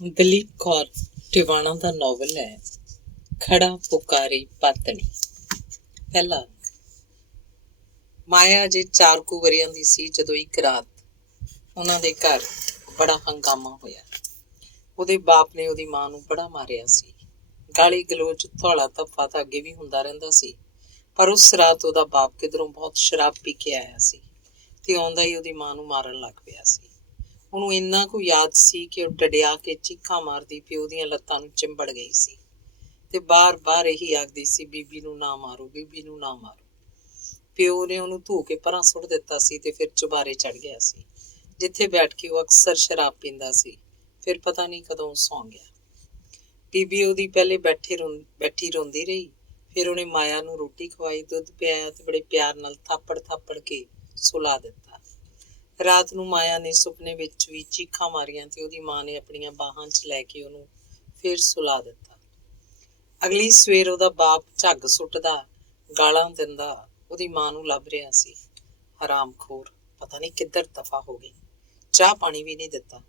ਦਲੀਪ ਕੌਰ ਟਿਵਾਣਾ ਦਾ novel ਹੈ ਖੜਾ ਪੁਕਾਰੀ ਪਾਤਣੀ। ਪਹਿਲਾ ਅੰਕ। ਮਾਇਆ ਅਜੇ 4 ਕੁ ਵਰ੍ਹਿਆਂ ਦੀ ਸੀ ਜਦੋਂ ਇੱਕ ਰਾਤ ਉਹਨਾਂ ਦੇ ਘਰ ਬੜਾ ਹੰਗਾਮਾ ਹੋਇਆ। ਉਹਦੇ ਬਾਪ ਨੇ ਉਹਦੀ ਮਾਂ ਨੂੰ ਬੜਾ ਮਾਰਿਆ ਸੀ। ਗਾਲੀ ਗਲੋਚ ਧੌਲਾ ਧੱਫਾ ਤਾਂ ਅੱਗੇ ਵੀ ਹੁੰਦਾ ਰਹਿੰਦਾ ਸੀ, ਪਰ ਉਸ ਰਾਤ ਉਹਦਾ ਬਾਪ ਕਿਧਰੋਂ ਬਹੁਤ ਸ਼ਰਾਬ ਪੀ ਕੇ ਆਇਆ ਸੀ ਤੇ ਆਉਂਦਾ ਹੀ ਉਹਦੀ ਮਾਂ ਨੂੰ ਮਾਰਨ ਲੱਗ ਪਿਆ ਸੀ। ਉਹਨੂੰ ਇੰਨਾ ਕੁ ਯਾਦ ਸੀ ਕਿ ਉਹ ਡਡਿਆ ਕੇ ਚੀਖਾਂ ਮਾਰਦੀ ਪਿਓ ਦੀਆਂ ਲੱਤਾਂ ਨੂੰ ਚਿੰਬੜ ਗਈ ਸੀ ਤੇ ਬਾਰ-ਬਾਰ ਇਹੀ ਆਖਦੀ ਸੀ, ਬੀਬੀ ਨੂੰ ਨਾ ਮਾਰੋ, ਬੀਬੀ ਨੂੰ ਨਾ ਮਾਰੋ। ਪਿਓ ਨੇ ਉਹਨੂੰ ਧੂ ਕੇ ਪਰਾਂ ਸੁੱਟ ਦਿੱਤਾ ਸੀ ਤੇ ਫਿਰ ਚੁਬਾਰੇ ਚੜ ਗਿਆ ਸੀ, ਜਿੱਥੇ ਬੈਠ ਕੇ ਉਹ ਅਕਸਰ ਸ਼ਰਾਬ ਪੀਂਦਾ ਸੀ। ਫਿਰ ਪਤਾ ਨਹੀਂ ਕਦੋਂ ਸੌਂ ਗਿਆ। ਬੀਬੀ ਉਹਦੀ ਪਹਿਲੇ ਬੈਠੀ ਰੋਂਦੀ ਰਹੀ। ਫਿਰ ਉਹਨੇ ਮਾਇਆ ਨੂੰ ਰੋਟੀ ਖਵਾਈ, ਦੁੱਧ ਪਿਆਇਆ ਤੇ ਬੜੇ ਪਿਆਰ ਨਾਲ ਥਾਪੜ ਕੇ ਸੁਲਾ ਦਿੱਤਾ। ਰਾਤ ਨੂੰ ਮਾਇਆ ਨੇ ਸੁਪਨੇ ਵਿੱਚ ਵੀ ਚੀਖਾਂ ਮਾਰੀਆਂ ਤੇ ਉਹਦੀ ਮਾਂ ਨੇ ਆਪਣੀਆਂ ਬਾਹਾਂ 'ਚ ਲੈ ਕੇ ਉਹਨੂੰ ਫਿਰ ਸੁਲਾ ਦਿੱਤਾ। ਅਗਲੀ ਸਵੇਰ ਉਹਦਾ ਬਾਪ ਝੱਗ ਸੁੱਟਦਾ, ਗਾਲਾਂ ਦਿੰਦਾ ਉਹਦੀ ਮਾਂ ਨੂੰ ਲੱਭ ਰਿਹਾ ਸੀ। ਹਰਾਮਖੋਰ, ਪਤਾ ਨਹੀਂ ਕਿੱਧਰ ਦਫਾ ਹੋ ਗਈ। ਚਾਹ ਪਾਣੀ ਵੀ ਨਹੀਂ ਦਿੱਤਾ।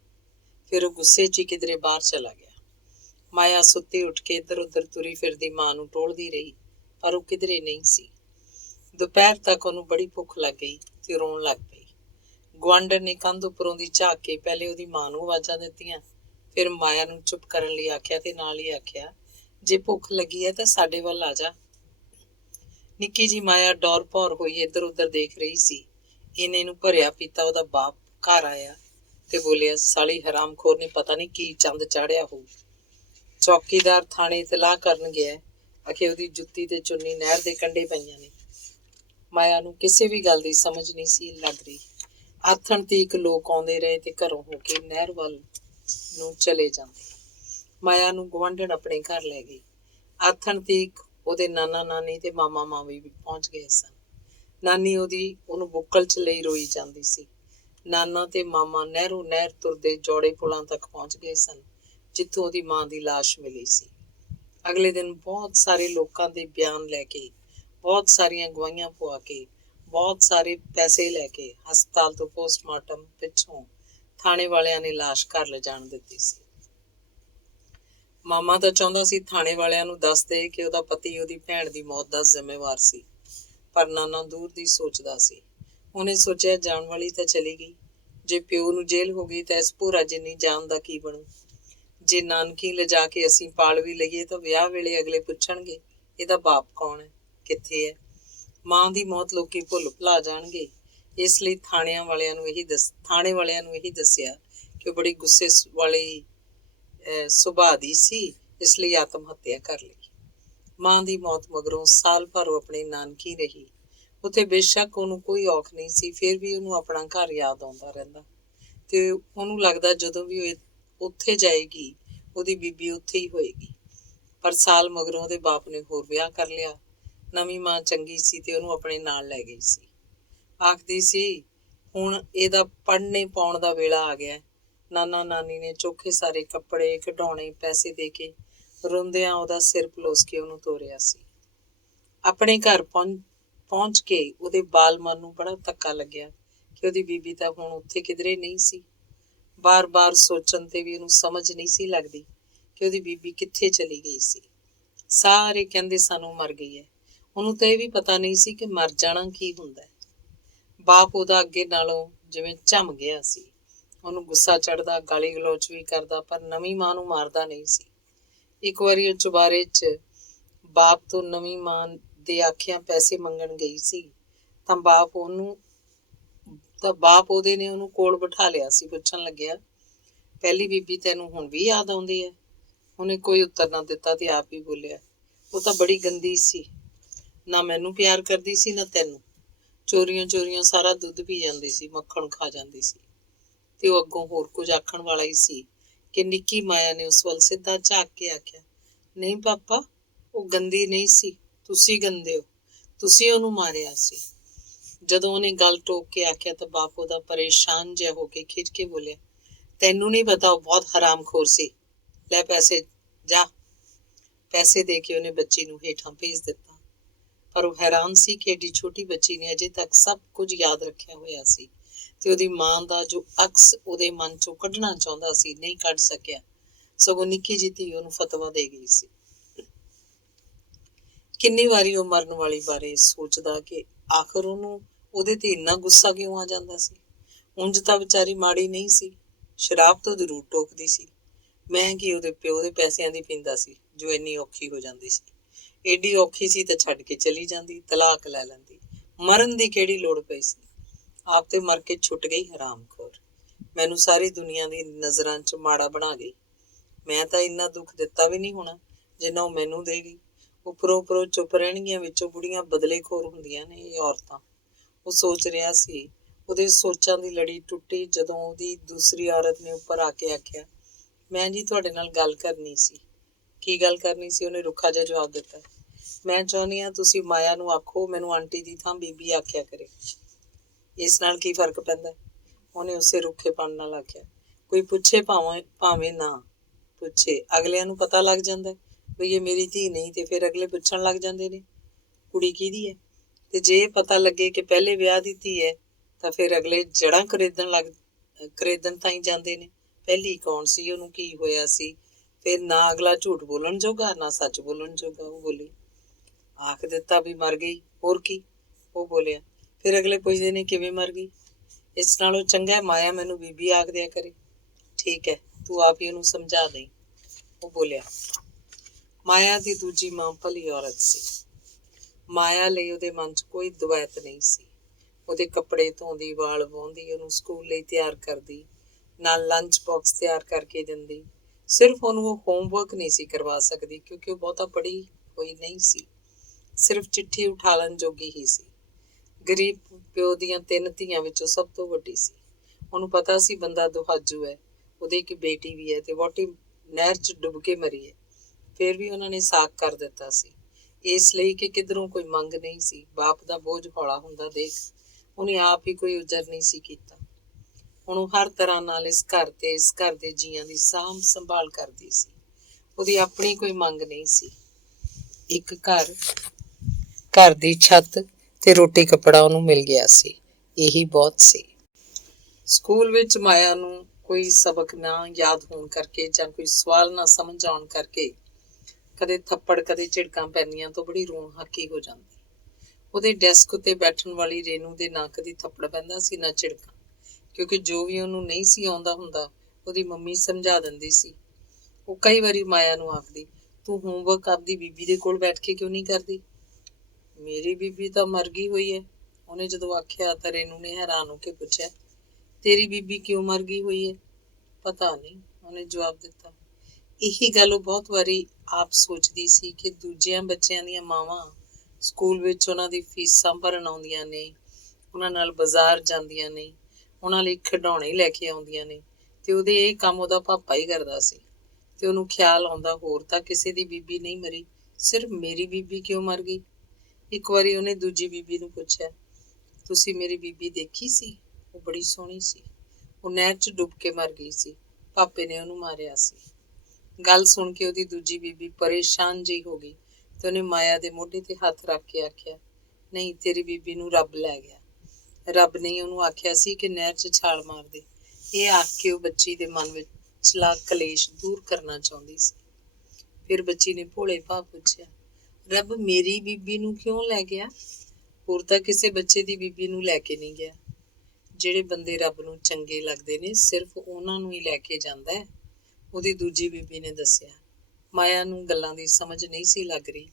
ਫਿਰ ਉਹ ਗੁੱਸੇ 'ਚ ਹੀ ਕਿਧਰੇ ਬਾਹਰ ਚਲਾ ਗਿਆ। ਮਾਇਆ ਸੁੱਤੀ ਉੱਠ ਕੇ ਇੱਧਰ ਉੱਧਰ ਤੁਰੀ ਫਿਰਦੀ ਮਾਂ ਨੂੰ ਟੋਲਦੀ ਰਹੀ, ਪਰ ਉਹ ਕਿਧਰੇ ਨਹੀਂ ਸੀ। ਦੁਪਹਿਰ ਤੱਕ ਉਹਨੂੰ ਬੜੀ ਭੁੱਖ ਲੱਗ ਗਈ ਤੇ ਰੋਣ ਲੱਗ ਪਈ। ਗੁਆਂਢਣ ਨੇ ਕੰਧ ਉੱਪਰੋਂ ਦੀ ਝਾਕ ਕੇ ਪਹਿਲੇ ਉਹਦੀ ਮਾਂ ਨੂੰ ਆਵਾਜ਼ਾਂ ਦਿੱਤੀਆਂ, ਫਿਰ ਮਾਇਆ ਨੂੰ ਚੁੱਪ ਕਰਨ ਲਈ ਆਖਿਆ ਤੇ ਨਾਲ ਹੀ ਆਖਿਆ, ਜੇ ਭੁੱਖ ਲੱਗੀ ਹੈ ਤਾਂ ਸਾਡੇ ਵੱਲ ਆ ਜਾ। ਨਿੱਕੀ ਜੀ ਮਾਇਆ ਡੌਰ ਭੌਰ ਹੋਈ ਇੱਧਰ ਉੱਧਰ ਦੇਖ ਰਹੀ ਸੀ। ਇਹਨੇ ਨੂੰ ਭਰਿਆ ਪੀਤਾ ਉਹਦਾ ਬਾਪ ਘਰ ਆਇਆ ਤੇ ਬੋਲਿਆ, ਸਾਲੀ ਹਰਾਮਖੋਰ ਨੇ ਪਤਾ ਨਹੀਂ ਕੀ ਚੰਦ ਚਾੜਿਆ ਹੋਊ। ਚੌਕੀਦਾਰ ਥਾਣੇ ਇਤਲਾਹ ਕਰਨ ਗਿਆ, ਆਖੇ ਉਹਦੀ ਜੁੱਤੀ ਤੇ ਚੁੰਨੀ ਨਹਿਰ ਦੇ ਕੰਢੇ ਪਈਆਂ ਨੇ। ਮਾਇਆ ਨੂੰ ਕਿਸੇ ਵੀ ਗੱਲ ਦੀ ਸਮਝ ਨਹੀਂ ਸੀ ਲੱਗ ਰਹੀ। ਆਥਣ ਤੀਕ ਲੋਕ ਆਉਂਦੇ ਰਹੇ ਤੇ ਘਰੋਂ ਹੋ ਕੇ ਨਹਿਰ ਵੱਲ ਨੂੰ ਚਲੇ ਜਾਂਦੇ। ਮਾਇਆ ਨੂੰ ਗੁਆਂਢਣ ਆਪਣੇ ਘਰ ਲੈ ਗਈ। ਆਥਣ ਤੀਕ ਉਹਦੇ ਨਾਨਾ ਨਾਨੀ ਤੇ ਮਾਮਾ ਮਾਮੀ ਵੀ ਪਹੁੰਚ ਗਏ ਸਨ। ਨਾਨੀ ਉਹਨੂੰ ਬੁੱਕਲ 'ਚ ਲਈ ਰੋਈ ਜਾਂਦੀ ਸੀ। ਨਾਨਾ ਤੇ ਮਾਮਾ ਨਹਿਰੋਂ ਨਹਿਰ ਤੁਰਦੇ ਜੋੜੇ ਪੁਲਾਂ ਤੱਕ ਪਹੁੰਚ ਗਏ ਸਨ, ਜਿੱਥੋਂ ਉਹਦੀ ਮਾਂ ਦੀ ਲਾਸ਼ ਮਿਲੀ ਸੀ। ਅਗਲੇ ਦਿਨ ਬਹੁਤ ਸਾਰੇ ਲੋਕਾਂ ਦੇ ਬਿਆਨ ਲੈ ਕੇ, ਬਹੁਤ ਸਾਰੀਆਂ ਗਵਾਹੀਆਂ ਪਵਾ ਕੇ, ਬਹੁਤ ਸਾਰੇ ਪੈਸੇ ਲੈ ਕੇ ਹਸਪਤਾਲ ਤੋਂ ਪੋਸਟਮਾਰਟਮ ਪਿੱਛੋਂ ਥਾਣੇ ਵਾਲਿਆਂ ਨੇ ਲਾਸ਼ ਘਰ ਲਿਜਾਣ ਦਿੱਤੀ ਸੀ। ਮਾਮਾ ਤਾਂ ਚਾਹੁੰਦਾ ਸੀ ਥਾਣੇ ਵਾਲਿਆਂ ਨੂੰ ਦੱਸ ਦੇ ਕਿ ਉਹਦਾ ਪਤੀ ਉਹਦੀ ਭੈਣ ਦੀ ਮੌਤ ਦਾ ਜ਼ਿੰਮੇਵਾਰ ਸੀ, ਪਰ ਨਾਨਾ ਦੂਰ ਦੀ ਸੋਚਦਾ ਸੀ। ਉਹਨੇ ਸੋਚਿਆ, ਜਾਣ ਵਾਲੀ ਤਾਂ ਚਲੀ ਗਈ, ਜੇ ਪਿਓ ਨੂੰ ਜੇਲ੍ਹ ਹੋ ਗਈ ਤਾਂ ਇਸ ਭੂਰਾ ਜਿੰਨੀ ਜਾਨ ਦਾ ਕੀ ਬਣੂ। ਜੇ ਨਾਨਕੀ ਲਿਜਾ ਕੇ ਅਸੀਂ ਪਾਲ ਵੀ ਲਈਏ ਤਾਂ ਵਿਆਹ ਵੇਲੇ ਅਗਲੇ ਪੁੱਛਣਗੇ, ਇਹਦਾ ਬਾਪ ਕੌਣ ਹੈ, ਕਿੱਥੇ ਹੈ। ਮਾਂ ਦੀ ਮੌਤ ਲੋਕੀ ਭੁੱਲ ਭੁਲਾ ਜਾਣਗੇ। ਇਸ ਲਈ ਥਾਣੇ ਵਾਲਿਆਂ ਨੂੰ ਇਹੀ ਦੱਸਿਆ ਕਿ ਉਹ ਬੜੀ ਗੁੱਸੇ ਵਾਲੀ ਸੁਭਾਅ ਦੀ ਸੀ, ਇਸ ਲਈ ਆਤਮ ਹੱਤਿਆ ਕਰ ਲਈ। ਮਾਂ ਦੀ ਮੌਤ ਮਗਰੋਂ ਸਾਲ ਭਰ ਉਹ ਆਪਣੇ ਨਾਨਕੀ ਰਹੀ। ਉੱਥੇ ਬੇਸ਼ੱਕ ਉਹਨੂੰ ਕੋਈ ਔਖ ਨਹੀਂ ਸੀ, ਫਿਰ ਵੀ ਉਹਨੂੰ ਆਪਣਾ ਘਰ ਯਾਦ ਆਉਂਦਾ ਰਹਿੰਦਾ ਤੇ ਉਹਨੂੰ ਲੱਗਦਾ ਜਦੋਂ ਵੀ ਉਹ ਉੱਥੇ ਜਾਏਗੀ ਉਹਦੀ ਬੀਬੀ ਉੱਥੇ ਹੀ ਹੋਏਗੀ। ਪਰ ਸਾਲ ਮਗਰੋਂ ਉਹਦੇ ਬਾਪ ਨੇ ਹੋਰ ਵਿਆਹ ਕਰ ਲਿਆ। ਨਵੀਂ ਮਾਂ ਚੰਗੀ ਸੀ ਤੇ ਉਹਨੂੰ ਆਪਣੇ ਨਾਲ ਲੈ ਗਈ ਸੀ। ਆਖਦੀ ਸੀ, ਹੁਣ ਇਹਦਾ ਪੜ੍ਹਨੇ ਪਾਉਣ ਦਾ ਵੇਲਾ ਆ ਗਿਆ। ਨਾਨਾ ਨਾਨੀ ਨੇ ਚੋਖੇ ਸਾਰੇ ਕੱਪੜੇ, ਖਿਡੌਣੇ, ਪੈਸੇ ਦੇ ਕੇ ਰੋਂਦਿਆਂ ਉਹਦਾ ਸਿਰ ਪਲੋਸ ਕੇ ਉਹਨੂੰ ਤੋਰਿਆ ਸੀ। ਆਪਣੇ ਘਰ ਪਹੁੰਚ ਕੇ ਉਹਦੇ ਬਾਲ ਮਨ ਨੂੰ ਬੜਾ ਧੱਕਾ ਲੱਗਿਆ ਕਿ ਉਹਦੀ ਬੀਬੀ ਤਾਂ ਹੁਣ ਉੱਥੇ ਕਿਧਰੇ ਨਹੀਂ ਸੀ। ਬਾਰ-ਬਾਰ ਸੋਚਣ ਤੇ ਵੀ ਉਹਨੂੰ ਸਮਝ ਨਹੀਂ ਸੀ ਲੱਗਦੀ ਕਿ ਉਹਦੀ ਬੀਬੀ ਕਿੱਥੇ ਚਲੀ ਗਈ ਸੀ। ਸਾਰੇ ਕਹਿੰਦੇ ਸਾਨੂੰ ਮਰ ਗਈ ਹੈ। ਉਹਨੂੰ ਤਾਂ ਇਹ ਵੀ ਪਤਾ ਨਹੀਂ ਸੀ ਕਿ ਮਰ ਜਾਣਾ ਕੀ ਹੁੰਦਾ ਹੈ। ਬਾਪ ਉਹਦਾ ਅੱਗੇ ਨਾਲੋਂ ਜਿਵੇਂ ਝੰਮ ਗਿਆ ਸੀ। ਉਹਨੂੰ ਗੁੱਸਾ ਚੜ੍ਹਦਾ, ਗਾਲੀ ਗਲੋਚ ਵੀ ਕਰਦਾ, ਪਰ ਨਵੀਂ ਮਾਂ ਨੂੰ ਮਾਰਦਾ ਨਹੀਂ ਸੀ। ਇੱਕ ਵਾਰੀ ਉਹ ਚੁਬਾਰੇ 'ਚ ਬਾਪ ਤੋਂ ਨਵੀਂ ਮਾਂ ਦੇ ਆਖਿਆਂ ਪੈਸੇ ਮੰਗਣ ਗਈ ਸੀ ਤਾਂ ਬਾਪ ਉਹਦੇ ਨੇ ਉਹਨੂੰ ਕੋਲ ਬਿਠਾ ਲਿਆ ਸੀ। ਪੁੱਛਣ ਲੱਗਿਆ, ਪਹਿਲੀ ਬੀਬੀ ਤੈਨੂੰ ਹੁਣ ਵੀ ਯਾਦ ਆਉਂਦੀ ਹੈ? ਉਹਨੇ ਕੋਈ ਉੱਤਰ ਨਾ ਦਿੱਤਾ ਤੇ ਆਪ ਹੀ ਬੋਲਿਆ, ਉਹ ਤਾਂ ਬੜੀ ਗੰਦੀ ਸੀ, ਨਾ ਮੈਨੂੰ ਪਿਆਰ ਕਰਦੀ ਸੀ ਨਾ ਤੈਨੂੰ। ਚੋਰੀਆਂ ਸਾਰਾ ਦੁੱਧ ਪੀ ਜਾਂਦੀ ਸੀ, ਮੱਖਣ ਖਾ ਜਾਂਦੀ ਸੀ। ਤੇ ਉਹ ਅੱਗੋਂ ਹੋਰ ਕੁਝ ਆਖਣ ਵਾਲਾ ਹੀ ਸੀ ਕਿ ਨਿੱਕੀ ਮਾਇਆ ਨੇ ਉਸ ਵੱਲ ਸਿੱਧਾ ਝਾਕ ਕੇ ਆਖਿਆ, ਨਹੀਂ ਪਾਪਾ, ਉਹ ਗੰਦੀ ਨਹੀਂ ਸੀ, ਤੁਸੀਂ ਗੰਦੇ ਹੋ, ਤੁਸੀਂ ਉਹਨੂੰ ਮਾਰਿਆ ਸੀ। ਜਦੋਂ ਉਹਨੇ ਗੱਲ ਟੋਕ ਕੇ ਆਖਿਆ ਤਾਂ ਬਾਪ ਉਹਦਾ ਪਰੇਸ਼ਾਨ ਜਿਹਾ ਹੋ ਕੇ ਖਿੱਚ ਕੇ ਬੋਲਿਆ, ਤੈਨੂੰ ਨਹੀਂ ਪਤਾ ਉਹ ਬਹੁਤ ਹਰਾਮਖੋਰ ਸੀ, ਲੈ ਪੈਸੇ, ਜਾ। ਪੈਸੇ ਦੇ ਕੇ ਉਹਨੇ ਬੱਚੀ ਨੂੰ ਹੇਠਾਂ ਭੇਜ ਦਿੱਤਾ। ਪਰ ਉਹ ਹੈਰਾਨ ਸੀ ਕਿ ਏਡੀ ਛੋਟੀ ਬੱਚੀ ਨੇ ਅਜੇ ਤੱਕ ਸਭ ਕੁਝ ਯਾਦ ਰੱਖਿਆ ਹੋਇਆ ਸੀ ਤੇ ਉਹਦੀ ਮਾਂ ਦਾ ਜੋ ਅਕਸ ਉਹਦੇ ਮਨ ਚੋਂ ਕੱਢਣਾ ਚਾਹੁੰਦਾ ਸੀ, ਨਹੀਂ ਕੱਢ ਸਕਿਆ। ਸਗੋਂ ਨਿੱਕੀ ਜਿਹੀ ਧੀ ਉਹਨੂੰ ਫਤਵਾ ਦੇ ਗਈ ਸੀ। ਕਿੰਨੀ ਵਾਰੀ ਉਹ ਮਰਨ ਵਾਲੀ ਬਾਰੇ ਸੋਚਦਾ ਕਿ ਆਖਰ ਉਹਨੂੰ ਉਹਦੇ ਤੇ ਇੰਨਾ ਗੁੱਸਾ ਕਿਉਂ ਆ ਜਾਂਦਾ ਸੀ। ਉਂਝ ਤਾਂ ਵਿਚਾਰੀ ਮਾੜੀ ਨਹੀਂ ਸੀ, ਸ਼ਰਾਬ ਤੋਂ ਜ਼ਰੂਰ ਟੋਕਦੀ ਸੀ। ਮੈਂ ਕੀ ਉਹਦੇ ਪਿਓ ਦੇ ਪੈਸਿਆਂ ਦੀ ਪੀਂਦਾ ਸੀ ਜੋ ਇੰਨੀ ਔਖੀ ਹੋ ਜਾਂਦੀ ਸੀ। ਏਡੀ ਔਖੀ ਸੀ ਤਾਂ ਛੱਡ ਕੇ ਚਲੀ ਜਾਂਦੀ, ਤਲਾਕ ਲੈ ਲੈਂਦੀ। ਮਰਨ ਦੀ ਕਿਹੜੀ ਲੋੜ ਪਈ ਸੀ। ਆਪ ਤੇ ਮਰ ਕੇ ਛੁੱਟ ਗਈ ਹਰਾਮਖੋਰ। ਮੈਨੂੰ ਸਾਰੀ ਦੁਨੀਆ ਦੀ ਨਜ਼ਰਾਂ 'ਚ ਮਾੜਾ ਬਣਾ ਗਈ। ਮੈਂ ਤਾਂ ਇੰਨਾ ਦੁੱਖ ਦਿੱਤਾ ਵੀ ਨਹੀਂ ਹੋਣਾ ਜਿੰਨਾ ਉਹ ਮੈਨੂੰ ਦੇ ਗਈ। ਉੱਪਰੋਂ ਚੁੱਪ ਰਹਿਣਗੀਆਂ, ਵਿੱਚੋਂ ਬੁੜੀਆਂ ਬਦਲੇਖੋਰ ਹੁੰਦੀਆਂ ਨੇ ਇਹ ਔਰਤਾਂ। ਉਹ ਸੋਚ ਰਿਹਾ ਸੀ। ਉਹਦੇ ਸੋਚਾਂ ਦੀ ਲੜੀ ਟੁੱਟੀ ਜਦੋਂ ਉਹਦੀ ਦੂਸਰੀ ਔਰਤ ਨੇ ਉੱਪਰ ਆ ਕੇ ਆਖਿਆ, ਮੈਂ ਜੀ ਤੁਹਾਡੇ ਨਾਲ ਗੱਲ ਕਰਨੀ ਸੀ। ਕੀ ਗੱਲ ਕਰਨੀ ਸੀ? ਉਹਨੇ ਰੁੱਖਾ ਜਿਹਾ ਜਵਾਬ ਦਿੱਤਾ। ਮੈਂ ਚਾਹੁੰਦੀ ਹਾਂ ਤੁਸੀਂ ਮਾਇਆ ਨੂੰ ਆਖੋ ਮੈਨੂੰ ਆਂਟੀ ਦੀ ਥਾਂ ਬੀਬੀ ਆਖਿਆ ਕਰੇ। ਇਸ ਨਾਲ ਕੀ ਫਰਕ ਪੈਂਦਾ? ਉਹਨੇ ਉਸੇ ਰੁੱਖੇਪਣ ਨਾਲ ਆਖਿਆ। ਕੋਈ ਪੁੱਛੇ ਭਾਵੇਂ ਨਾ ਪੁੱਛੇ, ਅਗਲਿਆਂ ਨੂੰ ਪਤਾ ਲੱਗ ਜਾਂਦਾ ਵੀ ਇਹ ਮੇਰੀ ਧੀ ਨਹੀਂ, ਤੇ ਫਿਰ ਅਗਲੇ ਪੁੱਛਣ ਲੱਗ ਜਾਂਦੇ ਨੇ ਕੁੜੀ ਕਿਹਦੀ ਹੈ। ਤੇ ਜੇ ਪਤਾ ਲੱਗੇ ਕਿ ਪਹਿਲੇ ਵਿਆਹ ਦੀ ਧੀ ਹੈ ਤਾਂ ਫਿਰ ਅਗਲੇ ਜੜ੍ਹਾਂ ਖਰੀਦਣ ਤਾਈਂ ਜਾਂਦੇ ਨੇ। ਪਹਿਲੀ ਕੌਣ ਸੀ, ਉਹਨੂੰ ਕੀ ਹੋਇਆ ਸੀ। ਫਿਰ ਨਾ ਅਗਲਾ ਝੂਠ ਬੋਲਣ ਜੋਗਾ ਨਾ ਸੱਚ ਬੋਲਣ ਜੋਗਾ। ਉਹ ਬੋਲੀ, ਆਖ ਦਿੱਤਾ ਵੀ ਮਰ ਗਈ, ਹੋਰ ਕੀ। ਉਹ ਬੋਲਿਆ। ਫਿਰ ਅਗਲੇ ਪੁੱਛਦੇ ਨੇ ਕਿਵੇਂ ਮਰ ਗਈ। ਇਸ ਨਾਲੋਂ ਚੰਗਾ ਮਾਇਆ ਮੈਨੂੰ ਬੀਬੀ ਆਖ ਦਿਆ ਕਰੇ। ਠੀਕ ਹੈ, ਤੂੰ ਆਪ ਹੀ ਉਹਨੂੰ ਸਮਝਾ ਦੇਈਂ। ਉਹ ਬੋਲਿਆ। ਮਾਇਆ ਦੀ ਦੂਜੀ ਮਾਂ ਭਲੀ ਔਰਤ ਸੀ। ਮਾਇਆ ਲਈ ਉਹਦੇ ਮਨ 'ਚ ਕੋਈ ਦਵੈਤ ਨਹੀਂ ਸੀ। ਉਹਦੇ ਕੱਪੜੇ ਧੋਂਦੀ, ਵਾਲ ਵਾਹੁੰਦੀ, ਉਹਨੂੰ ਸਕੂਲ ਲਈ ਤਿਆਰ ਕਰਦੀ, ਨਾਲ ਲੰਚ ਬਾਕਸ ਤਿਆਰ ਕਰਕੇ ਦਿੰਦੀ। ਸਿਰਫ ਉਹਨੂੰ ਉਹ ਹੋਮਵਰਕ ਨਹੀਂ ਸੀ ਕਰਵਾ ਸਕਦੀ ਕਿਉਂਕਿ ਉਹ ਬਹੁਤਾ ਪੜ੍ਹੀ ਹੋਈ ਨਹੀਂ ਸੀ। ਸਿਰਫ ਚਿੱਠੀ ਉਠਾਲਣ ਜੋਗੀ ਹੀ ਸੀ। ਗਰੀਬ ਪਿਓ ਦੀਆਂ 3 ਧੀਆਂ ਵਿੱਚੋਂ ਸਭ ਤੋਂ ਵੱਡੀ ਸੀ। ਉਹਨੂੰ ਪਤਾ ਸੀ ਬੰਦਾ ਦੁਹਾਜੂ ਹੈ, ਉਹਦੀ ਇੱਕ ਬੇਟੀ ਵੀ ਹੈ ਤੇ ਵਹੁਟੀ ਨਹਿਰ 'ਚ ਡੁੱਬ ਕੇ ਮਰੀ ਹੈ। ਫਿਰ ਵੀ ਉਹਨਾਂ ਨੇ ਸਾਕ ਕਰ ਦਿੱਤਾ ਸੀ, ਇਸ ਲਈ ਕਿ ਕਿਧਰੋਂ ਕੋਈ ਮੰਗ ਨਹੀਂ ਸੀ। ਬਾਪ ਦਾ ਬੋਝ ਹੌਲਾ ਹੁੰਦਾ ਦੇਖ ਉਹਨੇ ਆਪ ਹੀ ਕੋਈ ਉਜਰ ਨਹੀਂ ਸੀ ਕੀਤਾ। ਉਹਨੂੰ ਹਰ ਤਰ੍ਹਾਂ ਨਾਲ ਇਸ ਘਰ ਤੇ ਇਸ ਘਰ ਦੇ ਜੀਆਂ ਦੀ ਸਾਂਭ ਸੰਭਾਲ ਕਰਦੀ ਸੀ। ਉਹਦੀ ਆਪਣੀ ਕੋਈ ਮੰਗ ਨਹੀਂ ਸੀ। ਇੱਕ ਘਰ ਦੀ ਛੱਤ ਤੇ ਰੋਟੀ ਕੱਪੜਾ ਉਹਨੂੰ ਮਿਲ ਗਿਆ ਸੀ, ਇਹੀ ਬਹੁਤ ਸੀ। ਸਕੂਲ ਵਿੱਚ ਮਾਇਆ ਨੂੰ ਕੋਈ ਸਬਕ ਨਾ ਯਾਦ ਹੋਣ ਕਰਕੇ ਜਾਂ ਕੋਈ ਸਵਾਲ ਨਾ ਸਮਝ ਆਉਣ ਕਰਕੇ ਕਦੇ ਥੱਪੜ ਕਦੇ ਝਿੜਕਾਂ ਪੈਂਦੀਆਂ ਤੋਂ ਬੜੀ ਰੋਣ ਹੱਕੀ ਹੋ ਜਾਂਦੀ। ਉਹਦੇ ਡੈਸਕ ਉੱਤੇ ਬੈਠਣ ਵਾਲੀ ਰੇਨੂ ਦੇ ਨਾ ਕਦੀ ਥੱਪੜ ਪੈਂਦਾ ਸੀ ਨਾ ਝਿੜਕਾਂ, ਕਿਉਂਕਿ ਜੋ ਵੀ ਉਹਨੂੰ ਨਹੀਂ ਸੀ ਆਉਂਦਾ ਹੁੰਦਾ ਉਹਦੀ ਮੰਮੀ ਸਮਝਾ ਦਿੰਦੀ ਸੀ। ਉਹ ਕਈ ਵਾਰੀ ਮਾਇਆ ਨੂੰ ਆਖਦੀ, ਤੂੰ ਹੋਮਵਰਕ ਆਪਦੀ ਬੀਬੀ ਦੇ ਕੋਲ ਬੈਠ ਕੇ ਕਿਉਂ ਨਹੀਂ ਕਰਦੀ। ਮੇਰੀ ਬੀਬੀ ਤਾਂ ਮਰ ਗਈ ਹੋਈ ਹੈ। ਉਹਨੇ ਜਦੋਂ ਆਖਿਆ ਤਾਂ ਰੇਨੂ ਨੇ ਹੈਰਾਨ ਹੋ ਕੇ ਪੁੱਛਿਆ, ਤੇਰੀ ਬੀਬੀ ਕਿਉਂ ਮਰ ਗਈ ਹੋਈ ਹੈ? ਪਤਾ ਨਹੀਂ, ਉਹਨੇ ਜਵਾਬ ਦਿੱਤਾ। ਇਹੀ ਗੱਲ ਉਹ ਬਹੁਤ ਵਾਰੀ ਆਪ ਸੋਚਦੀ ਸੀ ਕਿ ਦੂਜਿਆਂ ਬੱਚਿਆਂ ਦੀਆਂ ਮਾਵਾਂ ਸਕੂਲ ਵਿੱਚ ਉਹਨਾਂ ਦੀ ਫੀਸਾਂ ਭਰਨ ਆਉਂਦੀਆਂ ਨੇ, ਉਹਨਾਂ ਨਾਲ ਬਾਜ਼ਾਰ ਜਾਂਦੀਆਂ ਨੇ, ਉਹਨਾਂ ਲਈ ਖਿਡੌਣੇ ਲੈ ਕੇ ਆਉਂਦੀਆਂ ਨੇ, ਤੇ ਉਹਦੇ ਇਹ ਕੰਮ ਉਹਦਾ ਪਾਪਾ ਹੀ ਕਰਦਾ ਸੀ। ਤੇ ਉਹਨੂੰ ਖਿਆਲ ਆਉਂਦਾ, ਹੋਰ ਤਾਂ ਕਿਸੇ ਦੀ ਬੀਬੀ ਨਹੀਂ ਮਰੀ, ਸਿਰਫ ਮੇਰੀ ਬੀਬੀ ਕਿਉਂ ਮਰ ਗਈ। ਇੱਕ ਵਾਰੀ ਉਹਨੇ ਦੂਜੀ ਬੀਬੀ ਨੂੰ ਪੁੱਛਿਆ, ਤੁਸੀਂ ਮੇਰੀ ਬੀਬੀ ਦੇਖੀ ਸੀ? ਉਹ ਬੜੀ ਸੋਹਣੀ ਸੀ। ਉਹ ਨਹਿਰ 'ਚ ਡੁੱਬ ਕੇ ਮਰ ਗਈ ਸੀ, ਪਾਪੇ ਨੇ ਉਹਨੂੰ ਮਾਰਿਆ ਸੀ। ਗੱਲ ਸੁਣ ਕੇ ਉਹਦੀ ਦੂਜੀ ਬੀਬੀ ਪਰੇਸ਼ਾਨ ਜਿਹੀ ਹੋ ਗਈ ਤੇ ਉਹਨੇ ਮਾਇਆ ਦੇ ਮੋਢੇ ਤੇ ਹੱਥ ਰੱਖ ਕੇ ਆਖਿਆ, ਨਹੀਂ, ਤੇਰੀ ਬੀਬੀ ਨੂੰ ਰੱਬ ਲੈ ਗਿਆ। ਰੱਬ ਨੇ ਉਹਨੂੰ ਆਖਿਆ ਸੀ ਕਿ ਨਹਿਰ 'ਚ ਛਾਲ ਮਾਰ ਦੇ। ਇਹ ਆਖ ਕੇ ਉਹ ਬੱਚੀ ਦੇ ਮਨ ਵਿਚਲਾ ਕਲੇਸ਼ ਦੂਰ ਕਰਨਾ ਚਾਹੁੰਦੀ ਸੀ। ਫਿਰ ਬੱਚੀ ਨੇ ਭੋਲੇ ਭਾਅ ਪੁੱਛਿਆ, ਰੱਬ ਮੇਰੀ ਬੀਬੀ ਨੂੰ ਕਿਉਂ ਲੈ ਗਿਆ? ਹੋਰ ਤਾਂ ਕਿਸੇ ਬੱਚੇ ਦੀ ਬੀਬੀ ਨੂੰ ਲੈ ਕੇ ਨਹੀਂ ਗਿਆ। ਜਿਹੜੇ ਬੰਦੇ ਰੱਬ ਨੂੰ ਚੰਗੇ ਲੱਗਦੇ ਨੇ ਸਿਰਫ ਉਹਨਾਂ ਨੂੰ ਹੀ ਲੈ ਕੇ ਜਾਂਦਾ ਹੈ, ਉਹਦੀ ਦੂਜੀ ਬੀਬੀ ਨੇ ਦੱਸਿਆ। ਮਾਇਆ ਨੂੰ ਗੱਲਾਂ ਦੀ ਸਮਝ ਨਹੀਂ ਸੀ ਲੱਗ ਰਹੀ।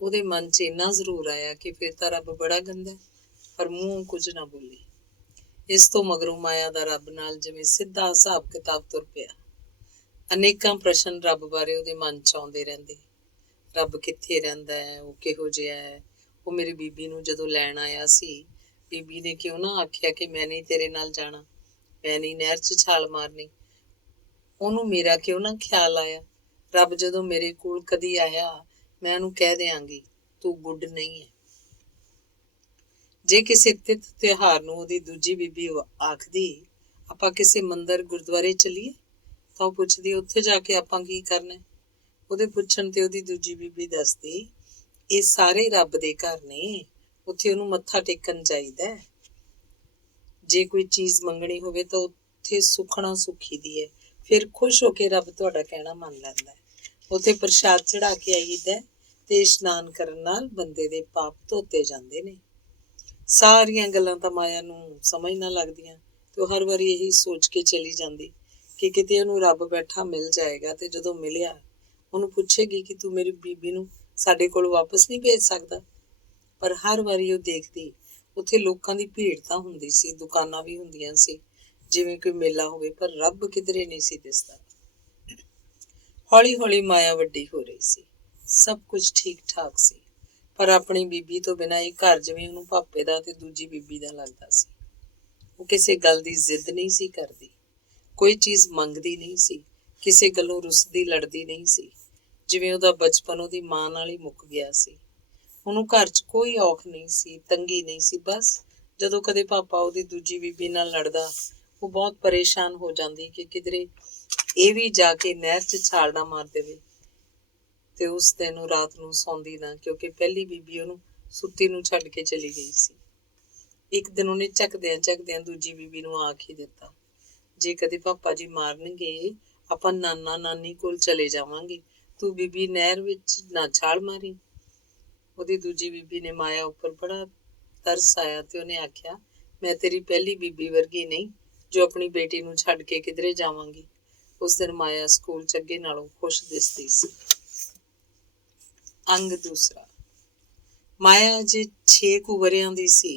ਉਹਦੇ ਮਨ 'ਚ ਇੰਨਾ ਜ਼ਰੂਰ ਆਇਆ ਕਿ ਫਿਰ ਤਾਂ ਰੱਬ ਬੜਾ ਗੰਦਾ, ਪਰ ਮੂੰਹੋਂ ਕੁਝ ਨਾ ਬੋਲੀ। ਇਸ ਤੋਂ ਮਗਰੋਂ ਮਾਇਆ ਦਾ ਰੱਬ ਨਾਲ ਜਿਵੇਂ ਸਿੱਧਾ ਹਿਸਾਬ ਕਿਤਾਬ ਤੁਰ ਪਿਆ। ਅਨੇਕਾਂ ਪ੍ਰਸ਼ਨ ਰੱਬ ਬਾਰੇ ਉਹਦੇ ਮਨ 'ਚ ਆਉਂਦੇ ਰਹਿੰਦੇ। ਰੱਬ ਕਿੱਥੇ ਰਹਿੰਦਾ ਹੈ? ਉਹ ਕਿਹੋ ਜਿਹਾ ਹੈ? ਉਹ ਮੇਰੀ ਬੀਬੀ ਨੂੰ ਜਦੋਂ ਲੈਣ ਆਇਆ ਸੀ, ਬੀਬੀ ਨੇ ਕਿਉਂ ਨਾ ਆਖਿਆ ਕਿ ਮੈਂ ਨਹੀਂ ਤੇਰੇ ਨਾਲ ਜਾਣਾ, ਮੈਂ ਨਹੀਂ ਨਹਿਰ 'ਚ ਛਾਲ ਮਾਰਨੀ। ਉਹਨੂੰ ਮੇਰਾ ਕਿਉਂ ਨਾ ਖਿਆਲ ਆਇਆ। ਰੱਬ ਜਦੋਂ ਮੇਰੇ ਕੋਲ ਕਦੀ ਆਇਆ ਮੈਂ ਉਹਨੂੰ ਕਹਿ ਦਿਆਂਗੀ, ਤੂੰ ਗੁੱਡ ਨਹੀਂ ਹੈ। ਜੇ ਕਿਸੇ ਤਿੱਥ ਤਿਉਹਾਰ ਨੂੰ ਉਹਦੀ ਦੂਜੀ ਬੀਬੀ ਆਖਦੀ, ਆਪਾਂ ਕਿਸੇ ਮੰਦਿਰ ਗੁਰਦੁਆਰੇ ਚੱਲੀਏ, ਤਾਂ ਉਹ ਪੁੱਛਦੀ, ਉੱਥੇ ਜਾ ਕੇ ਆਪਾਂ ਕੀ ਕਰਨਾ? ਉਹਦੇ ਪੁੱਛਣ ਤੇ ਉਹਦੀ ਦੂਜੀ ਬੀਬੀ ਦੱਸਦੀ, ਇਹ ਸਾਰੇ ਰੱਬ ਦੇ ਘਰ ਨੇ, ਉੱਥੇ ਉਹਨੂੰ ਮੱਥਾ ਟੇਕਣ ਚਾਹੀਦਾ। ਜੇ ਕੋਈ ਚੀਜ਼ ਮੰਗਣੀ ਹੋਵੇ ਤਾਂ ਉੱਥੇ ਸੁੱਖਣਾ ਸੁੱਖੀ ਦੀ ਹੈ, ਫਿਰ ਖੁਸ਼ ਹੋ ਕੇ ਰੱਬ ਤੁਹਾਡਾ ਕਹਿਣਾ ਮੰਨ ਲੈਂਦਾ ਹੈ। ਉੱਥੇ ਪ੍ਰਸ਼ਾਦ ਚੜਾ ਕੇ ਆਈਦਾ ਤੇ ਇਸ਼ਨਾਨ ਕਰਨ ਨਾਲ ਬੰਦੇ ਦੇ ਪਾਪ ਧੋਤੇ ਜਾਂਦੇ ਨੇ। ਸਾਰੀਆਂ ਗੱਲਾਂ ਤਾਂ ਮਾਇਆ ਨੂੰ ਸਮਝ ਨਾ ਲੱਗਦੀਆਂ ਤੇ ਉਹ ਹਰ ਵਾਰੀ ਇਹੀ ਸੋਚ ਕੇ ਚਲੀ ਜਾਂਦੀ ਕਿ ਕਿਤੇ ਉਹਨੂੰ ਰੱਬ ਬੈਠਾ ਮਿਲ ਜਾਏਗਾ ਤੇ ਜਦੋਂ ਮਿਲਿਆ ਉਹਨੂੰ ਪੁੱਛੇਗੀ ਕਿ ਤੂੰ ਮੇਰੀ ਬੀਬੀ ਨੂੰ ਸਾਡੇ ਕੋਲ ਵਾਪਸ ਨਹੀਂ ਭੇਜ ਸਕਦਾ। ਪਰ ਹਰ ਵਾਰੀ ਉਹ ਦੇਖਦੀ ਉੱਥੇ ਲੋਕਾਂ ਦੀ ਭੀੜ ਤਾਂ ਹੁੰਦੀ ਸੀ, ਦੁਕਾਨਾਂ ਵੀ ਹੁੰਦੀਆਂ ਸੀ, ਜਿਵੇਂ ਕੋਈ ਮੇਲਾ ਹੋਵੇ, ਪਰ ਰੱਬ ਕਿਧਰੇ ਨਹੀਂ ਸੀ ਦਿਸਦਾ। ਹੌਲੀ ਹੌਲੀ ਮਾਇਆ ਵੱਡੀ ਹੋ ਰਹੀ ਸੀ, ਸਭ ਕੁਝ ਠੀਕ ਠਾਕ ਸੀ, ਪਰ ਆਪਣੀ ਬੀਬੀ ਤੋਂ ਬਿਨਾਂ ਇਹ ਘਰ ਜਿਵੇਂ ਉਹਨੂੰ ਪਾਪੇ ਦਾ ਤੇ ਦੂਜੀ ਬੀਬੀ ਦਾ ਲੱਗਦਾ ਸੀ। ਉਹ ਕਿਸੇ ਗੱਲ ਦੀ ਜ਼ਿੱਦ ਨਹੀਂ ਸੀ ਕਰਦੀ, ਕੋਈ ਚੀਜ਼ ਮੰਗਦੀ ਨਹੀਂ ਸੀ, ਕਿਸੇ ਗੱਲੋਂ ਰੁੱਸਦੀ ਲੜਦੀ ਨਹੀਂ ਸੀ, ਜਿਵੇਂ ਉਹਦਾ ਬਚਪਨ ਉਹਦੀ ਮਾਂ ਨਾਲ ਹੀ ਮੁੱਕ ਗਿਆ ਸੀ। ਉਹਨੂੰ ਘਰ 'ਚ ਕੋਈ ਔਖ ਨਹੀਂ ਸੀ, ਤੰਗੀ ਨਹੀਂ ਸੀ। ਬਸ ਜਦੋਂ ਕਦੇ ਪਾਪਾ ਉਹਦੀ ਦੂਜੀ ਬੀਬੀ ਨਾਲ ਲੜਦਾ, ਉਹ ਬਹੁਤ ਪਰੇਸ਼ਾਨ ਹੋ ਜਾਂਦੀ ਕਿ ਕਿਧਰੇ ਇਹ ਵੀ ਜਾ ਕੇ ਨਹਿਰ 'ਚ ਛਾਲ ਨਾ ਮਾਰ ਦੇਵੇ। ਤੇ ਉਸ ਦਿਨ ਉਹ ਰਾਤ ਨੂੰ ਸੌਂਦੀ ਨਾ, ਕਿਉਂਕਿ ਪਹਿਲੀ ਬੀਬੀ ਉਹਨੂੰ ਸੁੱਤੀ ਨੂੰ ਛੱਡ ਕੇ ਚਲੀ ਗਈ ਸੀ। ਇੱਕ ਦਿਨ ਉਹਨੇ ਝਕਦਿਆਂ ਦੂਜੀ ਬੀਬੀ ਨੂੰ ਆਖ ਹੀ ਦਿੱਤਾ, ਜੇ ਕਦੇ ਪਾਪਾ ਜੀ ਮਾਰਨਗੇ ਆਪਾਂ ਨਾਨਾ ਨਾਨੀ ਕੋਲ ਚਲੇ ਜਾਵਾਂਗੇ, ਤੂੰ ਬੀਬੀ ਨਹਿਰ ਵਿੱਚ ਨਾ ਛਾਲ ਮਾਰੀ। ਉਹਦੀ ਦੂਜੀ ਬੀਬੀ ਨੇ ਮਾਇਆ ਉੱਪਰ ਬੜਾ ਤਰਸ ਆਇਆ ਤੇ ਉਹਨੇ ਆਖਿਆ, ਮੈਂ ਤੇਰੀ ਪਹਿਲੀ ਬੀਬੀ ਵਰਗੀ ਨਹੀਂ ਜੋ ਆਪਣੀ ਬੇਟੀ ਨੂੰ ਛੱਡ ਕੇ ਕਿਧਰੇ ਜਾਵਾਂਗੀ। ਉਸ ਦਿਨ ਮਾਇਆ ਸਕੂਲ 'ਚ ਅੱਗੇ ਨਾਲੋਂ ਖੁਸ਼ ਦਿਸਦੀ ਸੀ। ਅੰਗ ਦੂਸਰਾ। ਮਾਇਆ ਅਜੇ 6 ਕੁ ਵਰ੍ਹਿਆਂ ਦੀ ਸੀ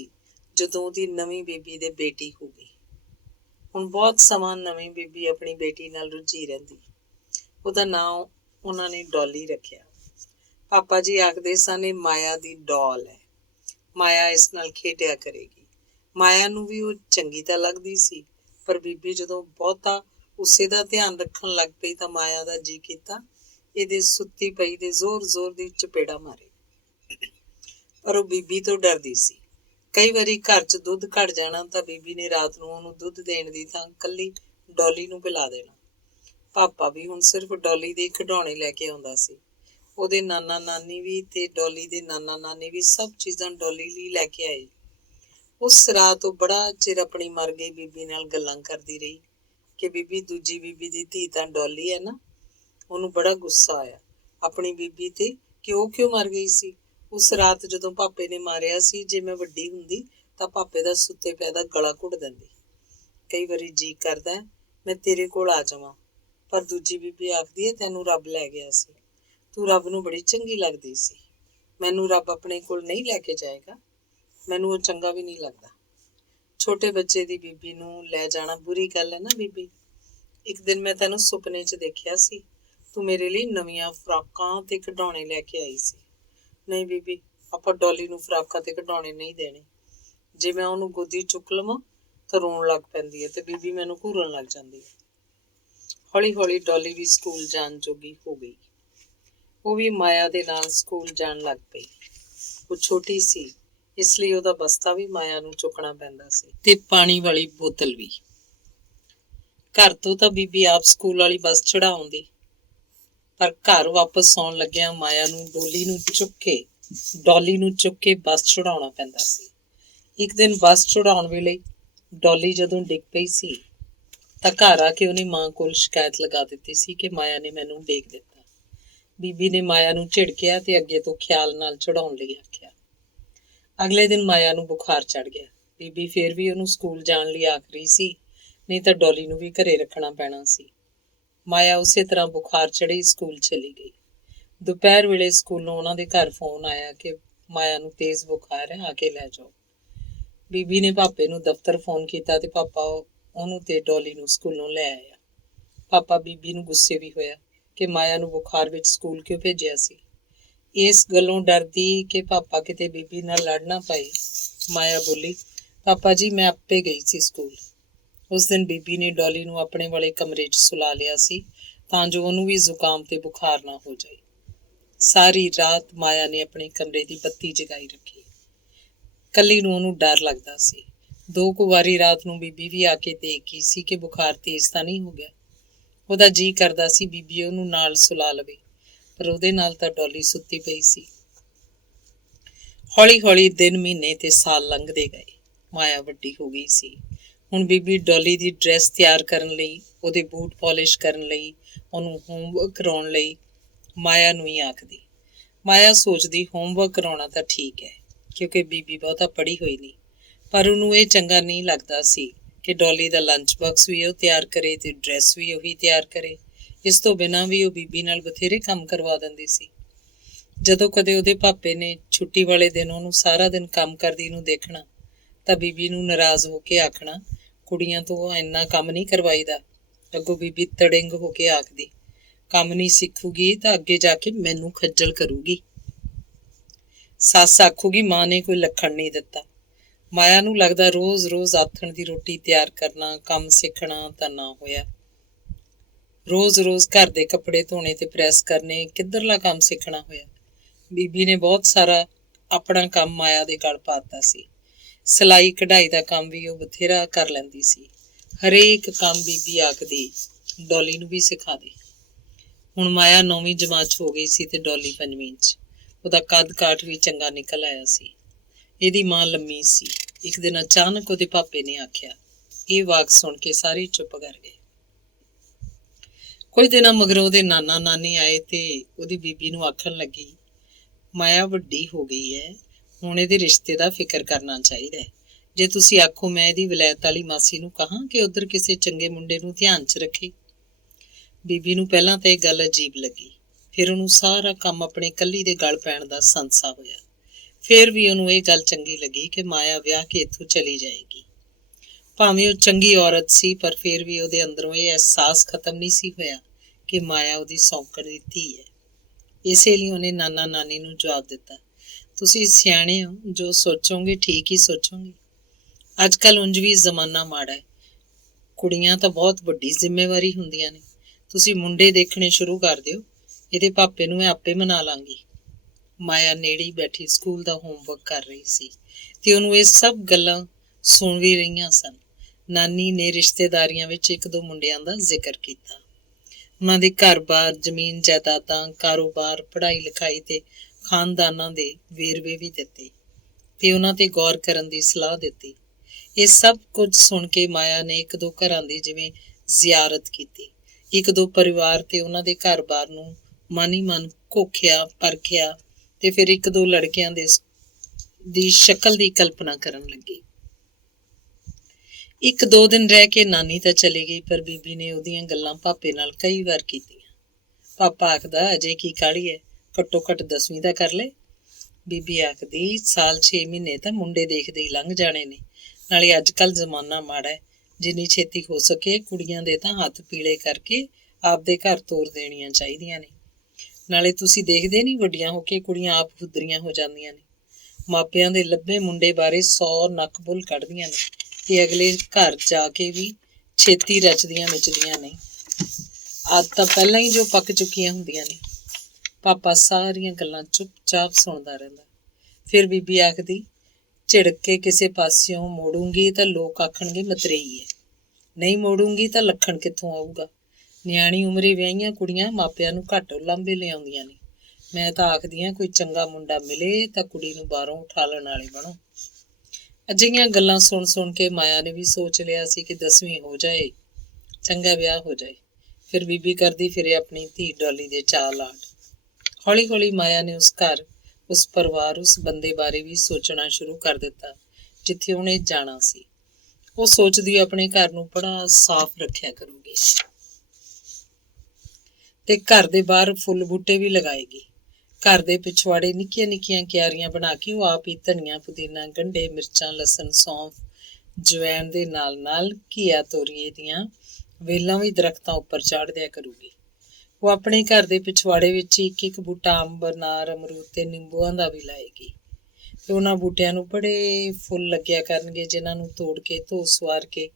ਜਦੋਂ ਉਹਦੀ ਨਵੀਂ ਬੀਬੀ ਦੇ ਬੇਟੀ ਹੋ ਗਈ। ਹੁਣ ਬਹੁਤ ਸਮਾਂ ਨਵੀਂ ਬੀਬੀ ਆਪਣੀ ਬੇਟੀ ਨਾਲ ਰੁੱਝੀ ਰਹਿੰਦੀ। ਉਹਦਾ ਨਾਂ ਉਹਨਾਂ ਨੇ ਡੌਲੀ ਰੱਖਿਆ। ਪਾਪਾ ਜੀ ਆਖਦੇ ਸਨ, ਇਹ ਮਾਇਆ ਦੀ ਡੌਲ ਹੈ, ਮਾਇਆ ਇਸ ਨਾਲ ਖੇਡਿਆ ਕਰੇਗੀ। ਮਾਇਆ ਨੂੰ ਵੀ ਉਹ ਚੰਗੀ ਤਾਂ ਲੱਗਦੀ ਸੀ, ਪਰ ਬੀਬੀ ਜਦੋਂ ਬਹੁਤਾ ਉਸੇ ਦਾ ਧਿਆਨ ਰੱਖਣ ਲੱਗ ਪਈ ਤਾਂ ਮਾਇਆ ਦਾ ਜੀ ਕੀਤਾ ਇਹਦੇ ਸੁੱਤੀ ਪਈ ਦੇ ਜ਼ੋਰ ਦੀ ਚਪੇੜਾ ਮਾਰੇ। ਪਰ ਉਹ ਬੀਬੀ ਤੋਂ ਡਰਦੀ ਸੀ। ਕਈ ਵਾਰੀ ਘਰ 'ਚ ਦੁੱਧ ਘਟ ਜਾਣਾ ਤਾਂ ਬੀਬੀ ਨੇ ਰਾਤ ਨੂੰ ਉਹਨੂੰ ਦੁੱਧ ਦੇਣ ਦੀ ਥਾਂ ਕੱਲੀ ਡੌਲੀ ਨੂੰ ਪਿਲਾ ਦੇਣਾ। ਪਾਪਾ ਵੀ ਹੁਣ ਸਿਰਫ ਡੌਲੀ ਦੇ ਖਿਡੌਣੇ ਲੈ ਕੇ ਆਉਂਦਾ ਸੀ। ਉਹਦੇ ਨਾਨਾ ਨਾਨੀ ਵੀ ਤੇ ਡੌਲੀ ਦੇ ਨਾਨਾ ਨਾਨੀ ਵੀ ਸਭ ਚੀਜ਼ਾਂ ਡੌਲੀ ਲਈ ਲੈ ਕੇ ਆਏ। ਉਸ ਰਾਤ ਉਹ ਬੜਾ ਚਿਰ ਆਪਣੀ ਮਰ ਗਈ ਬੀਬੀ ਨਾਲ ਗੱਲਾਂ ਕਰਦੀ ਰਹੀ ਕਿ ਬੀਬੀ, ਦੂਜੀ ਬੀਬੀ ਦੀ ਧੀ ਤਾਂ ਡੌਲੀ ਹੈ ਨਾ। ਉਹਨੂੰ ਬੜਾ ਗੁੱਸਾ ਆਇਆ ਆਪਣੀ ਬੀਬੀ ਤੇ ਕਿ ਉਹ ਕਿਉਂ ਮਰ ਗਈ ਸੀ। ਉਸ ਰਾਤ ਜਦੋਂ ਪਾਪੇ ਨੇ ਮਾਰਿਆ ਸੀ, ਜੇ ਮੈਂ ਵੱਡੀ ਹੁੰਦੀ ਤਾਂ ਪਾਪੇ ਦਾ ਸੁੱਤੇ ਪਿਆ ਦਾ ਗਲਾ ਘੁੱਟ ਦਿੰਦੀ। ਕਈ ਵਾਰੀ ਜੀ ਕਰਦਾ ਮੈਂ ਤੇਰੇ ਕੋਲ ਆ ਜਾਵਾਂ, ਪਰ ਦੂਜੀ ਬੀਬੀ ਆਖਦੀ ਹੈ, ਤੈਨੂੰ ਰੱਬ ਲੈ ਗਿਆ ਸੀ, ਤੂੰ ਰੱਬ ਨੂੰ ਬੜੀ ਚੰਗੀ ਲੱਗਦੀ ਸੀ, ਮੈਨੂੰ ਰੱਬ ਆਪਣੇ ਕੋਲ ਨਹੀਂ ਲੈ ਕੇ ਜਾਏਗਾ, ਮੈਨੂੰ ਉਹ ਚੰਗਾ ਵੀ ਨਹੀਂ ਲੱਗਦਾ। ਛੋਟੇ ਬੱਚੇ ਦੀ ਬੀਬੀ ਨੂੰ ਲੈ ਜਾਣਾ ਬੁਰੀ ਗੱਲ ਹੈ ਨਾ ਬੀਬੀ। ਇੱਕ ਦਿਨ ਮੈਂ ਤੈਨੂੰ ਸੁਪਨੇ 'ਚ ਦੇਖਿਆ ਸੀ, ਤੂੰ ਮੇਰੇ ਲਈ ਨਵੀਆਂ ਫਰਾਕਾਂ ਤੇ ਖਿਡੌਣੇ ਲੈ ਕੇ ਆਈ ਸੀ। ਨਹੀਂ ਬੀਬੀ, ਆਪਾਂ ਡੌਲੀ ਨੂੰ ਫਰਾਕਾਂ ਤੇ ਖਿਡੌਣੇ ਨਹੀਂ ਦੇਣੇ। ਜੇ ਮੈਂ ਉਹਨੂੰ ਗੋਦੀ ਚੁੱਕ ਲਵਾਂ ਤਾਂ ਰੋਣ ਲੱਗ ਪੈਂਦੀ ਹੈ ਤੇ ਬੀਬੀ ਮੈਨੂੰ ਘੂਰਨ ਲੱਗ ਜਾਂਦੀ ਹੈ। ਹੌਲੀ ਹੌਲੀ ਡੌਲੀ ਵੀ ਸਕੂਲ ਜਾਣ ਜੋਗੀ ਹੋ ਗਈ। ਉਹ ਵੀ ਮਾਇਆ ਦੇ ਨਾਲ ਸਕੂਲ ਜਾਣ ਲੱਗ ਪਈ। ਉਹ ਛੋਟੀ ਸੀ, ਇਸ ਲਈ ਉਹਦਾ ਬਸਤਾ ਵੀ ਮਾਇਆ ਨੂੰ ਚੁੱਕਣਾ ਪੈਂਦਾ ਸੀ ਤੇ ਪਾਣੀ ਵਾਲੀ ਬੋਤਲ ਵੀ। ਘਰ ਤੋਂ ਤਾਂ ਬੀਬੀ ਆਪ ਸਕੂਲ ਵਾਲੀ ਬੱਸ ਚੜਾਉਂਦੀ, ਪਰ ਘਰ ਵਾਪਸ ਆਉਣ ਲੱਗਿਆ ਮਾਇਆ ਨੂੰ ਡੌਲੀ ਨੂੰ ਚੁੱਕ ਕੇ ਬੱਸ ਚੜਾਉਣਾ ਪੈਂਦਾ ਸੀ। ਇੱਕ ਦਿਨ ਬੱਸ ਚੜਾਉਣ ਵੇਲੇ ਡੌਲੀ ਜਦੋਂ ਡਿੱਗ ਪਈ ਸੀ ਤਾਂ ਘਰ ਆ ਕੇ ਉਹਨੇ ਮਾਂ ਕੋਲ ਸ਼ਿਕਾਇਤ ਲਗਾ ਦਿੱਤੀ ਸੀ ਕਿ ਮਾਇਆ ਨੇ ਮੈਨੂੰ ਡੇਗ ਦਿੱਤਾ। ਬੀਬੀ ਨੇ ਮਾਇਆ ਨੂੰ ਝਿੜਕਿਆ ਤੇ ਅੱਗੇ ਤੋਂ ਖਿਆਲ ਨਾਲ ਚੜਾਉਣ ਲਈ ਆਖਿਆ। ਅਗਲੇ ਦਿਨ ਮਾਇਆ ਨੂੰ ਬੁਖਾਰ ਚੜ ਗਿਆ। ਬੀਬੀ ਫੇਰ ਵੀ ਉਹਨੂੰ ਸਕੂਲ ਜਾਣ ਲਈ ਆਖ ਰਹੀ ਸੀ, ਨਹੀਂ ਤਾਂ ਡੌਲੀ ਨੂੰ ਵੀ ਘਰੇ ਰੱਖਣਾ ਪੈਣਾ ਸੀ। ਮਾਇਆ ਉਸੇ ਤਰ੍ਹਾਂ ਬੁਖਾਰ ਚੜ੍ਹੀ ਸਕੂਲ ਚਲੀ ਗਈ। ਦੁਪਹਿਰ ਵੇਲੇ ਸਕੂਲੋਂ ਉਹਨਾਂ ਦੇ ਘਰ ਫੋਨ ਆਇਆ ਕਿ ਮਾਇਆ ਨੂੰ ਤੇਜ਼ ਬੁਖਾਰ ਹੈ, ਆ ਕੇ ਲੈ ਜਾਓ। ਬੀਬੀ ਨੇ ਪਾਪੇ ਨੂੰ ਦਫ਼ਤਰ ਫੋਨ ਕੀਤਾ ਤੇ ਪਾਪਾ ਉਹਨੂੰ ਤੇ ਡੌਲੀ ਨੂੰ ਸਕੂਲੋਂ ਲੈ ਆਇਆ। ਪਾਪਾ ਬੀਬੀ ਨੂੰ ਗੁੱਸੇ ਵੀ ਹੋਇਆ ਕਿ ਮਾਇਆ ਨੂੰ ਬੁਖਾਰ ਵਿੱਚ ਸਕੂਲ ਕਿਉਂ ਭੇਜਿਆ ਸੀ। ਇਸ ਗੱਲੋਂ ਡਰਦੀ ਕਿ ਪਾਪਾ ਕਿਤੇ ਬੀਬੀ ਨਾਲ ਲੜ ਨਾ ਪਏ, ਮਾਇਆ ਬੋਲੀ, ਪਾਪਾ ਜੀ ਮੈਂ ਆਪੇ ਗਈ ਸੀ ਸਕੂਲ। ਉਸ ਦਿਨ ਬੀਬੀ ਨੇ ਡੌਲੀ ਨੂੰ ਆਪਣੇ ਵਾਲੇ ਕਮਰੇ 'ਚ ਸੁਲਾ ਲਿਆ ਸੀ ਤਾਂ ਜੋ ਉਹਨੂੰ ਵੀ ਜ਼ੁਕਾਮ ਤੇ ਬੁਖਾਰ ਨਾ ਹੋ ਜਾਏ। ਸਾਰੀ ਰਾਤ ਮਾਇਆ ਨੇ ਆਪਣੇ ਕਮਰੇ ਦੀ ਬੱਤੀ ਜਗਾਈ ਰੱਖੀ। ਕੱਲੀ ਨੂੰ ਉਹਨੂੰ ਡਰ ਲੱਗਦਾ ਸੀ। 2 ਕੁ ਵਾਰੀ ਰਾਤ ਨੂੰ ਬੀਬੀ ਵੀ ਆ ਕੇ ਦੇਖ ਗਈ ਸੀ ਕਿ ਬੁਖਾਰ ਤੇਜ਼ ਤਾਂ ਨਹੀਂ ਹੋ ਗਿਆ। ਉਹਦਾ ਜੀ ਕਰਦਾ ਸੀ ਬੀਬੀ ਉਹਨੂੰ ਨਾਲ ਸੁਲਾ ਲਵੇ, ਪਰ ਉਹਦੇ ਨਾਲ ਤਾਂ ਡੌਲੀ ਸੁੱਤੀ ਪਈ ਸੀ। ਹੌਲੀ ਹੌਲੀ ਦਿਨ, ਮਹੀਨੇ ਤੇ ਸਾਲ ਲੰਘਦੇ ਗਏ। ਮਾਇਆ ਵੱਡੀ ਹੋ ਗਈ ਸੀ। ਹੁਣ ਬੀਬੀ ਡੋਲੀ ਦੀ ਡਰੈਸ ਤਿਆਰ ਕਰਨ ਲਈ, ਉਹਦੇ ਬੂਟ ਪਾਲਿਸ਼ ਕਰਨ ਲਈ, ਉਹਨੂੰ ਹੋਮਵਰਕ ਕਰਾਉਣ ਲਈ ਮਾਇਆ ਨੂੰ ਹੀ ਆਖਦੀ। ਮਾਇਆ ਸੋਚਦੀ ਹੋਮਵਰਕ ਕਰਾਉਣਾ ਤਾਂ ਠੀਕ ਹੈ, ਕਿਉਂਕਿ ਬੀਬੀ ਬਹੁਤਾ ਪੜ੍ਹੀ ਹੋਈ ਨਹੀਂ, ਪਰ ਉਹਨੂੰ ਇਹ ਚੰਗਾ ਨਹੀਂ ਲੱਗਦਾ ਸੀ ਕਿ ਡੋਲੀ ਦਾ ਲੰਚ ਬਾਕਸ ਵੀ ਉਹ ਤਿਆਰ ਕਰੇ ਤੇ ਡਰੈਸ ਵੀ ਉਹੀ ਤਿਆਰ ਕਰੇ। ਇਸ ਤੋਂ ਬਿਨਾਂ ਵੀ ਉਹ ਬੀਬੀ ਨਾਲ ਬਥੇਰੇ ਕੰਮ ਕਰਵਾ ਦਿੰਦੀ ਸੀ। ਜਦੋਂ ਕਦੇ ਉਹਦੇ ਪਾਪੇ ਨੇ ਛੁੱਟੀ ਵਾਲੇ ਦਿਨ ਉਹਨੂੰ ਸਾਰਾ ਦਿਨ ਕੰਮ ਕਰਦੀ ਨੂੰ ਦੇਖਣਾ ਤਾਂ ਬੀਬੀ ਨੂੰ ਨਾਰਾਜ਼ ਹੋ ਕੇ ਆਖਣਾ, ਕੁੜੀਆਂ ਤੋਂ ਇੰਨਾ ਕੰਮ ਨਹੀਂ ਕਰਵਾਈਦਾ। ਅੱਗੋਂ ਬੀਬੀ ਤੜਿੰਗ ਹੋ ਕੇ ਆਖਦੀ, ਕੰਮ ਨਹੀਂ ਸਿੱਖੂਗੀ ਤਾਂ ਅੱਗੇ ਜਾ ਕੇ ਮੈਨੂੰ ਖੱਜਲ ਕਰੂਗੀ। ਸੱਸ ਆਖੂਗੀ ਮਾਂ ਨੇ ਕੋਈ ਲੱਖਣ ਨਹੀਂ ਦਿੱਤਾ। ਮਾਇਆ ਨੂੰ ਲੱਗਦਾ ਰੋਜ਼ ਆਥਣ ਦੀ ਰੋਟੀ ਤਿਆਰ ਕਰਨਾ ਕੰਮ ਸਿੱਖਣਾ ਤਾਂ ਨਾ ਹੋਇਆ। ਰੋਜ਼ ਘਰ ਦੇ ਕੱਪੜੇ ਧੋਣੇ ਤੇ ਪ੍ਰੈਸ ਕਰਨੇ ਕਿੱਧਰਲਾ ਕੰਮ ਸਿੱਖਣਾ ਹੋਇਆ। ਬੀਬੀ ਨੇ ਬਹੁਤ ਸਾਰਾ ਆਪਣਾ ਕੰਮ ਮਾਇਆ ਦੇ ਗਲ ਪਾ ਦਿੱਤਾ ਸੀ। ਸਿਲਾਈ ਕਢਾਈ ਦਾ ਕੰਮ ਵੀ ਉਹ ਬਥੇਰਾ ਕਰ ਲੈਂਦੀ ਸੀ। ਹਰੇਕ ਕੰਮ ਬੀਬੀ ਆਖਦੀ ਡੋਲੀ ਨੂੰ ਵੀ ਸਿਖਾ ਦੇ। ਹੁਣ ਮਾਇਆ 9ਵੀਂ ਜਮਾਤ 'ਚ ਹੋ ਗਈ ਸੀ ਤੇ ਡੋਲੀ 5ਵੀਂ 'ਚ। ਉਹਦਾ ਕੱਦ ਕਾਠ ਵੀ ਚੰਗਾ ਨਿਕਲ ਆਇਆ ਸੀ। ਇਹਦੀ ਮਾਂ ਲੰਮੀ ਸੀ। ਇੱਕ ਦਿਨ ਅਚਾਨਕ ਉਹਦੇ ਪਾਪੇ ਨੇ ਆਖਿਆ। ਇਹ ਵਾਕ ਸੁਣ ਕੇ ਸਾਰੇ ਚੁੱਪ ਕਰ ਗਏ। ਕੁਝ ਦਿਨਾਂ ਮਗਰੋਂ ਉਹਦੇ ਨਾਨਾ ਨਾਨੀ ਆਏ ਤੇ ਉਹਦੀ ਬੀਬੀ ਨੂੰ ਆਖਣ ਲੱਗੀ, ਮਾਇਆ ਵੱਡੀ ਹੋ ਗਈ ਹੈ, ਹੁਣ ਇਹਦੇ ਰਿਸ਼ਤੇ ਦਾ ਫਿਕਰ ਕਰਨਾ ਚਾਹੀਦਾ ਹੈ। ਜੇ ਤੁਸੀਂ ਆਖੋ ਮੈਂ ਇਹਦੀ ਵਿਲਾਇਤ ਵਾਲੀ ਮਾਸੀ ਨੂੰ ਕਹਾਂ ਕਿ ਉੱਧਰ ਕਿਸੇ ਚੰਗੇ ਮੁੰਡੇ ਨੂੰ ਧਿਆਨ 'ਚ ਰੱਖੇ। ਬੀਬੀ ਨੂੰ ਪਹਿਲਾਂ ਤਾਂ ਇਹ ਗੱਲ ਅਜੀਬ ਲੱਗੀ, ਫਿਰ ਉਹਨੂੰ ਸਾਰਾ ਕੰਮ ਆਪਣੇ ਇਕੱਲੀ ਦੇ ਗਲ ਪੈਣ ਦਾ ਸੰਸਾ ਹੋਇਆ। ਫਿਰ ਵੀ ਉਹਨੂੰ ਇਹ ਗੱਲ ਚੰਗੀ ਲੱਗੀ ਕਿ ਮਾਇਆ ਵਿਆਹ ਕੇ ਇੱਥੋਂ ਚਲੀ ਜਾਏਗੀ। ਭਾਵੇਂ ਉਹ ਚੰਗੀ ਔਰਤ ਸੀ, ਪਰ ਫਿਰ ਵੀ ਉਹਦੇ ਅੰਦਰੋਂ ਇਹ ਅਹਿਸਾਸ ਖਤਮ ਨਹੀਂ ਸੀ ਹੋਇਆ ਕਿ ਮਾਇਆ ਉਹਦੀ ਸੌਂਕਣ ਦੀ ਧੀ ਹੈ। ਇਸੇ ਲਈ ਉਹਨੇ ਨਾਨਾ ਨਾਨੀ ਨੂੰ ਜਵਾਬ ਦਿੱਤਾ, ਤੁਸੀਂ ਸਿਆਣੇ ਹੋ, ਜੋ ਸੋਚੋਗੇ ਠੀਕ ਹੀ ਸੋਚੋਗੇ। ਅੱਜ ਕੱਲ੍ਹ ਉਂਝ ਵੀ ਜ਼ਮਾਨਾ ਮਾੜਾ ਹੈ, ਕੁੜੀਆਂ ਤਾਂ ਬਹੁਤ ਵੱਡੀ ਜ਼ਿੰਮੇਵਾਰੀ ਹੁੰਦੀਆਂ ਨੇ। ਤੁਸੀਂ ਮੁੰਡੇ ਦੇਖਣੇ ਸ਼ੁਰੂ ਕਰ ਦਿਓ, ਇਹਦੇ ਪਾਪੇ ਨੂੰ ਮੈਂ ਆਪੇ ਮਨਾ ਲਾਂਗੀ। ਮਾਇਆ ਨੇੜੇ ਬੈਠੀ ਸਕੂਲ ਦਾ ਹੋਮਵਰਕ ਕਰ ਰਹੀ ਸੀ ਤੇ ਉਹਨੂੰ ਇਹ ਸਭ ਗੱਲਾਂ ਸੁਣ ਵੀ ਰਹੀਆਂ ਸਨ। ਨਾਨੀ ਨੇ ਰਿਸ਼ਤੇਦਾਰੀਆਂ ਵਿੱਚ 1-2 ਮੁੰਡਿਆਂ ਦਾ ਜ਼ਿਕਰ ਕੀਤਾ। ਉਹਨਾਂ ਦੇ ਘਰ-ਬਾਰ, ਜ਼ਮੀਨ ਜਾਇਦਾਦਾਂ, ਕਾਰੋਬਾਰ, ਪੜ੍ਹਾਈ ਲਿਖਾਈ ਤੇ ਖਾਨਦਾਨਾਂ ਦੇ ਵੇਰਵੇ ਵੀ ਦਿੱਤੇ ਤੇ ਉਹਨਾਂ ਤੇ ਗੌਰ ਕਰਨ ਦੀ ਸਲਾਹ ਦਿੱਤੀ। ਇਹ ਸਭ ਕੁਝ ਸੁਣ ਕੇ ਮਾਇਆ ਨੇ 1-2 ਘਰਾਂ ਦੀ ਜਿਵੇਂ ਜ਼ਿਆਰਤ ਕੀਤੀ। 1-2 ਪਰਿਵਾਰ ਤੇ ਉਹਨਾਂ ਦੇ ਘਰ-ਬਾਰ ਨੂੰ ਮਨ ਹੀ ਮਨ ਘੋਖਿਆ, ਪਰਖਿਆ ਤੇ ਫਿਰ 1-2 ਲੜਕਿਆਂ ਦੀ ਸ਼ਕਲ ਦੀ ਕਲਪਨਾ ਕਰਨ ਲੱਗੀ। 1-2 ਦਿਨ ਰਹਿ ਕੇ ਨਾਨੀ ਤਾਂ ਚਲੀ ਗਈ, ਪਰ ਬੀਬੀ ਨੇ ਉਹਦੀਆਂ ਗੱਲਾਂ ਪਾਪੇ ਨਾਲ ਕਈ ਵਾਰ ਕੀਤੀਆਂ। ਪਾਪਾ ਆਖਦਾ, ਅਜੇ ਕੀ ਕਾਹਲੀ ਹੈ, ਘੱਟੋ ਘੱਟ 10ਵੀਂ ਦਾ ਕਰ ਲੈ। ਬੀਬੀ ਆਖਦੀ, ਸਾਲ 6 ਮਹੀਨੇ ਤਾਂ ਮੁੰਡੇ ਦੇਖਦੇ ਹੀ ਲੰਘ ਜਾਣੇ ਨੇ, ਨਾਲੇ ਅੱਜ ਕੱਲ੍ਹ ਜ਼ਮਾਨਾ ਮਾੜਾ ਹੈ, ਜਿੰਨੀ ਛੇਤੀ ਹੋ ਸਕੇ ਕੁੜੀਆਂ ਦੇ ਤਾਂ ਹੱਥ ਪੀਲੇ ਕਰਕੇ ਆਪਦੇ ਘਰ ਤੋਰ ਦੇਣੀਆਂ ਚਾਹੀਦੀਆਂ ਨੇ। ਨਾਲੇ ਤੁਸੀਂ ਦੇਖਦੇ ਨਹੀਂ, ਵੱਡੀਆਂ ਹੋ ਕੇ ਕੁੜੀਆਂ ਆਪ ਹੁਦਰੀਆਂ ਹੋ ਜਾਂਦੀਆਂ ਨੇ। ਮਾਪਿਆਂ ਦੇ ਲੱਭੇ ਮੁੰਡੇ ਬਾਰੇ 100 ਨੱਕ ਬੁੱਲ ਕੱਢਦੀਆਂ ਨੇ ਤੇ ਅਗਲੇ ਘਰ ਜਾ ਕੇ ਵੀ ਛੇਤੀ ਰਚਦੀਆਂ ਮਿਚਦੀਆਂ ਨਹੀਂ। ਆਦਤਾਂ ਪਹਿਲਾਂ ਹੀ ਜੋ ਪੱਕ ਚੁੱਕੀਆਂ ਹੁੰਦੀਆਂ ਨੇ। ਪਾਪਾ ਸਾਰੀਆਂ ਗੱਲਾਂ ਚੁੱਪਚਾਪ ਸੁਣਦਾ ਰਹਿੰਦਾ। ਫਿਰ ਬੀਬੀ ਆਖਦੀ, ਝਿੜਕ ਕੇ ਕਿਸੇ ਪਾਸਿਓਂ ਮੋੜੂੰਗੀ ਤਾਂ ਲੋਕ ਆਖਣਗੇ ਮਤਰੇਈ ਹੈ, ਨਹੀਂ ਮੋੜੂੰਗੀ ਤਾਂ ਲੱਖਣ ਕਿੱਥੋਂ ਆਊਗਾ। ਨਿਆਣੀ ਉਮਰੇ ਵਿਆਹੀਆਂ ਕੁੜੀਆਂ ਮਾਪਿਆਂ ਨੂੰ ਘੱਟ ਉਲਾਂਭੇ ਲਿਆਉਂਦੀਆਂ ਨੇ। ਮੈਂ ਤਾਂ ਆਖਦੀ ਹਾਂ ਕੋਈ ਚੰਗਾ ਮੁੰਡਾ ਮਿਲੇ ਤਾਂ ਕੁੜੀ ਨੂੰ ਬਾਹਰੋਂ ਉਠਾ ਲੈਣ ਵਾਲੇ ਬਣੋ। ਅਜਿਹੀਆਂ ਗੱਲਾਂ ਸੁਣ ਕੇ ਮਾਇਆ ਨੇ ਵੀ ਸੋਚ ਲਿਆ ਸੀ ਕਿ 10ਵੀਂ ਹੋ ਜਾਏ, ਚੰਗਾ ਵਿਆਹ ਹੋ ਜਾਏ। ਫਿਰ ਬੀਬੀ ਕਰਦੀ ਫਿਰੇ ਆਪਣੀ ਧੀ ਡੋਲੀ ਦੇ ਚਾਅ ਲਾਡ। ਹੌਲੀ ਹੌਲੀ ਮਾਇਆ ਨੇ ਉਸ ਘਰ, ਉਸ ਪਰਿਵਾਰ, ਉਸ ਬੰਦੇ ਬਾਰੇ ਵੀ ਸੋਚਣਾ ਸ਼ੁਰੂ ਕਰ ਦਿੱਤਾ ਜਿੱਥੇ ਉਹਨੇ ਜਾਣਾ ਸੀ। ਉਹ ਸੋਚਦੀ ਆਪਣੇ ਘਰ ਨੂੰ ਬੜਾ ਸਾਫ਼ ਰੱਖਿਆ ਕਰੂਗੀ ਤੇ ਘਰ ਦੇ ਬਾਹਰ ਫੁੱਲ ਬੂਟੇ ਵੀ ਲਗਾਏਗੀ। ਘਰ ਦੇ ਪਿਛਵਾੜੇ ਨਿੱਕੀਆਂ ਨਿੱਕੀਆਂ ਕਿਆਰੀਆਂ ਬਣਾ ਕੇ ਉਹ ਆਪ ਹੀ ਧਨੀਆ, ਪੁਦੀਨਾ, ਗੰਢੇ, ਮਿਰਚਾਂ, ਲਸਣ, ਸੌਂਫ, ਜਵੈਣ ਦੇ ਨਾਲ ਨਾਲ ਘੀਆ, ਤੋਰੀਏ ਦੀਆਂ ਵੇਲਾਂ ਵੀ ਦਰਖਤਾਂ ਉੱਪਰ ਚਾੜ ਦਿਆ ਕਰੂਗੀ। ਉਹ ਆਪਣੇ ਘਰ ਦੇ ਪਿਛਵਾੜੇ ਵਿੱਚ 1-1 ਬੂਟਾ ਅੰਬ, ਅਨਾਰ, ਅਮਰੂਦ ਤੇ ਨਿੰਬੂਆਂ ਦਾ ਵੀ ਲਾਏਗੀ ਤੇ ਉਹਨਾਂ ਬੂਟਿਆਂ ਨੂੰ ਬੜੇ ਫੁੱਲ ਲੱਗਿਆ ਕਰਨਗੇ, ਜਿਨ੍ਹਾਂ ਨੂੰ ਤੋੜ ਕੇ ਧੋ ਸਵਾਰ ਕੇ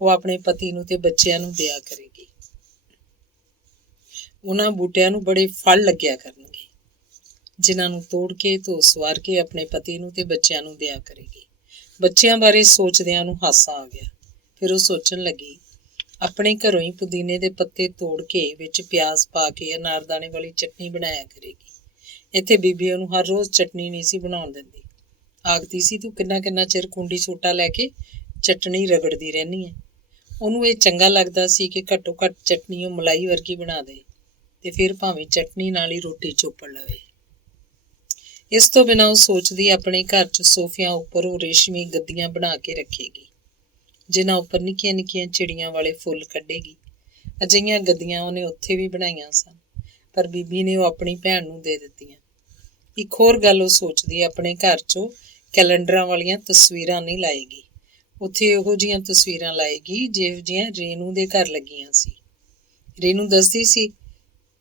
ਉਹ ਆਪਣੇ ਪਤੀ ਨੂੰ ਤੇ ਬੱਚਿਆਂ ਨੂੰ ਦਿਆ ਕਰੇਗੀ। ਉਹਨਾਂ ਬੂਟਿਆਂ ਨੂੰ ਬੜੇ ਫਲ ਲੱਗਿਆ ਕਰਨਗੇ, ਜਿਨ੍ਹਾਂ ਨੂੰ ਤੋੜ ਕੇ ਧੋ ਸਵਾਰ ਕੇ ਆਪਣੇ ਪਤੀ ਨੂੰ ਤੇ ਬੱਚਿਆਂ ਨੂੰ ਦਿਆ ਕਰੇਗੀ। ਬੱਚਿਆਂ ਬਾਰੇ ਸੋਚਦਿਆਂ ਨੂੰ ਹਾਸਾ ਆ ਗਿਆ। ਫਿਰ ਉਹ ਸੋਚਣ ਲੱਗੀ, ਆਪਣੇ ਘਰੋਂ ਹੀ ਪੁਦੀਨੇ ਦੇ ਪੱਤੇ ਤੋੜ ਕੇ ਵਿੱਚ ਪਿਆਜ਼ ਪਾ ਕੇ ਅਨਾਰਦਾਣੇ ਵਾਲੀ ਚਟਨੀ ਬਣਾਇਆ ਕਰੇਗੀ। ਇੱਥੇ ਬੀਬੀ ਉਹਨੂੰ ਹਰ ਰੋਜ਼ ਚਟਨੀ ਨਹੀਂ ਸੀ ਬਣਾਉਣ ਦਿੰਦੀ। ਆਖਦੀ ਸੀ, ਤੂੰ ਕਿੰਨਾ ਚਿਰ ਕੁੰਡੀ ਸੋਟਾ ਲੈ ਕੇ ਚਟਣੀ ਰਗੜਦੀ ਰਹਿੰਦੀ ਹੈ। ਉਹਨੂੰ ਇਹ ਚੰਗਾ ਲੱਗਦਾ ਸੀ ਕਿ ਘੱਟੋ ਘੱਟ ਚਟਨੀ ਉਹ ਮਲਾਈ ਵਰਗੀ ਬਣਾ ਦੇ ਤੇ ਫਿਰ ਭਾਵੇਂ ਚਟਨੀ ਨਾਲ ਹੀ ਰੋਟੀ ਚੋਪੜ ਲਵੇ। ਇਸ ਤੋਂ ਬਿਨਾਂ ਉਹ ਸੋਚਦੀ ਆਪਣੇ ਘਰ 'ਚ ਸੋਫਿਆਂ ਉੱਪਰ ਉਹ ਰੇਸ਼ਮੀ ਗੱਦੀਆਂ ਬਣਾ ਕੇ ਰੱਖੇਗੀ, ਜਿਨ੍ਹਾਂ ਉੱਪਰ ਨਿੱਕੀਆਂ ਨਿੱਕੀਆਂ ਚਿੜੀਆਂ ਵਾਲੇ ਫੁੱਲ ਕੱਢੇਗੀ। ਅਜਿਹੀਆਂ ਗੱਦੀਆਂ ਉਹਨੇ ਉੱਥੇ ਵੀ ਬਣਾਈਆਂ ਸਨ, ਪਰ ਬੀਬੀ ਨੇ ਉਹ ਆਪਣੀ ਭੈਣ ਨੂੰ ਦੇ ਦਿੱਤੀਆਂ। ਇੱਕ ਹੋਰ ਗੱਲ ਉਹ ਸੋਚਦੀ, ਆਪਣੇ ਘਰ 'ਚੋਂ ਕੈਲੰਡਰਾਂ ਵਾਲੀਆਂ ਤਸਵੀਰਾਂ ਨਹੀਂ ਲਾਏਗੀ, ਉੱਥੇ ਉਹੋ ਜਿਹੀਆਂ ਤਸਵੀਰਾਂ ਲਾਏਗੀ ਜਿਹੋ ਜਿਹੀਆਂ ਰੇਨੂ ਦੇ ਘਰ ਲੱਗੀਆਂ ਸੀ। ਰੇਨੂ ਦੱਸਦੀ ਸੀ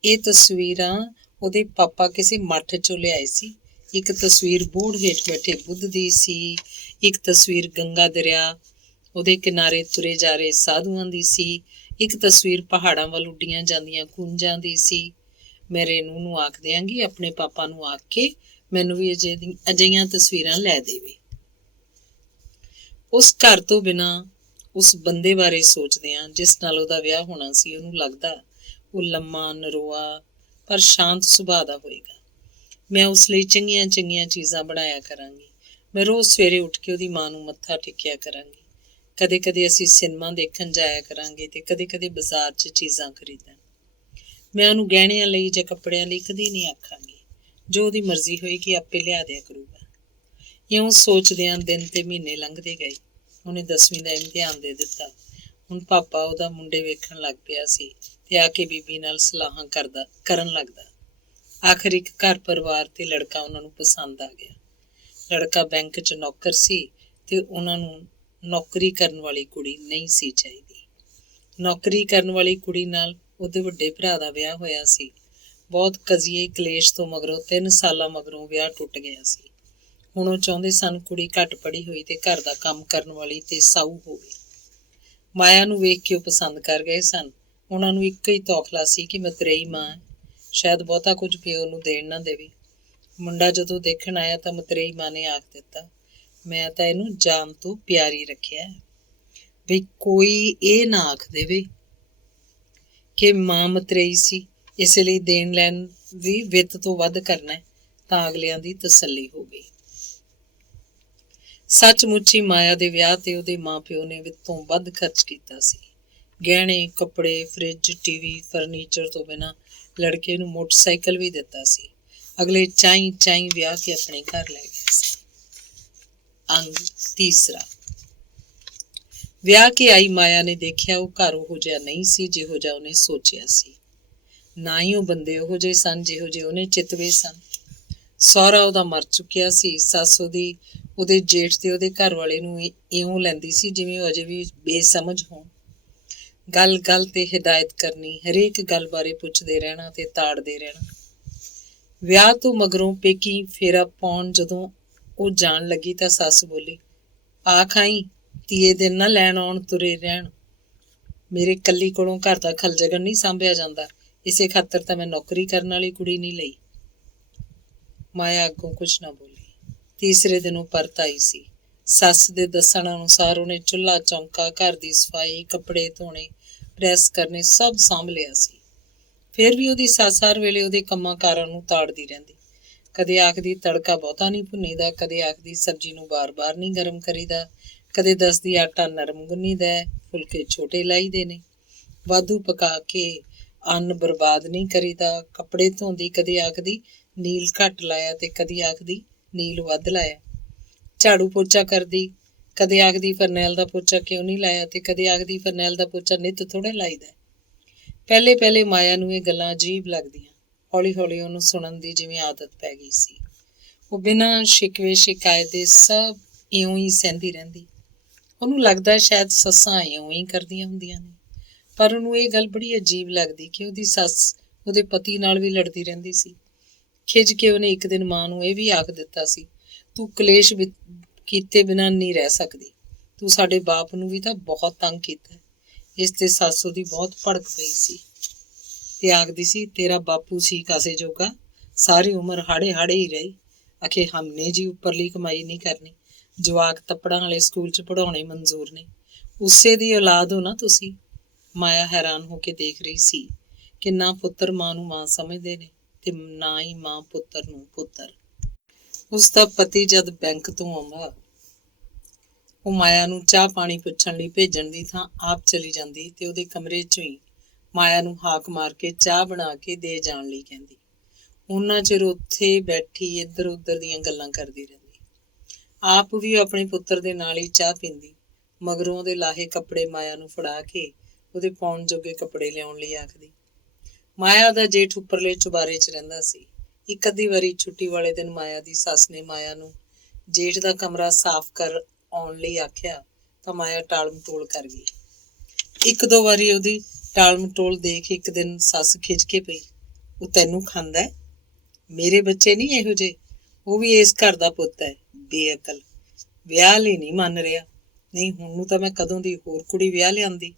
ਇਹ ਤਸਵੀਰਾਂ ਉਹਦੇ ਪਾਪਾ ਕਿਸੇ ਮੱਠ 'ਚੋਂ ਲਿਆਏ ਸੀ। ਇੱਕ ਤਸਵੀਰ ਬੋਹੜ ਹੇਠ ਬੈਠੇ ਬੁੱਧ ਦੀ ਸੀ, ਇੱਕ ਤਸਵੀਰ ਗੰਗਾ ਦਰਿਆ ਉਹਦੇ ਕਿਨਾਰੇ ਤੁਰੇ ਜਾ ਰਹੇ ਸਾਧੂਆਂ ਦੀ ਸੀ, ਇੱਕ ਤਸਵੀਰ ਪਹਾੜਾਂ ਵੱਲ ਉੱਡੀਆਂ ਜਾਂਦੀਆਂ ਕੂੰਜਾਂ ਦੀ ਸੀ। ਮੈਂ ਰੇਨੂ ਨੂੰ ਆਖ ਦਿਆਂਗੀ ਆਪਣੇ ਪਾਪਾ ਨੂੰ ਆਖ ਕੇ ਮੈਨੂੰ ਵੀ ਅਜਿਹੀਆਂ ਤਸਵੀਰਾਂ ਲੈ ਦੇਵੇ। ਉਸ ਘਰ ਤੋਂ ਬਿਨਾਂ ਉਸ ਬੰਦੇ ਬਾਰੇ ਸੋਚਦਿਆਂ ਜਿਸ ਨਾਲ ਉਹਦਾ ਵਿਆਹ ਹੋਣਾ ਸੀ, ਉਹਨੂੰ ਲੱਗਦਾ ਉਹ ਲੰਮਾ, ਨਰੋਆ ਪਰ ਸ਼ਾਂਤ ਸੁਭਾਅ ਦਾ ਹੋਏਗਾ। ਮੈਂ ਉਸ ਲਈ ਚੰਗੀਆਂ ਚੰਗੀਆਂ ਚੀਜ਼ਾਂ ਬਣਾਇਆ ਕਰਾਂਗੀ। ਮੈਂ ਰੋਜ਼ ਸਵੇਰੇ ਉੱਠ ਕੇ ਉਹਦੀ ਮਾਂ ਨੂੰ ਮੱਥਾ ਟੇਕਿਆ ਕਰਾਂਗੀ। ਕਦੇ ਕਦੇ ਅਸੀਂ ਸਿਨੇਮਾ ਦੇਖਣ ਜਾਇਆ ਕਰਾਂਗੇ ਤੇ ਕਦੇ ਕਦੇ ਬਾਜ਼ਾਰ 'ਚ ਚੀਜ਼ਾਂ ਖਰੀਦਣ। ਮੈਂ ਉਹਨੂੰ ਗਹਿਣਿਆਂ ਲਈ ਜਾਂ ਕੱਪੜਿਆਂ ਲਈ ਕਦੀ ਨਹੀਂ ਆਖਾਂਗੀ, ਜੋ ਉਹਦੀ ਮਰਜ਼ੀ ਹੋਏਗੀ ਆਪੇ ਲਿਆ ਦਿਆ ਕਰੂਗਾ। ਇਉਂ ਸੋਚਦਿਆਂ ਦਿਨ ਤੇ ਮਹੀਨੇ ਲੰਘਦੇ ਗਏ। ਉਹਨੇ 10ਵੀਂ ਦਾ ਇਮਤਿਹਾਨ ਦੇ ਦਿੱਤਾ। ਹੁਣ ਪਾਪਾ ਉਹਦਾ ਮੁੰਡੇ ਵੇਖਣ ਲੱਗ ਪਿਆ ਸੀ ਤੇ ਆ ਕੇ ਬੀਬੀ ਨਾਲ ਸਲਾਹਾਂ ਕਰਨ ਲੱਗਦਾ। ਆਖਰ ਇੱਕ ਘਰ ਪਰਿਵਾਰ ਤੇ ਲੜਕਾ ਉਹਨਾਂ ਨੂੰ ਪਸੰਦ ਆ ਗਿਆ। ਲੜਕਾ ਬੈਂਕ 'ਚ ਨੌਕਰ ਸੀ ਤੇ ਉਹਨਾਂ ਨੂੰ ਨੌਕਰੀ ਕਰਨ ਵਾਲੀ ਕੁੜੀ ਨਹੀਂ ਸੀ ਚਾਹੀਦੀ। ਨੌਕਰੀ ਕਰਨ ਵਾਲੀ ਕੁੜੀ ਨਾਲ ਉਹਦੇ ਵੱਡੇ ਭਰਾ ਦਾ ਵਿਆਹ ਹੋਇਆ ਸੀ। ਬਹੁਤ ਕਜ਼ੀਏ ਕਲੇਸ਼ ਤੋਂ ਮਗਰੋਂ 3 ਸਾਲਾਂ ਮਗਰੋਂ ਵਿਆਹ ਟੁੱਟ ਗਿਆ ਸੀ। ਹੁਣ ਉਹ ਚਾਹੁੰਦੇ ਸਨ ਕੁੜੀ ਘੱਟ ਪੜ੍ਹੀ ਹੋਈ ਤੇ ਘਰ ਦਾ ਕੰਮ ਕਰਨ ਵਾਲੀ ਤੇ ਸਾਊ ਹੋਵੇ। ਮਾਇਆ ਨੂੰ ਵੇਖ ਕੇ ਉਹ ਪਸੰਦ ਕਰ ਗਏ ਸਨ। ਉਹਨਾਂ ਨੂੰ ਇੱਕੋ ਹੀ ਤੌਖਲਾ ਸੀ ਕਿ ਮਤਰੇਈ ਮਾਂ ਹੈ, ਸ਼ਾਇਦ ਬਹੁਤਾ ਕੁਝ ਪਿਓ ਨੂੰ ਦੇਣ ਨਾ ਦੇਵੇ। ਮੁੰਡਾ ਜਦੋਂ ਦੇਖਣ ਆਇਆ ਤਾਂ ਮਤਰੇਈ ਮਾਂ ਨੇ ਆਖ ਦਿੱਤਾ, ਮੈਂ ਤਾਂ ਇਹਨੂੰ ਜਾਨ ਤੋਂ ਪਿਆਰੀ ਰੱਖਿਆ, ਵੀ ਕੋਈ ਇਹ ਨਾ ਆਖ ਦੇਵੇ ਕਿ ਮਾਂ ਮਤਰੇਈ ਸੀ, ਇਸ ਲਈ ਦੇਣ ਲੈਣ ਵੀ ਵਿੱਤ ਤੋਂ ਵੱਧ ਕਰਨਾ। ਤਾਂ ਅਗਲਿਆਂ ਦੀ ਤਸੱਲੀ ਹੋ ਗਈ। ਸੱਚਮੁੱਚ ਹੀ ਮਾਇਆ ਦੇ ਵਿਆਹ ਤੇ ਉਹਦੇ ਮਾਂ ਪਿਓ ਨੇ ਵਿੱਤੋਂ ਵੱਧ ਖਰਚ ਕੀਤਾ ਸੀ। ਗਹਿਣੇ, ਕੱਪੜੇ, ਫਰਿੱਜ, ਟੀਵੀ, ਫਰਨੀਚਰ ਤੋਂ ਬਿਨਾਂ ਲੜਕੇ ਨੂੰ ਮੋਟਰਸਾਈਕਲ ਵੀ ਦਿੱਤਾ ਸੀ। ਅਗਲੇ ਚਾਈਂ ਵਿਆਹ ਕੇ ਆਪਣੇ ਘਰ ਲੈ ਗਏ ਸੀ। ਅੰਗ ਤੀਸਰਾ। ਵਿਆਹ ਕੇ ਆਈ ਮਾਇਆ ਨੇ ਦੇਖਿਆ ਉਹ ਘਰ ਉਹੋ ਜਿਹਾ ਨਹੀਂ ਸੀ ਜਿਹੋ ਜਿਹਾ ਉਹਨੇ ਸੋਚਿਆ ਸੀ। ਨਾ ਹੀ ਉਹ ਬੰਦੇ ਉਹੋ ਜਿਹੇ ਸਨ ਜਿਹੋ ਜਿਹੇ ਉਹਨੇ ਚਿਤਵੇ ਸਨ। ਸਹੁਰਾ ਉਹਦਾ ਮਰ ਚੁੱਕਿਆ ਸੀ। ਸੱਸ ਉਹਦੇ ਜੇਠ ਤੇ ਉਹਦੇ ਘਰ ਵਾਲੇ ਨੂੰ ਇਉਂ ਲੈਂਦੀ ਸੀ ਜਿਵੇਂ ਉਹ ਅਜੇ ਵੀ ਬੇਸਮਝ ਹੋਣ। ਗੱਲ ਗੱਲ ਤੇ ਹਿਦਾਇਤ ਕਰਨੀ, ਹਰੇਕ ਗੱਲ ਬਾਰੇ ਪੁੱਛਦੇ ਰਹਿਣਾ ਤੇ ਤਾੜਦੇ ਰਹਿਣਾ। ਵਿਆਹ ਤੋਂ ਮਗਰੋਂ ਪੇਕੀ ਫੇਰਾ ਪਾਉਣ ਜਦੋਂ ਉਹ ਜਾਣ ਲੱਗੀ ਤਾਂ ਸੱਸ ਬੋਲੀ, ਆਖ ਆਈ ਤੀਏ ਦਿਨ ਨਾ ਲੈਣ ਆਉਣ ਤੁਰੇ ਰਹਿਣ। ਮੇਰੇ ਕੱਲੀ ਕੋਲੋਂ ਘਰ ਦਾ ਖਲਜਗਣ ਨਹੀਂ ਸਾਂਭਿਆ ਜਾਂਦਾ, ਇਸੇ ਖਾਤਰ ਤਾਂ ਮੈਂ ਨੌਕਰੀ ਕਰਨ ਵਾਲੀ ਕੁੜੀ ਨਹੀਂ ਲਈ। ਮਾਇਆ ਅੱਗੋਂ ਕੁਛ ਨਾ ਬੋਲੀ। ਤੀਸਰੇ ਦਿਨ ਉਹ ਪਰਤ ਆਈ ਸੀ। ਸੱਸ ਦੇ ਦੱਸਣ ਅਨੁਸਾਰ ਉਹਨੇ ਚੁੱਲ੍ਹਾ ਚੌਂਕਾ, ਘਰ ਦੀ ਸਫਾਈ, ਕੱਪੜੇ ਧੋਣੇ, ਪ੍ਰੈਸ ਕਰਨੇ ਸਭ ਸਾਂਭ ਲਿਆ ਸੀ। ਫਿਰ ਵੀ ਉਹਦੀ ਸੱਸ ਹਰ ਵੇਲੇ ਉਹਦੇ ਕੰਮਾਂ ਕਾਰਾਂ ਨੂੰ ਤਾੜਦੀ ਰਹਿੰਦੀ। ਕਦੇ ਆਖਦੀ ਤੜਕਾ ਬਹੁਤਾ ਨਹੀਂ ਭੁੰਨੀਦਾ, ਕਦੇ ਆਖਦੀ ਸਬਜ਼ੀ ਨੂੰ ਬਾਰ-ਬਾਰ ਨਹੀਂ ਗਰਮ ਕਰੀਦਾ, ਕਦੇ ਦੱਸਦੀ ਆਟਾ ਨਰਮ ਗੁੰਨੀਦਾ, ਫੁਲਕੇ ਛੋਟੇ ਲਾਈਦੇ ਨੇ, ਵਾਧੂ ਪਕਾ ਕੇ ਅੰਨ ਬਰਬਾਦ ਨਹੀਂ ਕਰੀਦਾ। ਕੱਪੜੇ ਧੋਂਦੀ ਕਦੇ ਆਖਦੀ ਨੀਲ ਘੱਟ ਲਾਇਆ ਤੇ ਕਦੀ ਆਖਦੀ ਨੀਲ ਵੱਧ ਲਾਇਆ। ਝਾੜੂ ਪੋਚਾ ਕਰਦੀ ਕਦੇ ਆਖਦੀ ਫਰਨੈਲ ਦਾ ਪੋਚਾ ਕਿਉਂ ਨਹੀਂ ਲਾਇਆ ਤੇ ਕਦੇ ਆਖਦੀ ਫਰਨੈਲ ਦਾ ਪੋਚਾ ਨਿੱਤ ਥੋੜ੍ਹਾ ਲਾਈਦਾ। ਪਹਿਲੇ ਮਾਇਆ ਨੂੰ ਇਹ ਗੱਲਾਂ ਅਜੀਬ ਲੱਗਦੀਆਂ। ਹੌਲੀ ਹੌਲੀ ਉਹਨੂੰ ਸੁਣਨ ਦੀ ਜਿਵੇਂ ਆਦਤ ਪੈ ਗਈ ਸੀ। ਉਹ ਬਿਨਾਂ ਸ਼ਿਕਵੇ ਸ਼ਿਕਾਇਤ ਦੇ ਸਭ ਇਉਂ ਹੀ ਸਹਿੰਦੀ ਰਹਿੰਦੀ। ਉਹਨੂੰ ਲੱਗਦਾ ਸ਼ਾਇਦ ਸੱਸਾਂ ਇਉਂ ਹੀ ਕਰਦੀਆਂ ਹੁੰਦੀਆਂ ਨੇ, ਪਰ ਉਹਨੂੰ ਇਹ ਗੱਲ ਬੜੀ ਅਜੀਬ ਲੱਗਦੀ ਕਿ ਉਹਦੀ ਸੱਸ ਉਹਦੇ ਪਤੀ ਨਾਲ ਵੀ ਲੜਦੀ ਰਹਿੰਦੀ ਸੀ। ਖਿਝ ਕੇ ਉਹਨੇ ਇੱਕ ਦਿਨ ਮਾਂ ਨੂੰ ਇਹ ਵੀ ਆਖ ਦਿੱਤਾ ਸੀ, ਤੂੰ ਕਲੇਸ਼ ਕੀਤੇ ਬਿਨਾਂ ਨਹੀਂ ਰਹਿ ਸਕਦੀ, ਤੂੰ ਸਾਡੇ ਬਾਪ ਨੂੰ ਵੀ ਤਾਂ ਬਹੁਤ ਤੰਗ ਕੀਤਾ। ਇਸ ਤੇ ਸੱਸ ਉਹਦੀ ਬਹੁਤ ਭੜਕ ਪਈ ਸੀ ਤੇ ਆਖਦੀ ਸੀ, ਤੇਰਾ ਬਾਪੂ ਸੀ ਕਾਸੇ ਜੋਗਾ, ਸਾਰੀ ਉਮਰ ਹਾੜੇ ਹੀ ਰਹੀ, ਆਖੇ ਹਮਨੇ ਜੀ ਉੱਪਰਲੀ ਕਮਾਈ ਨਹੀਂ ਕਰਨੀ, ਜਵਾਕ ਤੱਪੜਾਂ ਵਾਲੇ ਸਕੂਲ 'ਚ ਪੜ੍ਹਾਉਣੇ ਮਨਜ਼ੂਰ ਨੇ, ਉਸੇ ਦੀ ਔਲਾਦ ਹੋ ਨਾ ਤੁਸੀਂ। ਮਾਇਆ ਹੈਰਾਨ ਹੋ ਕੇ ਦੇਖ ਰਹੀ ਸੀ ਕਿ ਨਾ ਪੁੱਤਰ ਮਾਂ ਨੂੰ ਮਾਂ ਸਮਝਦੇ ਨੇ ਤੇ ਨਾ ਹੀ ਮਾਂ ਪੁੱਤਰ ਨੂੰ ਪੁੱਤਰ। ਉਸਦਾ ਪਤੀ ਜਦ ਬੈਂਕ ਤੋਂ ਆਉਂਦਾ ਉਹ ਮਾਇਆ ਨੂੰ ਚਾਹ ਪਾਣੀ ਪੁੱਛਣ ਲਈ ਭੇਜਣ ਦੀ ਥਾਂ ਆਪ ਚਲੀ ਜਾਂਦੀ ਤੇ ਉਹਦੇ ਕਮਰੇ 'ਚੋਂ ਹੀ ਮਾਇਆ ਨੂੰ ਹਾਕ ਮਾਰ ਕੇ ਚਾਹ ਬਣਾ ਕੇ ਦੇ ਜਾਣ ਲਈ ਕਹਿੰਦੀ। ਉਹਨਾਂ ਚਿਰ ਉੱਥੇ ਬੈਠੀ ਇੱਧਰ ਉੱਧਰ ਦੀਆਂ ਗੱਲਾਂ ਕਰਦੀ ਰਹਿੰਦੀ। ਆਪ ਵੀ ਆਪਣੇ ਪੁੱਤਰ ਦੇ ਨਾਲ ਹੀ ਚਾਹ ਪੀਂਦੀ। ਮਗਰੋਂ ਉਹਦੇ ਲਾਹੇ ਕੱਪੜੇ ਮਾਇਆ ਨੂੰ ਫੜਾ ਕੇ ਉਹਦੇ ਪਾਉਣ ਜੋਗੇ ਕੱਪੜੇ ਲਿਆਉਣ ਲਈ ਆਖਦੀ। ਮਾਇਆ ਦਾ ਜੇਠ ਉੱਪਰਲੇ ਚੁਬਾਰੇ 'ਚ ਰਹਿੰਦਾ ਸੀ। ਇੱਕ ਅੱਧੀ ਵਾਰੀ ਛੁੱਟੀ ਵਾਲੇ ਦਿਨ ਮਾਇਆ ਦੀ ਸੱਸ ਨੇ ਮਾਇਆ ਨੂੰ ਜੇਠ ਦਾ ਕਮਰਾ ਸਾਫ਼ ਕਰ ਆਉਣ ਲਈ ਆਖਿਆ ਤਾਂ ਮਾਇਆ ਟਾਲ ਮਟੋਲ ਕਰ ਗਈ। ਇੱਕ ਦੋ ਵਾਰੀ ਉਹਦੀ ਟਾਲ ਮਟੋਲ ਦੇਖ ਇੱਕ ਦਿਨ ਸੱਸ ਖਿੱਚ ਕੇ ਪਈ, ਉਹ ਤੈਨੂੰ ਖਾਂਦਾ ਹੈ? ਮੇਰੇ ਬੱਚੇ ਨਹੀਂ ਇਹੋ ਜਿਹੇ, ਉਹ ਵੀ ਇਸ ਘਰ ਦਾ ਪੁੱਤ ਹੈ, ਬੇਅਕਲ। ਵਿਆਹ ਲਈ ਨਹੀਂ ਮੰਨ ਰਿਹਾ, ਨਹੀਂ ਹੁਣ ਨੂੰ ਤਾਂ ਮੈਂ ਕਦੋਂ ਦੀ ਹੋਰ ਕੁੜੀ ਵਿਆਹ ਲਿਆਂਦੀ।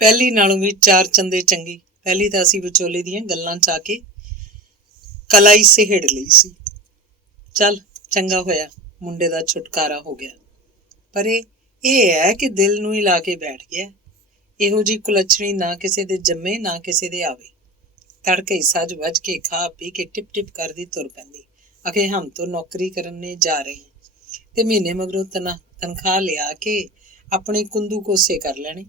ਪਹਿਲੀ ਨਾਲੋਂ ਵੀ ਚਾਰ ਚੰਦੇ ਚੰਗੀ। ਪਹਿਲੀ ਤਾਂ ਅਸੀਂ ਵਿਚੋਲੇ ਦੀਆਂ ਗੱਲਾਂ 'ਚ ਆ ਕੇ ਕਲਾਈ ਸਿਹੜ ਲਈ ਸੀ। ਚੱਲ ਚੰਗਾ ਹੋਇਆ, ਮੁੰਡੇ ਦਾ ਛੁਟਕਾਰਾ ਹੋ ਗਿਆ। ਪਰ ਇਹ ਹੈ ਕਿ ਦਿਲ ਨੂੰ ਹੀ ਲਾ ਕੇ ਬੈਠ ਗਿਆ। ਇਹੋ ਜਿਹੀ ਕੁਲੱਛਣੀ ਨਾ ਕਿਸੇ ਦੇ ਜੰਮੇ ਨਾ ਕਿਸੇ ਦੇ ਆਵੇ। ਤੜਕੇ ਸੱਜ ਵੱਜ ਕੇ ਖਾ ਪੀ ਕੇ ਟਿਪ ਟਿਪ ਕਰਦੀ ਤੁਰ ਪੈਂਦੀ। ਅਖੇ ਹਮ ਤੋਂ ਨੌਕਰੀ ਕਰਨੇ ਜਾ ਰਹੇ ਹਾਂ ਤੇ ਮਹੀਨੇ ਮਗਰੋਂ ਤਨਖਾਹ ਲਿਆ ਕੇ ਆਪਣੇ ਕੁੰਦੂ ਕੋਸੇ ਕਰ ਲੈਣੇ।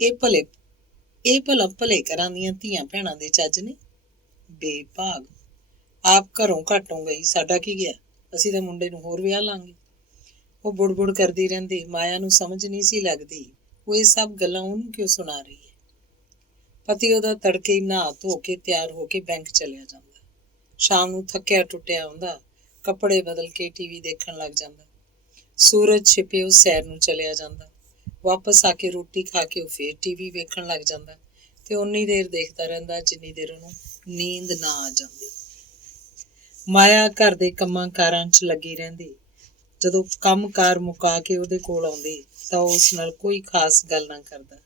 ਇਹ ਭਲਾ ਭਲੇ ਘਰਾਂ ਦੀਆਂ ਧੀਆਂ ਭੈਣਾਂ ਦੇ ਚੱਜ ਨੇ। ਬੇਭਾਗ, ਆਪ ਘਰੋਂ ਘਾਟੋਂ ਗਈ, ਸਾਡਾ ਕੀ ਗਿਆ, ਅਸੀਂ ਤਾਂ ਮੁੰਡੇ ਨੂੰ ਹੋਰ ਵਿਆਹ ਲਾਂਗੇ। ਉਹ ਬੁੜ ਕਰਦੀ ਰਹਿੰਦੀ। ਮਾਇਆ ਨੂੰ ਸਮਝ ਨਹੀਂ ਸੀ ਲੱਗਦੀ ਉਹ ਇਹ ਸਭ ਗੱਲਾਂ ਉਹਨੂੰ ਕਿਉਂ ਸੁਣਾ ਰਹੀ ਹੈ। ਪਤੀ ਉਹਦਾ ਤੜਕੇ ਹੀ ਨਹਾ ਧੋ ਕੇ ਤਿਆਰ ਹੋ ਕੇ ਬੈਂਕ ਚਲਿਆ ਜਾਂਦਾ। ਸ਼ਾਮ ਨੂੰ ਥੱਕਿਆ ਟੁੱਟਿਆ ਆਉਂਦਾ, ਕੱਪੜੇ ਬਦਲ ਕੇ ਟੀਵੀ ਦੇਖਣ ਲੱਗ ਜਾਂਦਾ। ਸੂਰਜ ਛਿਪੇ ਉਹ ਸੈਰ ਨੂੰ ਚਲਿਆ ਜਾਂਦਾ। ਵਾਪਸ ਆ ਕੇ ਰੋਟੀ ਖਾ ਕੇ ਉਹ ਫੇਰ ਟੀਵੀ ਵੇਖਣ ਲੱਗ ਜਾਂਦਾ ਤੇ ਉਨੀ ਦੇਰ ਦੇਖਦਾ ਰਹਿੰਦਾ ਜਿੰਨੀ ਦੇਰ ਉਹਨੂੰ ਨੀਂਦ ਨਾ ਆ ਜਾਂਦੀ। ਮਾਇਆ ਘਰ ਦੇ ਕੰਮਾਂ ਕਾਰਾਂ 'ਚ ਲੱਗੀ ਰਹਿੰਦੀ। ਜਦੋਂ ਕੰਮ ਕਾਰ ਮੁਕਾ ਕੇ ਉਹਦੇ ਕੋਲ ਆਉਂਦੀ ਤਾਂ ਉਸ ਨਾਲ ਕੋਈ ਖਾਸ ਗੱਲ ਨਾ ਕਰਦਾ।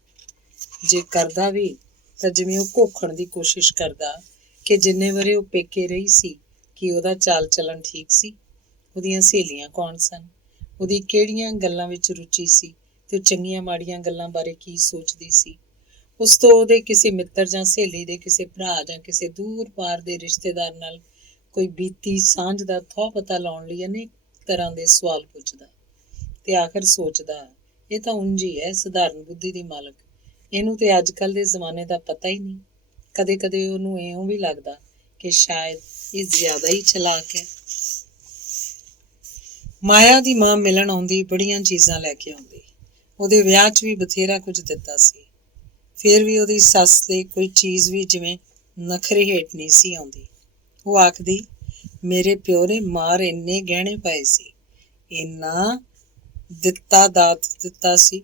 ਜੇ ਕਰਦਾ ਵੀ ਤਾਂ ਜਿਵੇਂ ਉਹ ਘੋਖਣ ਦੀ ਕੋਸ਼ਿਸ਼ ਕਰਦਾ ਕਿ ਜਿੰਨੇ ਵਰੇ ਉਹ ਪੇਕੇ ਰਹੀ ਸੀ ਕਿ ਉਹਦਾ ਚਾਲ ਚੱਲਣ ਠੀਕ ਸੀ, ਉਹਦੀਆਂ ਸਹੇਲੀਆਂ ਕੌਣ ਸਨ, ਉਹਦੀ ਕਿਹੜੀਆਂ ਗੱਲਾਂ ਵਿੱਚ ਰੁਚੀ ਸੀ ਤੇ ਉਹ ਚੰਗੀਆਂ ਮਾੜੀਆਂ ਗੱਲਾਂ ਬਾਰੇ ਕੀ ਸੋਚਦੀ ਸੀ। ਉਸ ਤੋਂ ਉਹਦੇ ਕਿਸੇ ਮਿੱਤਰ ਜਾਂ ਸਹੇਲੀ ਦੇ ਕਿਸੇ ਭਰਾ ਜਾਂ ਕਿਸੇ ਦੂਰ ਪਾਰ ਦੇ ਰਿਸ਼ਤੇਦਾਰ ਨਾਲ ਕੋਈ ਬੀਤੀ ਸਾਂਝ ਦਾ ਥਹੁ ਪਤਾ ਲਾਉਣ ਲਈ ਅਨੇਕ ਤਰ੍ਹਾਂ ਦੇ ਸਵਾਲ ਪੁੱਛਦਾ ਤੇ ਆਖਰ ਸੋਚਦਾ ਇਹ ਤਾਂ ਉਂਝ ਹੀ ਹੈ, ਸਧਾਰਨ ਬੁੱਧੀ ਦੀ ਮਾਲਕ, ਇਹਨੂੰ ਤੇ ਅੱਜ ਕੱਲ੍ਹ ਦੇ ਜ਼ਮਾਨੇ ਦਾ ਪਤਾ ਹੀ ਨਹੀਂ। ਕਦੇ ਕਦੇ ਉਹਨੂੰ ਇਉਂ ਵੀ ਲੱਗਦਾ ਕਿ ਸ਼ਾਇਦ ਇਹ ਜ਼ਿਆਦਾ ਹੀ ਚਲਾਕ ਹੈ। ਮਾਇਆ ਦੀ ਮਾਂ ਮਿਲਣ ਆਉਂਦੀ, ਬੜੀਆਂ ਚੀਜ਼ਾਂ ਲੈ ਕੇ ਆਉਂਦੀ। ਉਹਦੇ ਵਿਆਹ 'ਚ ਵੀ ਬਥੇਰਾ ਕੁਝ ਦਿੱਤਾ ਸੀ। ਫਿਰ ਵੀ ਉਹਦੀ ਸੱਸ ਦੇ ਕੋਈ ਚੀਜ਼ ਵੀ ਜਿਵੇਂ ਨਖਰੇ ਹੇਠ ਨਹੀਂ ਸੀ ਆਉਂਦੀ। ਉਹ ਆਖਦੀ, ਮੇਰੇ ਪਿਓ ਨੇ ਮਾਰ ਇੰਨੇ ਗਹਿਣੇ ਪਾਏ ਸੀ, ਇੰਨਾ ਦਿੱਤਾ ਦਾਤ ਦਿੱਤਾ ਸੀ।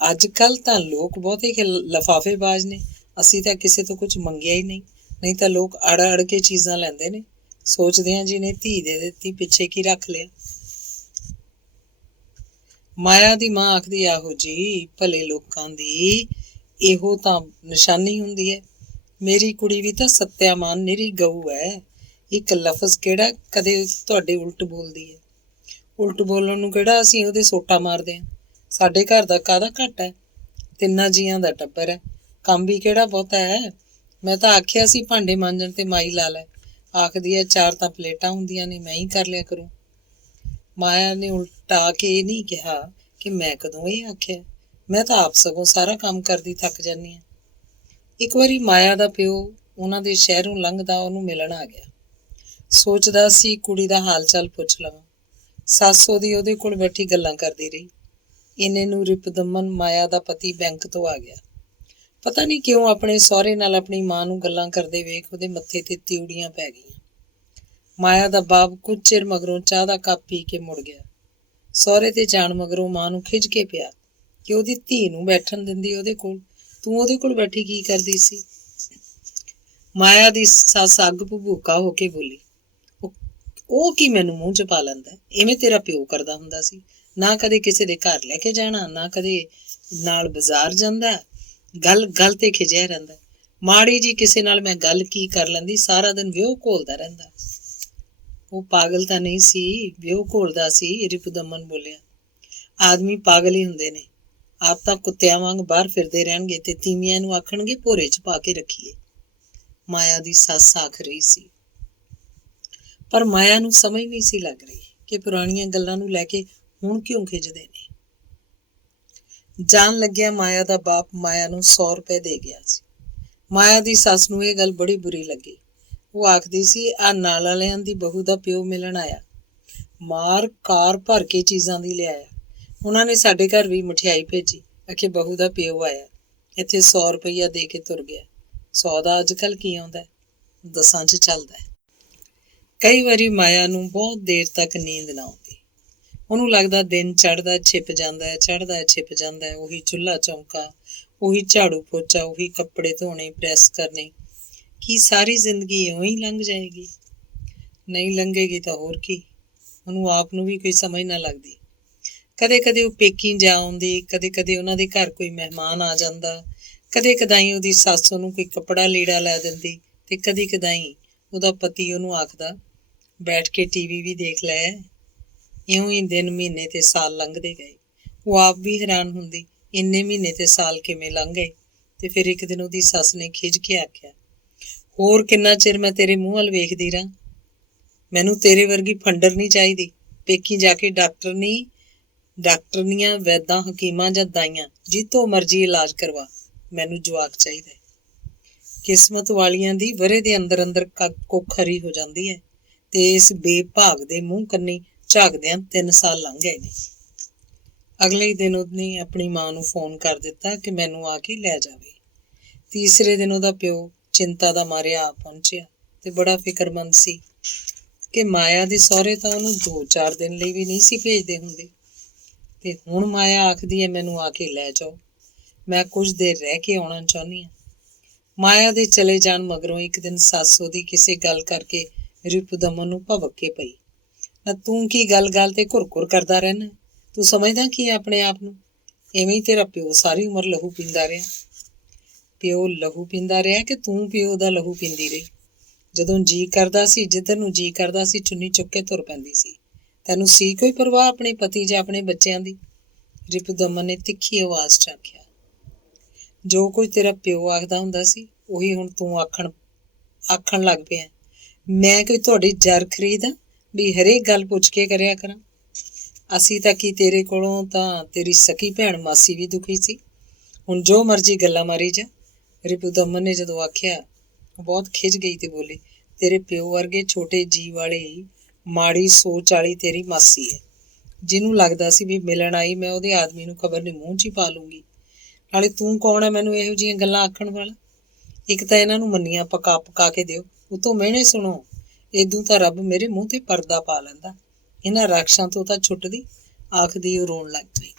ਅੱਜ ਕੱਲ੍ਹ ਤਾਂ ਲੋਕ ਬਹੁਤੇ ਲਿਫਾਫੇਬਾਜ਼ ਨੇ। ਅਸੀਂ ਤਾਂ ਕਿਸੇ ਤੋਂ ਕੁਝ ਮੰਗਿਆ ਹੀ ਨਹੀਂ, ਨਹੀਂ ਤਾਂ ਲੋਕ ਅੜ ਕੇ ਚੀਜ਼ਾਂ ਲੈਂਦੇ ਨੇ। ਸੋਚਦੇ ਹਾਂ ਜਿਹਨੇ ਧੀ ਦੇ ਦਿੱਤੀ ਪਿੱਛੇ ਕੀ ਰੱਖ ਲਿਆ। ਮਾਇਆ ਦੀ ਮਾਂ ਆਖਦੀ, ਆਹੋ ਜੀ, ਭਲੇ ਲੋਕਾਂ ਦੀ ਇਹੋ ਤਾਂ ਨਿਸ਼ਾਨੀ ਹੁੰਦੀ ਹੈ। ਮੇਰੀ ਕੁੜੀ ਵੀ ਤਾਂ ਸੱਤਿਆਮਾਨ ਨਿਰੀ ਗਊ ਹੈ। ਇੱਕ ਲਫ਼ਜ਼ ਕਿਹੜਾ ਕਦੇ ਤੁਹਾਡੇ ਉਲਟ ਬੋਲਦੀ ਹੈ। ਉਲਟ ਬੋਲਣ ਨੂੰ ਕਿਹੜਾ ਅਸੀਂ ਉਹਦੇ ਸੋਟਾ ਮਾਰਦੇ ਹਾਂ। ਸਾਡੇ ਘਰ ਦਾ ਕਾਹਦਾ ਘੱਟ ਹੈ, ਤਿੰਨਾਂ ਜੀਆਂ ਦਾ ਟੱਬਰ ਹੈ, ਕੰਮ ਵੀ ਕਿਹੜਾ ਬਹੁਤਾ ਹੈ। ਮੈਂ ਤਾਂ ਆਖਿਆ ਸੀ ਭਾਂਡੇ ਮਾਂਜਣ ਤੇ ਮਾਈ ਲਾ ਲੈ, ਆਖਦੀ ਹੈ ਚਾਰ ਤਾਂ ਪਲੇਟਾਂ ਹੁੰਦੀਆਂ ਨੇ, ਮੈਂ ਹੀ ਕਰ ਲਿਆ ਕਰੂੰ। ਮਾਇਆ ਨੇ ਉਲਟਾ ਕੇ ਇਹ ਨਹੀਂ ਕਿਹਾ ਕਿ ਮੈਂ ਕਦੋਂ ਇਹ ਆਖਿਆ, ਮੈਂ ਤਾਂ ਆਪ ਸਗੋਂ ਸਾਰਾ ਕੰਮ ਕਰਦੀ ਥੱਕ ਜਾਂਦੀ ਹਾਂ। ਇੱਕ ਵਾਰੀ ਮਾਇਆ ਦਾ ਪਿਓ ਉਹਨਾਂ ਦੇ ਸ਼ਹਿਰੋਂ ਲੰਘਦਾ ਉਹਨੂੰ ਮਿਲਣ ਆ ਗਿਆ। ਸੋਚਦਾ ਸੀ ਕੁੜੀ ਦਾ ਹਾਲ ਚਾਲ ਪੁੱਛ ਲਵਾਂ। ਸੱਸ ਉਹਦੇ ਕੋਲ ਬੈਠੀ ਗੱਲਾਂ ਕਰਦੀ ਰਹੀ। ਇੰਨੇ ਨੂੰ ਰਿਪਦਮਨ ਮਾਇਆ ਦਾ ਪਤੀ ਬੈਂਕ ਤੋਂ ਆ ਗਿਆ। ਪਤਾ ਨਹੀਂ ਕਿਉਂ ਆਪਣੇ ਸਹੁਰੇ ਨਾਲ ਆਪਣੀ ਮਾਂ ਨੂੰ ਗੱਲਾਂ ਕਰਦੇ ਵੇਖ ਉਹਦੇ ਮੱਥੇ ਤੇ ਤਿਉੜੀਆਂ ਪੈ ਗਈਆਂ। ਮਾਇਆ ਦਾ ਬਾਪ ਕੁਝ ਚਿਰ ਮਗਰੋਂ ਚਾਹ ਦਾ ਕੱਪ ਪੀ ਕੇ ਮੁੜ ਗਿਆ। ਸਹੁਰੇ ਤੇ ਜਾਣ ਮਗਰੋਂ ਮਾਂ ਨੂੰ ਖਿਝ ਕੇ ਪਿਆ ਕਿ ਉਹਦੀ ਧੀ ਨੂੰ ਬੈਠਣ ਦਿੰਦੀ ਉਹਦੇ ਕੋਲ, ਤੂੰ ਉਹਦੇ ਕੋਲ ਬੈਠੀ ਕੀ ਕਰਦੀ ਸੀ। ਮਾਇਆ ਦੀ ਸੱਸ ਅੱਗ ਭਬੂਕਾ ਹੋ ਕੇ ਬੋਲੀ, ਉਹ ਕੀ ਮੈਨੂੰ ਮੂੰਹ 'ਚ ਪਾ ਲੈਂਦਾ, ਇਵੇਂ ਤੇਰਾ ਪਿਓ ਕਰਦਾ ਹੁੰਦਾ ਸੀ। ਨਾ ਕਦੇ ਕਿਸੇ ਦੇ ਘਰ ਲੈ ਕੇ ਜਾਣਾ, ਨਾ ਕਦੇ ਨਾਲ ਬਾਜ਼ਾਰ ਜਾਂਦਾ, ਗੱਲ ਤੇ ਖਿਜਿਆ ਰਹਿੰਦਾ। ਮਾੜੀ ਜੀ ਕਿਸੇ ਨਾਲ ਮੈਂ ਗੱਲ ਕੀ ਕਰ ਲੈਂਦੀ, ਸਾਰਾ ਦਿਨ ਵਿਉਹ ਘੋਲਦਾ ਰਹਿੰਦਾ। ਉਹ ਪਾਗਲ ਤਾਂ ਨਹੀਂ ਸੀ, ਵਿਉਹ ਘੋਲਦਾ ਸੀ, ਰਿਪੁਦਮਨ ਬੋਲਿਆ। ਆਦਮੀ ਪਾਗਲ ਹੀ ਹੁੰਦੇ ਨੇ, ਆਪ ਤਾਂ ਕੁੱਤਿਆਂ ਵਾਂਗ ਬਾਹਰ ਫਿਰਦੇ ਰਹਿਣਗੇ ਤੇ ਤੀਵੀਆਂ ਨੂੰ ਆਖਣਗੇ ਭੋਰੇ 'ਚ ਪਾ ਕੇ ਰੱਖੀਏ। ਮਾਇਆ ਦੀ ਸੱਸ ਆਖ ਰਹੀ ਸੀ, ਪਰ ਮਾਇਆ ਨੂੰ ਸਮਝ ਨਹੀਂ ਸੀ ਲੱਗ ਰਹੀ। ਕਿ ਪੁਰਾਣੀਆਂ ਗੱਲਾਂ ਨੂੰ ਲੈ ਕੇ ਹੁਣ ਕਿਉਂ ਖਿੱਚਦੇ ਨੇ। ਜਾਣ ਲੱਗਿਆ ਮਾਇਆ ਦਾ ਬਾਪ ਮਾਇਆ ਨੂੰ 100 ਰੁਪਏ ਦੇ ਗਿਆ ਸੀ। ਮਾਇਆ ਦੀ ਸੱਸ ਨੂੰ ਇਹ ਗੱਲ ਬੜੀ ਬੁਰੀ ਲੱਗੀ। ਉਹ ਆਖਦੀ ਸੀ, ਆਹ ਨਾਲ ਵਾਲਿਆਂ ਦੀ ਬਹੂ ਦਾ ਪਿਓ ਮਿਲਣ ਆਇਆ, ਮਾਰ ਕਾਰ ਭਰ ਕੇ ਚੀਜ਼ਾਂ ਦੀ ਲਿਆਇਆ। ਉਹਨਾਂ ਨੇ ਸਾਡੇ ਘਰ ਵੀ ਮਠਿਆਈ ਭੇਜੀ, ਆਖੇ ਬਹੂ ਦਾ ਪਿਓ ਆਇਆ, ਇੱਥੇ 100 ਰੁਪਈਆ ਦੇ ਕੇ ਤੁਰ ਗਿਆ। 100 ਦਾ ਅੱਜ ਕੱਲ੍ਹ ਕੀ ਆਉਂਦਾ, 10 'ਚ ਚੱਲਦਾ। ਕਈ ਵਾਰੀ ਮਾਇਆ ਨੂੰ ਬਹੁਤ ਦੇਰ ਤੱਕ ਨੀਂਦ ਨਾ ਆਉਂਦੀ। ਉਹਨੂੰ ਲੱਗਦਾ ਦਿਨ ਚੜ੍ਹਦਾ ਛਿਪ ਜਾਂਦਾ, ਚੜ੍ਹਦਾ ਛਿਪ ਜਾਂਦਾ। ਉਹੀ ਚੁੱਲ੍ਹਾ ਚੌਂਕਾ, ਉਹੀ ਝਾੜੂ ਪੋਚਾ, ਉਹੀ ਕੱਪੜੇ ਧੋਣੇ, ਪ੍ਰੈਸ ਕਰਨੇ। ਕੀ ਸਾਰੀ ਜ਼ਿੰਦਗੀ ਇਉਂ ਹੀ ਲੰਘ ਜਾਏਗੀ? ਨਹੀਂ ਲੰਘੇਗੀ ਤਾਂ ਹੋਰ ਕੀ। ਉਹਨੂੰ ਆਪ ਨੂੰ ਵੀ ਕੋਈ ਸਮਝ ਨਾ ਲੱਗਦੀ। ਕਦੇ ਕਦੇ ਉਹ ਪੇਕੀ ਜਾ ਆਉਂਦੀ, ਕਦੇ ਕਦੇ ਉਹਨਾਂ ਦੇ ਘਰ ਕੋਈ ਮਹਿਮਾਨ ਆ ਜਾਂਦਾ, ਕਦੇ ਕਦਾਈ ਉਹਦੀ ਸੱਸ ਉਹਨੂੰ ਕੋਈ ਕੱਪੜਾ ਲੀੜਾ ਲੈ ਦਿੰਦੀ, ਤੇ ਕਦੇ ਕਦਾਈ ਉਹਦਾ ਪਤੀ ਉਹਨੂੰ ਆਖਦਾ, ਬੈਠ ਕੇ ਟੀਵੀ ਵੀ ਦੇਖ ਲੈ। ਇਉਂ ਹੀ ਦਿਨ, ਮਹੀਨੇ ਤੇ ਸਾਲ ਲੰਘਦੇ ਗਏ। ਉਹ ਆਪ ਵੀ ਹੈਰਾਨ ਹੁੰਦੀ, ਇੰਨੇ ਮਹੀਨੇ ਤੇ ਸਾਲ ਕਿਵੇਂ ਲੰਘ ਗਏ। ਤੇ ਫਿਰ ਇੱਕ ਦਿਨ ਉਹਦੀ ਸੱਸ ਨੇ ਖਿਝ ਕੇ ਆਖਿਆ, ਹੋਰ ਕਿੰਨਾ ਚਿਰ ਮੈਂ ਤੇਰੇ ਮੂੰਹ ਵੱਲ ਵੇਖਦੀ ਰਹਾਂ? ਮੈਨੂੰ ਤੇਰੇ ਵਰਗੀ ਫੰਡਰ ਨਹੀਂ ਚਾਹੀਦੀ। ਪੇਕੀ ਜਾ ਕੇ ਡਾਕਟਰਨੀਆਂ, ਵੈਦਾਂ, ਹਕੀਮਾਂ ਜਾਂ ਦਾਈਆਂ, ਜਿੱਥੋਂ ਮਰਜ਼ੀ ਇਲਾਜ ਕਰਵਾ, ਮੈਨੂੰ ਜਵਾਕ ਚਾਹੀਦਾ। ਕਿਸਮਤ ਵਾਲੀਆਂ ਦੀ ਵਰੇ ਦੇ ਅੰਦਰ ਅੰਦਰ ਕੁੱਖ ਹਰੀ ਹੋ ਜਾਂਦੀ ਹੈ। ਤੇ ਇਸ ਬੇਭਾਗ ਦੇ ਮੂੰਹ ਕੰਨੀ ਝਾਕਦਿਆਂ 3 ਸਾਲ ਲੰਘ ਗਏ ਨੇ। ਅਗਲੇ ਹੀ ਦਿਨ ਉਹਨੇ ਆਪਣੀ ਮਾਂ ਨੂੰ ਫੋਨ ਕਰ ਦਿੱਤਾ ਕਿ ਮੈਨੂੰ ਆ ਕੇ ਲੈ ਜਾਵੇ। ਤੀਸਰੇ ਦਿਨ ਉਹਦਾ ਪਿਓ ਚਿੰਤਾ ਦਾ ਮਾਰਿਆ ਆ ਪਹੁੰਚਿਆ ਤੇ ਬੜਾ ਫਿਕਰਮੰਦ ਸੀ ਕਿ ਮਾਇਆ ਦੇ ਸਹੁਰੇ ਤਾਂ ਉਹਨੂੰ 2-4 ਦਿਨ ਲਈ ਵੀ ਨਹੀਂ ਸੀ ਭੇਜਦੇ ਹੁੰਦੇ। ਤੇ ਹੁਣ ਮਾਇਆ ਆਖਦੀ ਹੈ, ਮੈਨੂੰ ਆ ਕੇ ਲੈ ਜਾਓ, ਮੈਂ ਕੁਝ ਦੇਰ ਰਹਿ ਕੇ ਆਉਣਾ ਚਾਹੁੰਦੀ ਹਾਂ। ਮਾਇਆ ਦੇ ਚਲੇ ਜਾਣ ਮਗਰੋਂ ਇੱਕ ਦਿਨ ਸੱਸ ਉਹਦੀ ਕਿਸੇ ਗੱਲ ਕਰਕੇ ਰਿਪੁਦਮਨ ਨੂੰ ਭਵਕ ਕੇ ਪਈ। ਨਾ ਤੂੰ ਕੀ ਗੱਲ ਤੇ ਘੁਰ ਕਰਦਾ ਰਹਿਣਾ? ਤੂੰ ਸਮਝਦਾ ਕੀ ਆਪਣੇ ਆਪ ਨੂੰ? ਇਵੇਂ ਹੀ ਤੇਰਾ ਪਿਓ ਸਾਰੀ ਉਮਰ ਲਹੂ ਪੀਂਦਾ ਰਿਹਾ। ਪਿਓ ਲਹੂ ਪੀਂਦਾ ਰਿਹਾ ਕਿ ਤੂੰ ਪਿਓ ਦਾ ਲਹੂ ਪੀਂਦੀ ਰਹੀ? ਜਦੋਂ ਜੀਅ ਕਰਦਾ ਸੀ, ਜਿੱਧਰ ਨੂੰ ਜੀਅ ਕਰਦਾ ਸੀ, ਚੁੰਨੀ ਚੁੱਕ ਕੇ ਤੁਰ ਪੈਂਦੀ ਸੀ। ਤੈਨੂੰ ਸੀ ਕੋਈ ਪਰਵਾਹ ਆਪਣੇ ਪਤੀ ਜਾਂ ਆਪਣੇ ਬੱਚਿਆਂ ਦੀ? ਰਿਪੁਦਮਨ ਨੇ ਤਿੱਖੀ ਆਵਾਜ਼ 'ਚ ਆਖਿਆ। ਜੋ ਕੁਝ ਤੇਰਾ ਪਿਓ ਆਖਦਾ ਹੁੰਦਾ ਸੀ, ਉਹੀ ਹੁਣ ਤੂੰ ਆਖਣ ਲੱਗ ਪਿਆ। ਮੈਂ ਕੋਈ ਤੁਹਾਡੀ ਜਰ ਖਰੀਦ ਆ ਵੀ ਹਰੇਕ ਗੱਲ ਪੁੱਛ ਕੇ ਕਰਿਆ ਕਰਾਂ? ਅਸੀਂ ਤਾਂ ਕੀ, ਤੇਰੇ ਕੋਲੋਂ ਤਾਂ ਤੇਰੀ ਸਕੀ ਭੈਣ ਮਾਸੀ ਵੀ ਦੁਖੀ ਸੀ। ਹੁਣ ਜੋ ਮਰਜ਼ੀ ਗੱਲਾਂ ਮਾਰੀ ਜਾ। ਰਿਪੁਦਮਨ ਨੇ ਜਦੋਂ ਆਖਿਆ, ਉਹ ਬਹੁਤ ਖਿਝ ਗਈ ਤੇ ਬੋਲੀ, ਤੇਰੇ ਪਿਓ ਵਰਗੇ ਛੋਟੇ ਜੀਅ ਵਾਲੀ ਮਾੜੀ ਸੋਚ ਵਾਲੀ ਤੇਰੀ ਮਾਸੀ ਹੈ, ਜਿਹਨੂੰ ਲੱਗਦਾ ਸੀ ਵੀ ਮਿਲਣ ਆਈ ਮੈਂ ਉਹਦੇ ਆਦਮੀ ਨੂੰ ਖਬਰ ਨਹੀਂ ਮੂੰਹ 'ਚ ਹੀ ਪਾ ਲੂੰਗੀ। ਨਾਲੇ ਤੂੰ ਕੌਣ ਹੈ ਮੈਨੂੰ ਇਹੋ ਜਿਹੀਆਂ ਗੱਲਾਂ ਆਖਣ ਵਾਲਾ? ਇੱਕ ਤਾਂ ਇਹਨਾਂ ਨੂੰ ਮੰਨੀਆਂ ਪਕਾ ਕੇ ਦਿਓ, ਉਤੋਂ ਮਿਹਣੇ ਸੁਣੋ। ਏਦੂ ਤਾਂ ਰੱਬ ਮੇਰੇ ਮੂੰਹ ਤੇ ਪਰਦਾ ਪਾ ਲੈਂਦਾ। ਇਹਨਾਂ ਰਾਖਸ਼ਾਂ ਤੋਂ ਤਾਂ ਛੁੱਟਦੀ। ਆਖਦੀ ਉਹ ਰੋਣ ਲੱਗ ਪਈ।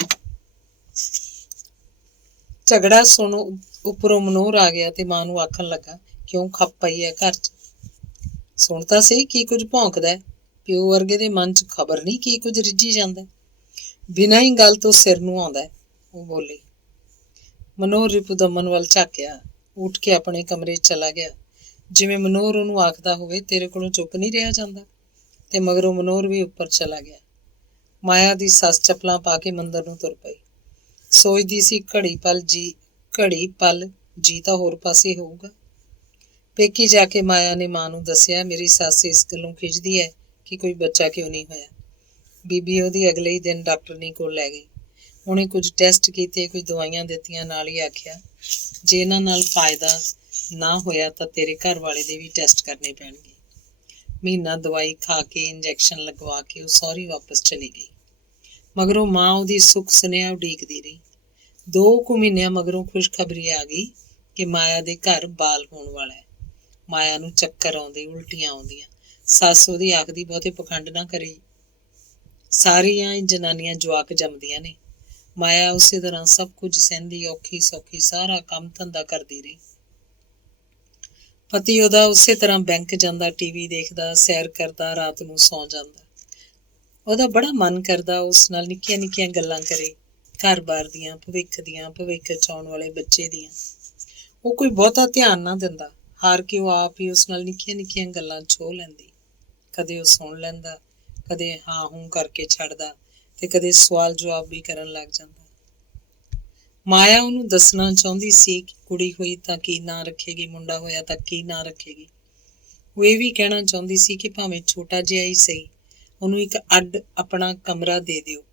ਝਗੜਾ ਸੁਣ ਉੱਪਰੋਂ ਮਨੋਹਰ ਆ ਗਿਆ ਤੇ ਮਾਂ ਨੂੰ ਆਖਣ ਲੱਗਾ, ਕਿਉਂ ਖੱਪ ਪਈ ਹੈ ਘਰ 'ਚ? ਸੁਣ ਤਾਂ ਸਹੀ ਕੀ ਕੁਝ ਭੌਂਕਦਾ। ਪਿਓ ਵਰਗੇ ਦੇ ਮਨ 'ਚ ਖਬਰ ਨਹੀਂ ਕੀ ਕੁਝ ਰਿੱਝੀ ਜਾਂਦਾ। ਬਿਨਾਂ ਹੀ ਗੱਲ ਤੋਂ ਸਿਰ ਨੂੰ ਆਉਂਦਾ। ਉਹ ਬੋਲੀ। ਮਨੋਹਰ ਰਿਪੁਦਮਨ ਵੱਲ ਝਾਕਿਆ, ਉੱਠ ਕੇ ਆਪਣੇ ਕਮਰੇ 'ਚ ਚਲਾ ਗਿਆ, ਜਿਵੇਂ ਮਨੋਹਰ ਉਹਨੂੰ ਆਖਦਾ ਹੋਵੇ, ਤੇਰੇ ਕੋਲੋਂ ਚੁੱਪ ਨਹੀਂ ਰਿਹਾ ਜਾਂਦਾ। ਤੇ ਮਗਰੋਂ ਮਨੋਹਰ ਵੀ ਉੱਪਰ ਚਲਾ ਗਿਆ। ਮਾਇਆ ਦੀ ਸੱਸ ਚੱਪਲਾਂ ਪਾ ਕੇ ਮੰਦਰ ਨੂੰ ਤੁਰ ਪਈ। ਸੋਚਦੀ ਸੀ, ਘੜੀ ਪਲ ਜੀ ਤਾਂ ਹੋਰ ਪਾਸੇ ਹੋਊਗਾ। ਪੇਕੀ ਜਾ ਕੇ ਮਾਇਆ ਨੇ ਮਾਂ ਨੂੰ ਦੱਸਿਆ, ਮੇਰੀ ਸੱਸ ਇਸ ਗੱਲੋਂ ਖਿੱਚਦੀ ਹੈ ਕਿ ਕੋਈ ਬੱਚਾ ਕਿਉਂ ਨਹੀਂ ਹੋਇਆ। ਬੀਬੀ ਉਹਦੀ ਅਗਲੇ ਹੀ ਦਿਨ ਡਾਕਟਰਨੀ ਕੋਲ ਲੈ ਗਈ। ਉਹਨੇ ਕੁਝ ਟੈਸਟ ਕੀਤੇ, ਕੁਝ ਦਵਾਈਆਂ ਦਿੱਤੀਆਂ, ਨਾਲ ਹੀ ਆਖਿਆ, ਜੇ ਇਹਨਾਂ ਨਾਲ ਫਾਇਦਾ ਨਾ ਹੋਇਆ ਤਾਂ ਤੇਰੇ ਘਰ ਵਾਲੇ ਦੇ ਵੀ ਟੈਸਟ ਕਰਨੇ ਪੈਣਗੇ। ਮਹੀਨਾ ਦਵਾਈ ਖਾ ਕੇ, ਇੰਜੈਕਸ਼ਨ ਲਗਵਾ ਕੇ ਉਹ ਸਹੁਰੀ ਵਾਪਸ ਚਲੀ ਗਈ। ਮਗਰੋਂ ਮਾਂ ਉਹਦੀ ਸੁੱਖ ਸੁਨੇਹਾ ਉਡੀਕਦੀ ਰਹੀ। 2 ਕੁ ਮਹੀਨਿਆਂ ਮਗਰੋਂ ਖੁਸ਼ਖਬਰੀ ਆ ਗਈ ਕਿ ਮਾਇਆ ਦੇ ਘਰ ਬਾਲ ਹੋਣ ਵਾਲਾ ਹੈ। ਮਾਇਆ ਨੂੰ ਚੱਕਰ ਆਉਂਦੇ, ਉਲਟੀਆਂ ਆਉਂਦੀਆਂ। ਸੱਸ ਉਹਦੀ ਆਖਦੀ, ਬਹੁਤੇ ਪਖੰਡ ਨਾ ਕਰੀ, ਸਾਰੀਆਂ ਹੀ ਜਨਾਨੀਆਂ ਜਵਾਕ ਜੰਮਦੀਆਂ ਨੇ। ਮਾਇਆ ਉਸੇ ਤਰ੍ਹਾਂ ਸਭ ਕੁਝ ਸਹਿੰਦੀ, ਔਖੀ ਸੌਖੀ ਸਾਰਾ ਕੰਮ ਧੰਦਾ ਕਰਦੀ ਰਹੀ। ਪਤੀ ਉਹਦਾ ਉਸੇ ਤਰ੍ਹਾਂ ਬੈਂਕ ਜਾਂਦਾ, ਟੀਵੀ ਦੇਖਦਾ, ਸੈਰ ਕਰਦਾ, ਰਾਤ ਨੂੰ ਸੌਂ ਜਾਂਦਾ। ਉਹਦਾ ਬੜਾ ਮਨ ਕਰਦਾ ਉਸ ਨਾਲ ਨਿੱਕੀਆਂ ਨਿੱਕੀਆਂ ਗੱਲਾਂ ਕਰੇ, ਘਰ-ਬਾਰ ਦੀਆਂ, ਭਵਿੱਖ 'ਚ ਆਉਣ ਵਾਲੇ ਬੱਚੇ ਦੀਆਂ। ਉਹ ਕੋਈ ਬਹੁਤਾ ਧਿਆਨ ਨਾ ਦਿੰਦਾ। ਹਾਰ ਕੇ ਉਹ ਆਪ ਹੀ ਉਸ ਨਾਲ ਨਿੱਕੀਆਂ ਨਿੱਕੀਆਂ ਗੱਲਾਂ ਛੋਹ ਲੈਂਦੀ। ਕਦੇ ਉਹ ਸੁਣ ਲੈਂਦਾ, ਕਦੇ ਹਾਂ ਹੂੰ ਕਰਕੇ ਛੱਡਦਾ, ਤੇ ਕਦੇ ਸਵਾਲ ਜਵਾਬ ਵੀ ਕਰਨ ਲੱਗ ਜਾਂਦਾ। ਮਾਇਆ ਉਹਨੂੰ ਦੱਸਣਾ ਚਾਹੁੰਦੀ ਸੀ ਕਿ ਕੁੜੀ ਹੋਈ ਤਾਂ ਕੀ ਨਾਂ ਰੱਖੇਗੀ, ਮੁੰਡਾ ਹੋਇਆ ਤਾਂ ਕੀ ਨਾਂ ਰੱਖੇਗੀ। ਉਹ ਇਹ ਵੀ ਕਹਿਣਾ ਚਾਹੁੰਦੀ ਸੀ ਕਿ ਭਾਵੇਂ ਛੋਟਾ ਜਿਹਾ ਹੀ ਸਹੀ, ਉਹਨੂੰ ਇੱਕ ਅੱਡ ਆਪਣਾ ਕਮਰਾ ਦੇ ਦਿਓ।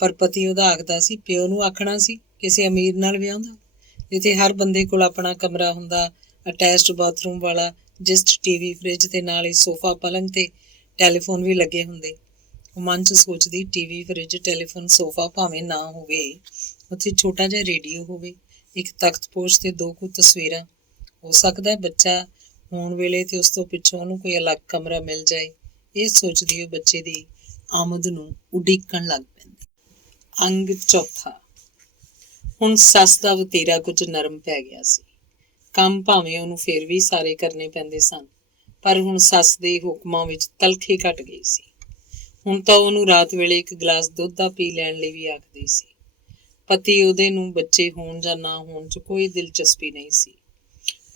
ਪਰ ਪਤੀ ਉਹਦਾ ਆਖਦਾ ਸੀ, ਪਿਓ ਨੂੰ ਆਖਣਾ ਸੀ ਕਿਸੇ ਅਮੀਰ ਨਾਲ ਵਿਆਹੁੰਦਾ, ਜਿੱਥੇ ਹਰ ਬੰਦੇ ਕੋਲ ਆਪਣਾ ਕਮਰਾ ਹੁੰਦਾ, ਅਟੈਚਡ ਬਾਥਰੂਮ ਵਾਲਾ, ਜਿਸ 'ਚ TV, ਫਰਿੱਜ ਤੇ ਨਾਲ ਹੀ ਸੋਫਾ, ਪਲੰਗ ਤੇ ਟੈਲੀਫੋਨ ਵੀ ਲੱਗੇ ਹੁੰਦੇ। ਉਹ ਮਨ 'ਚ ਸੋਚਦੀ, TV, ਫਰਿੱਜ, ਟੈਲੀਫੋਨ, ਸੋਫਾ ਭਾਵੇਂ ਨਾ ਹੋਵੇ, ਉੱਥੇ ਛੋਟਾ ਜਿਹਾ ਰੇਡੀਓ ਹੋਵੇ, ਇੱਕ ਤਖਤਪੋਸ਼ ਤੇ 2 ਕੁ ਤਸਵੀਰਾਂ। ਹੋ ਸਕਦਾ ਬੱਚਾ ਹੋਣ ਵੇਲੇ ਤੇ ਉਸ ਤੋਂ ਪਿੱਛੋਂ ਉਹਨੂੰ ਕੋਈ ਅਲੱਗ ਕਮਰਾ ਮਿਲ ਜਾਏ। ਇਹ ਸੋਚਦੀ ਉਹ ਬੱਚੇ ਦੀ ਆਮਦ ਨੂੰ ਉਡੀਕਣ ਲੱਗ ਪੈਂਦੀ। ਅੰਗ ਚੌਥਾ। ਹੁਣ ਸੱਸ ਦਾ ਵਤੀਰਾ ਕੁਝ ਨਰਮ ਪੈ ਗਿਆ ਸੀ। ਕੰਮ ਭਾਵੇਂ ਉਹਨੂੰ ਫਿਰ ਵੀ ਸਾਰੇ ਕਰਨੇ ਪੈਂਦੇ ਸਨ, ਪਰ ਹੁਣ ਸੱਸ ਦੇ ਹੁਕਮਾਂ ਵਿੱਚ ਤਲਖੀ ਘਟ ਗਈ ਸੀ। ਹੁਣ ਤਾਂ ਉਹਨੂੰ ਰਾਤ ਵੇਲੇ ਇੱਕ ਗਲਾਸ ਦੁੱਧ ਦਾ ਪੀ ਲੈਣ ਲਈ ਵੀ ਆਖਦੀ ਸੀ। ਪਤੀ ਉਹਦੇ ਨੂੰ ਬੱਚੇ ਹੋਣ ਜਾਂ ਨਾ ਹੋਣ 'ਚ ਕੋਈ ਦਿਲਚਸਪੀ ਨਹੀਂ ਸੀ।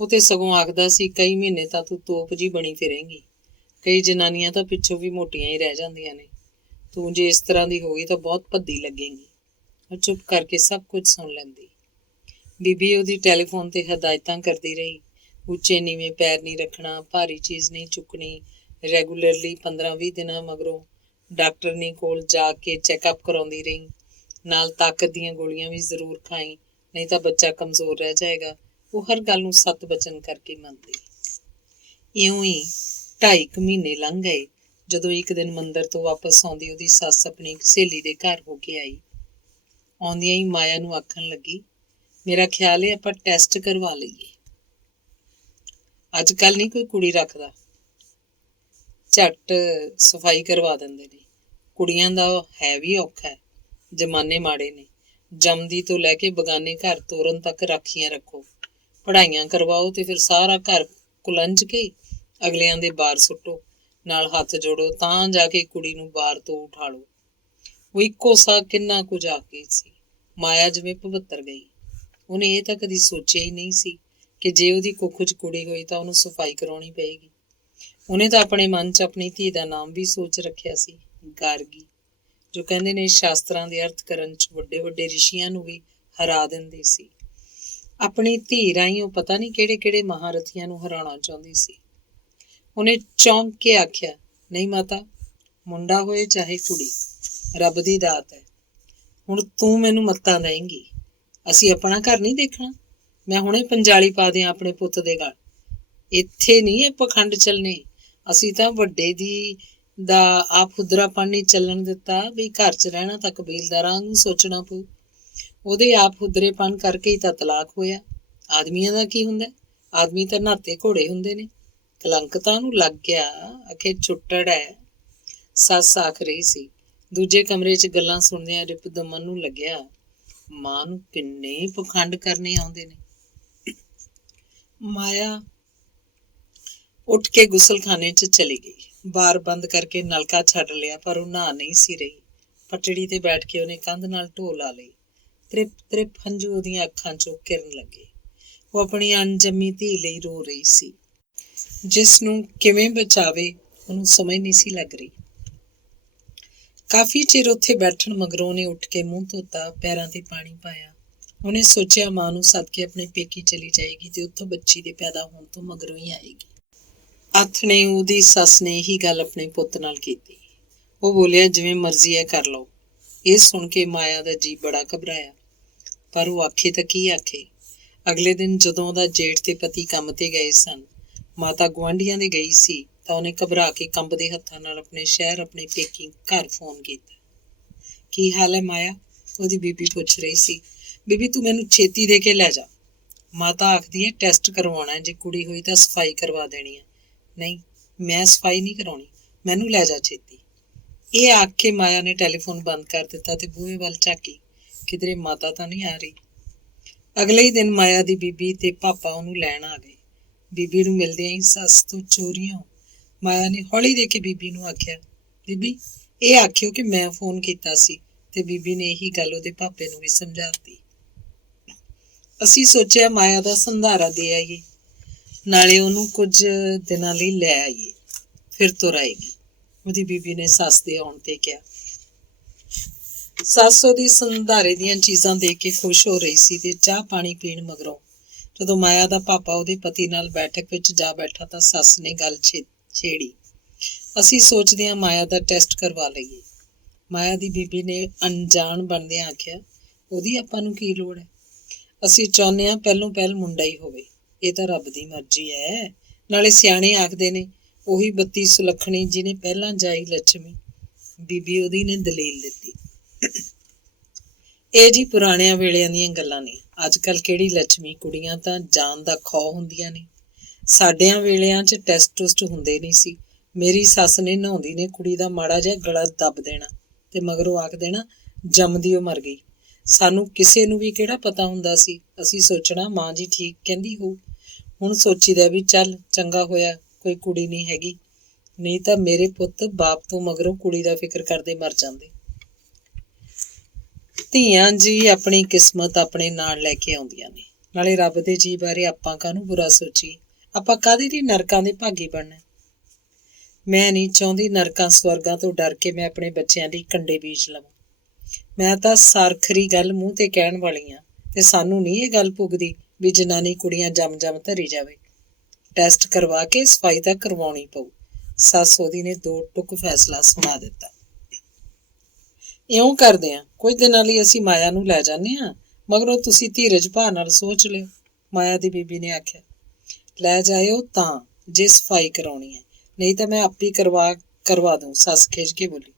ਉਹ ਤੇ ਸਗੋਂ ਆਖਦਾ ਸੀ, ਕਈ ਮਹੀਨੇ ਤਾਂ ਤੂੰ ਤੋਪ ਜੀ ਬਣੀ ਫਿਰੇਂਗੀ, ਕਈ ਜਨਾਨੀਆਂ ਤਾਂ ਪਿੱਛੋਂ ਵੀ ਮੋਟੀਆਂ ਹੀ ਰਹਿ ਜਾਂਦੀਆਂ ਨੇ, ਤੂੰ ਜੇ ਇਸ ਤਰ੍ਹਾਂ ਦੀ ਹੋ ਗਈ ਤਾਂ ਬਹੁਤ ਭੱਦੀ ਲੱਗੇਗੀ। ਉਹ ਚੁੱਪ ਕਰਕੇ ਸਭ ਕੁਝ ਸੁਣ ਲੈਂਦੀ। ਬੀਬੀ ਉਹਦੀ ਟੈਲੀਫੋਨ ਤੇ ਹਦਾਇਤਾਂ ਕਰਦੀ ਰਹੀ, ਉੱਚੇ ਨੀਵੇਂ ਪੈਰ ਨਹੀਂ ਰੱਖਣਾ, ਭਾਰੀ ਚੀਜ਼ ਨਹੀਂ ਚੁੱਕਣੀ, ਰੈਗੂਲਰਲੀ 15-20 ਦਿਨਾਂ ਮਗਰੋਂ ਡਾਕਟਰਨੀ ਕੋਲ ਜਾ ਕੇ ਚੈੱਕਅਪ ਕਰਾਉਂਦੀ ਰਹੀ, ਨਾਲ ਤਾਕਤ ਦੀਆਂ ਗੋਲੀਆਂ ਵੀ ਜ਼ਰੂਰ ਖਾਈ, ਨਹੀਂ ਤਾਂ ਬੱਚਾ ਕਮਜ਼ੋਰ ਰਹਿ ਜਾਏਗਾ। ਉਹ ਹਰ ਗੱਲ ਨੂੰ 7 ਬਚਨ ਕਰਕੇ ਮੰਨਦੀ। ਇਉਂ ਹੀ 2.5 ਮਹੀਨੇ ਲੰਘ ਗਏ। ਜਦੋਂ ਇੱਕ ਦਿਨ ਮੰਦਰ ਤੋਂ ਵਾਪਸ ਆਉਂਦੀ ਉਹਦੀ ਸੱਸ ਆਪਣੀ ਇੱਕ ਸਹੇਲੀ ਦੇ ਘਰ ਹੋ ਕੇ ਆਈ। ਆਉਂਦਿਆਂ ਹੀ ਮਾਇਆ ਨੂੰ ਆਖਣ ਲੱਗੀ, ਮੇਰਾ ਖਿਆਲ ਹੈ ਆਪਾਂ ਟੈਸਟ ਕਰਵਾ ਲਈਏ। ਅੱਜ ਕੱਲ੍ਹ ਨਹੀਂ ਕੋਈ ਕੁੜੀ ਰੱਖਦਾ, ਝੱਟ ਸਫਾਈ ਕਰਵਾ ਦਿੰਦੇ ਨੇ। ਕੁੜੀਆਂ ਦਾ ਹੈ ਵੀ ਔਖਾ ਹੈ, ਜ਼ਮਾਨੇ ਮਾੜੇ ਨੇ। ਜੰਮਦੀ ਤੋਂ ਲੈ ਕੇ ਬਗਾਨੇ ਘਰ ਤੋਰਨ ਤੱਕ ਰਾਖੀਆਂ ਰੱਖੋ, ਪੜ੍ਹਾਈਆਂ ਕਰਵਾਓ ਤੇ ਫਿਰ ਸਾਰਾ ਘਰ ਕੁਲੰਝ ਕੇ ਅਗਲਿਆਂ ਦੇ ਬਾਰ ਸੁੱਟੋ, ਨਾਲ ਹੱਥ ਜੋੜੋ, ਤਾਂ ਜਾ ਕੇ ਕੁੜੀ ਨੂੰ ਬਾਰ ਤੋਂ ਉਠਾ ਲਓ। ਉਹ ਇੱਕੋ ਸਾਹ ਕਿੰਨਾ ਕੁਝ ਆ ਗਈ ਸੀ। ਮਾਇਆ ਜਿਵੇਂ ਭਵਿੱਤਰ ਗਈ। ਉਹਨੇ ਇਹ ਤਾਂ ਕਦੀ ਸੋਚਿਆ ਹੀ ਨਹੀਂ ਸੀ ਕਿ ਜੇ ਉਹਦੀ ਕੁੱਖ 'ਚ ਕੁੜੀ ਹੋਈ ਤਾਂ ਉਹਨੂੰ ਸਫਾਈ ਕਰਾਉਣੀ ਪਏਗੀ। ਉਹਨੇ ਤਾਂ ਆਪਣੇ ਮਨ 'ਚ ਆਪਣੀ ਧੀ ਦਾ ਨਾਮ ਵੀ ਸੋਚ ਰੱਖਿਆ ਸੀ, ਗਾਰਗੀ, ਜੋ ਕਹਿੰਦੇ ਨੇ ਸ਼ਾਸਤਰਾਂ ਦੇ ਅਰਥ ਕਰਨ 'ਚ ਵੱਡੇ ਵੱਡੇ ਰਿਸ਼ੀਆਂ ਨੂੰ ਵੀ ਹਰਾ ਦਿੰਦੀ ਸੀ। ਆਪਣੀ ਧੀ ਰਾਹੀਂ ਉਹ ਪਤਾ ਨਹੀਂ ਕਿਹੜੇ ਕਿਹੜੇ ਮਹਾਰਥੀਆਂ ਨੂੰ ਹਰਾਉਣਾ ਚਾਹੁੰਦੀ ਸੀ। ਉਹਨੇ ਚੌਂਕ ਕੇ ਆਖਿਆ, ਨਹੀਂ ਮਾਤਾ, ਮੁੰਡਾ ਹੋਏ ਚਾਹੇ ਕੁੜੀ, ਰੱਬ ਦੀ ਦਾਤ ਹੈ। ਹੁਣ ਤੂੰ ਮੈਨੂੰ ਮੱਤਾਂ ਦੇਂਗੀ, ਅਸੀਂ ਆਪਣਾ ਘਰ ਨਹੀਂ ਦੇਖਣਾ। ਮੈਂ ਹੁਣੇ ਪੰਜਾਲੀ ਪਾ ਦਿਆਂ ਆਪਣੇ ਪੁੱਤ ਦੇ ਗਲ। ਇੱਥੇ ਨਹੀਂ ਇਹ ਪਖੰਡ ਚੱਲਣੇ। ਅਸੀਂ ਤਾਂ ਵੱਡੇ ਦੀ ਦਾ ਆਪ ਹੁਦਰਾਪਣ ਨਹੀਂ ਚੱਲਣ ਦਿੱਤਾ ਵੀ ਘਰ 'ਚ ਰਹਿਣਾ ਤਾਂ ਕਬੀਲਦਾਰਾਂ ਨੂੰ ਸੋਚਣਾ ਪਊ। ਉਹਦੇ ਆਪ ਹੁਦਰੇਪਣ ਕਰਕੇ ਹੀ ਤਾਂ ਤਲਾਕ ਹੋਇਆ। ਆਦਮੀਆਂ ਦਾ ਕੀ ਹੁੰਦਾ? ਆਦਮੀ ਤਾਂ ਨਹਾਤੇ ਘੋੜੇ ਹੁੰਦੇ ਨੇ। ਕਲੰਕ ਤਾਂ ਉਹਨੂੰ ਲੱਗ ਗਿਆ, ਅਖੇ ਛੁੱਟੜ ਹੈ। ਸੱਸ ਆਖ ਰਹੀ ਸੀ। ਦੂਜੇ ਕਮਰੇ 'ਚ ਗੱਲਾਂ ਸੁਣਦਿਆਂ ਰਿਪੁਦਮਨ ਨੂੰ ਲੱਗਿਆ, ਮਾਂ ਨੂੰ ਕਿੰਨੇ ਪਖੰਡ ਕਰਨੇ ਆਉਂਦੇ ਨੇ। ਮਾਇਆ ਉੱਠ ਕੇ ਗੁਸਲਖਾਨੇ 'ਚ ਚਲੀ ਗਈ। ਬਾਰ ਬੰਦ ਕਰਕੇ ਨਲਕਾ ਛੱਡ ਲਿਆ, ਪਰ ਉਹ ਨਹਾ ਨਹੀਂ ਸੀ ਰਹੀ। ਪਟੜੀ ਤੇ ਬੈਠ ਕੇ ਉਹਨੇ ਕੰਧ ਨਾਲ ਢੋ ਲਾ ਲਈ। ਤ੍ਰਿਪ ਤ੍ਰਿਪ ਹੰਝੂ ਉਹਦੀਆਂ ਅੱਖਾਂ 'ਚੋਂ ਕਿਰਨ ਲੱਗੇ। ਉਹ ਆਪਣੀ ਅਣਜੰਮੀ ਧੀ ਲਈ ਰੋ ਰਹੀ ਸੀ, ਜਿਸ ਨੂੰ ਕਿਵੇਂ ਬਚਾਵੇ ਉਹਨੂੰ ਸਮਝ ਨਹੀਂ ਸੀ ਲੱਗ ਰਹੀ। ਕਾਫੀ ਚਿਰ ਉੱਥੇ ਬੈਠਣ ਮਗਰੋਂ ਉਹਨੇ ਉੱਠ ਕੇ ਮੂੰਹ ਧੋਤਾ, ਪੈਰਾਂ ਤੇ ਪਾਣੀ ਪਾਇਆ। ਉਹਨੇ ਸੋਚਿਆ ਮਾਂ ਨੂੰ ਸੱਦ ਕੇ ਆਪਣੇ ਪੇਕੀ ਚਲੀ ਜਾਏਗੀ ਤੇ ਉੱਥੋਂ ਬੱਚੀ ਦੇ ਪੈਦਾ ਹੋਣ ਤੋਂ ਮਗਰੋਂ ਹੀ ਆਏਗੀ। ਆਥਣੇ ਉਹਦੀ ਸੱਸ ਨੇ ਇਹੀ ਗੱਲ ਆਪਣੇ ਪੁੱਤ ਨਾਲ ਕੀਤੀ। ਉਹ ਬੋਲਿਆ, ਜਿਵੇਂ ਮਰਜ਼ੀ ਹੈ ਕਰ ਲਓ। ਇਹ ਸੁਣ ਕੇ ਮਾਇਆ ਦਾ ਜੀ ਬੜਾ ਘਬਰਾਇਆ, ਪਰ ਉਹ ਆਖੇ ਤਾਂ ਕੀ ਆਖੇ। ਅਗਲੇ ਦਿਨ ਜਦੋਂ ਉਹਦਾ ਜੇਠ ਤੇ ਪਤੀ ਕੰਮ ਤੇ ਗਏ ਸਨ, ਮਾਤਾ ਗੁਆਂਢੀਆਂ ਦੇ ਗਈ ਸੀ, ਤਾਂ ਉਹਨੇ ਘਬਰਾ ਕੇ ਕੰਬਦੇ ਹੱਥਾਂ ਨਾਲ ਆਪਣੇ ਸ਼ਹਿਰ, ਆਪਣੇ ਪੇਕੀ ਘਰ ਫੋਨ ਕੀਤਾ। ਕੀ ਹਾਲ ਹੈ ਮਾਇਆ? ਉਹਦੀ ਬੀਬੀ ਪੁੱਛ ਰਹੀ ਸੀ। ਬੀਬੀ ਤੂੰ ਮੈਨੂੰ ਛੇਤੀ ਦੇ ਕੇ ਲੈ ਜਾ। ਮਾਤਾ ਆਖਦੀ ਹੈ ਟੈਸਟ ਕਰਵਾਉਣਾ, ਜੇ ਕੁੜੀ ਹੋਈ ਤਾਂ ਸਫਾਈ ਕਰਵਾ ਦੇਣੀ ਹੈ। ਨਹੀਂ, ਮੈਂ ਸਫਾਈ ਨਹੀਂ ਕਰਾਉਣੀ, ਮੈਨੂੰ ਲੈ ਜਾ ਛੇਤੀ। ਇਹ ਆਖ ਕੇ ਮਾਇਆ ਨੇ ਟੈਲੀਫੋਨ ਬੰਦ ਕਰ ਦਿੱਤਾ ਤੇ ਬੂਹੇ ਵੱਲ ਝਾਕੀ, ਕਿਧਰੇ ਮਾਤਾ ਤਾਂ ਨਹੀਂ ਆ ਰਹੀ। ਅਗਲੇ ਹੀ ਦਿਨ ਮਾਇਆ ਦੀ ਬੀਬੀ ਤੇ ਪਾਪਾ ਉਹਨੂੰ ਲੈਣ ਆ ਗਏ। ਬੀਬੀ ਨੂੰ ਮਿਲਦਿਆਂ ਹੀ ਸੱਸ ਤੋਂ ਚੋਰੀਆਂ ਮਾਇਆ ਨੇ ਹੌਲੀ ਦੇ ਕੇ ਬੀਬੀ ਨੂੰ ਆਖਿਆ, ਬੀਬੀ ਇਹ ਆਖਿਓ ਕਿ ਮੈਂ ਫੋਨ ਕੀਤਾ ਸੀ। ਤੇ ਬੀਬੀ ਨੇ ਇਹੀ ਗੱਲ ਉਹਦੇ ਪਾਪੇ ਨੂੰ ਵੀ ਸਮਝਾਤੀ। ਅਸੀਂ ਸੋਚਿਆ ਮਾਇਆ ਦਾ ਸੰਧਾਰਾ ਦੇ ਆਈਏ, ਨਾਲੇ ਉਹਨੂੰ ਕੁਝ ਦਿਨਾਂ ਲਈ ਲੈ ਆਈਏ, ਫਿਰ ਤੁਰ ਆਏਗੀ, ਉਹਦੀ ਬੀਬੀ ਨੇ ਸੱਸ ਦੇ ਆਉਣ ਤੇ ਕਿਹਾ। ਸੱਸ ਉਹਦੀ ਸੰਧਾਰੇ ਦੀਆਂ ਚੀਜ਼ਾਂ ਦੇਖ ਕੇ ਖੁਸ਼ ਹੋ ਰਹੀ ਸੀ ਤੇ ਚਾਹ ਪਾਣੀ ਪੀਣ ਮਗਰੋਂ ਜਦੋਂ ਮਾਇਆ ਦਾ ਪਾਪਾ ਉਹਦੇ ਪਤੀ ਨਾਲ ਬੈਠਕ ਵਿੱਚ ਜਾ ਬੈਠਾ ਤਾਂ ਸੱਸ ਨੇ ਗੱਲ ਛੇੜੀ। ਅਸੀਂ ਸੋਚਦੇ ਹਾਂ ਮਾਇਆ ਦਾ ਟੈਸਟ ਕਰਵਾ ਲਈਏ। ਮਾਇਆ ਦੀ ਬੀਬੀ ਨੇ ਅਣਜਾਣ ਬਣਦਿਆਂ ਆਖਿਆ, ਉਹਦੀ ਆਪਾਂ ਨੂੰ ਕੀ ਲੋੜ ਹੈ? ਅਸੀਂ ਚਾਹੁੰਦੇ ਹਾਂ ਪਹਿਲੋਂ ਪਹਿਲ ਮੁੰਡਾ ਹੀ ਹੋਵੇ। ਇਹ ਤਾਂ ਰੱਬ ਦੀ ਮਰਜ਼ੀ ਹੈ। ਨਾਲੇ ਸਿਆਣੇ ਆਖਦੇ ਨੇ, ਉਹੀ 32 ਸੁਲੱਖਣੀ ਜਿਹਨੇ ਪਹਿਲਾਂ ਜਾਈ ਲੱਛਮੀ। ਬੀਬੀ ਉਹਦੀ ਨੇ ਦਲੀਲ ਦਿੱਤੀ। ਇਹ ਜੀ ਪੁਰਾਣਿਆਂ ਵੇਲਿਆਂ ਦੀਆਂ ਗੱਲਾਂ ਨੇ। ਅੱਜ ਕੱਲ੍ਹ ਕਿਹੜੀ ਲੱਛਮੀ, ਕੁੜੀਆਂ ਤਾਂ ਜਾਨ ਦਾ ਖੌਅ ਹੁੰਦੀਆਂ ਨੇ। ਸਾਡਿਆਂ ਵੇਲਿਆਂ 'ਚ ਟੈਸਟ ਟੁਸਟ ਹੁੰਦੇ ਨਹੀਂ ਸੀ। ਮੇਰੀ ਸੱਸ ਨੇ ਨਹਾਉਂਦੀ ਨੇ ਕੁੜੀ ਦਾ ਮਾੜਾ ਜਿਹਾ ਗਲਾ ਦੱਬ ਦੇਣਾ ਤੇ ਮਗਰੋਂ ਆਖ ਦੇਣਾ, ਜੰਮਦੀ ਉਹ ਮਰ ਗਈ। ਸਾਨੂੰ ਕਿਸੇ ਨੂੰ ਵੀ ਕਿਹੜਾ ਪਤਾ ਹੁੰਦਾ ਸੀ। ਅਸੀਂ ਸੋਚਣਾ ਮਾਂ ਜੀ ਠੀਕ ਕਹਿੰਦੀ ਹੋਊ। ਹੁਣ ਸੋਚੀਦਾ ਵੀ ਚੱਲ ਚੰਗਾ ਹੋਇਆ ਕੋਈ ਕੁੜੀ ਨਹੀਂ ਹੈਗੀ, ਨਹੀਂ ਤਾਂ ਮੇਰੇ ਪੁੱਤ ਬਾਪ ਤੋਂ ਮਗਰੋਂ ਕੁੜੀ ਦਾ ਫਿਕਰ ਕਰਦੇ ਮਰ ਜਾਂਦੇ। ਧੀਆਂ ਜੀ ਆਪਣੀ ਕਿਸਮਤ ਆਪਣੇ ਨਾਲ ਲੈ ਕੇ ਆਉਂਦੀਆਂ ਨੇ। ਨਾਲੇ ਰੱਬ ਦੇ ਜੀ ਬਾਰੇ ਆਪਾਂ ਕਾਹਨੂੰ ਬੁਰਾ ਸੋਚੀਏ। ਆਪਾਂ ਕਾਹਦੇ ਲਈ ਨਰਕਾਂ ਦੇ ਭਾਗੀ ਬਣਨਾ? ਮੈਂ ਨਹੀਂ ਚਾਹੁੰਦੀ ਨਰਕਾਂ ਸਵਰਗਾਂ ਤੋਂ ਡਰ ਕੇ ਮੈਂ ਆਪਣੇ ਬੱਚਿਆਂ ਲਈ ਕੰਡੇ ਬੀਜ ਲਵਾਂ। ਮੈਂ ਤਾਂ ਸਰਖਰੀ ਗੱਲ ਮੂੰਹ ਤੇ ਕਹਿਣ ਵਾਲੀ ਹਾਂ ਤੇ ਸਾਨੂੰ ਨਹੀਂ ਇਹ ਗੱਲ ਪੁੱਗਦੀ ਵੀ ਜਨਾਨੀ ਕੁੜੀਆਂ ਜੰਮ ਧਰੀ ਜਾਵੇ। ਟੈਸਟ ਕਰਵਾ ਕੇ ਸਫਾਈ ਤਾਂ ਕਰਵਾਉਣੀ ਪਊ। ਸੱਸ ਉਹਦੀ ਨੇ 2 ਟੁਕ ਫੈਸਲਾ ਸੁਣਾ ਦਿੱਤਾ। ਇਉਂ ਕਰਦੇ ਹਾਂ, ਕੁਝ ਦਿਨਾਂ ਲਈ ਅਸੀਂ ਮਾਇਆ ਨੂੰ ਲੈ ਜਾਂਦੇ ਹਾਂ, ਮਗਰੋਂ ਤੁਸੀਂ ਧੀਰਜ ਭਾ ਨਾਲ ਸੋਚ ਲਿਓ। ਮਾਇਆ ਦੀ ਬੀਬੀ ਨੇ ਆਖਿਆ, ਲੈ ਜਾਇਓ ਤਾਂ ਜੇ ਸਫਾਈ ਕਰਾਉਣੀ ਹੈ, ਨਹੀਂ ਤਾਂ ਮੈਂ ਆਪੇ ਕਰਵਾ ਦੂੰ। ਸੱਸ ਖਿੱਝ ਕੇ ਬੋਲੀ।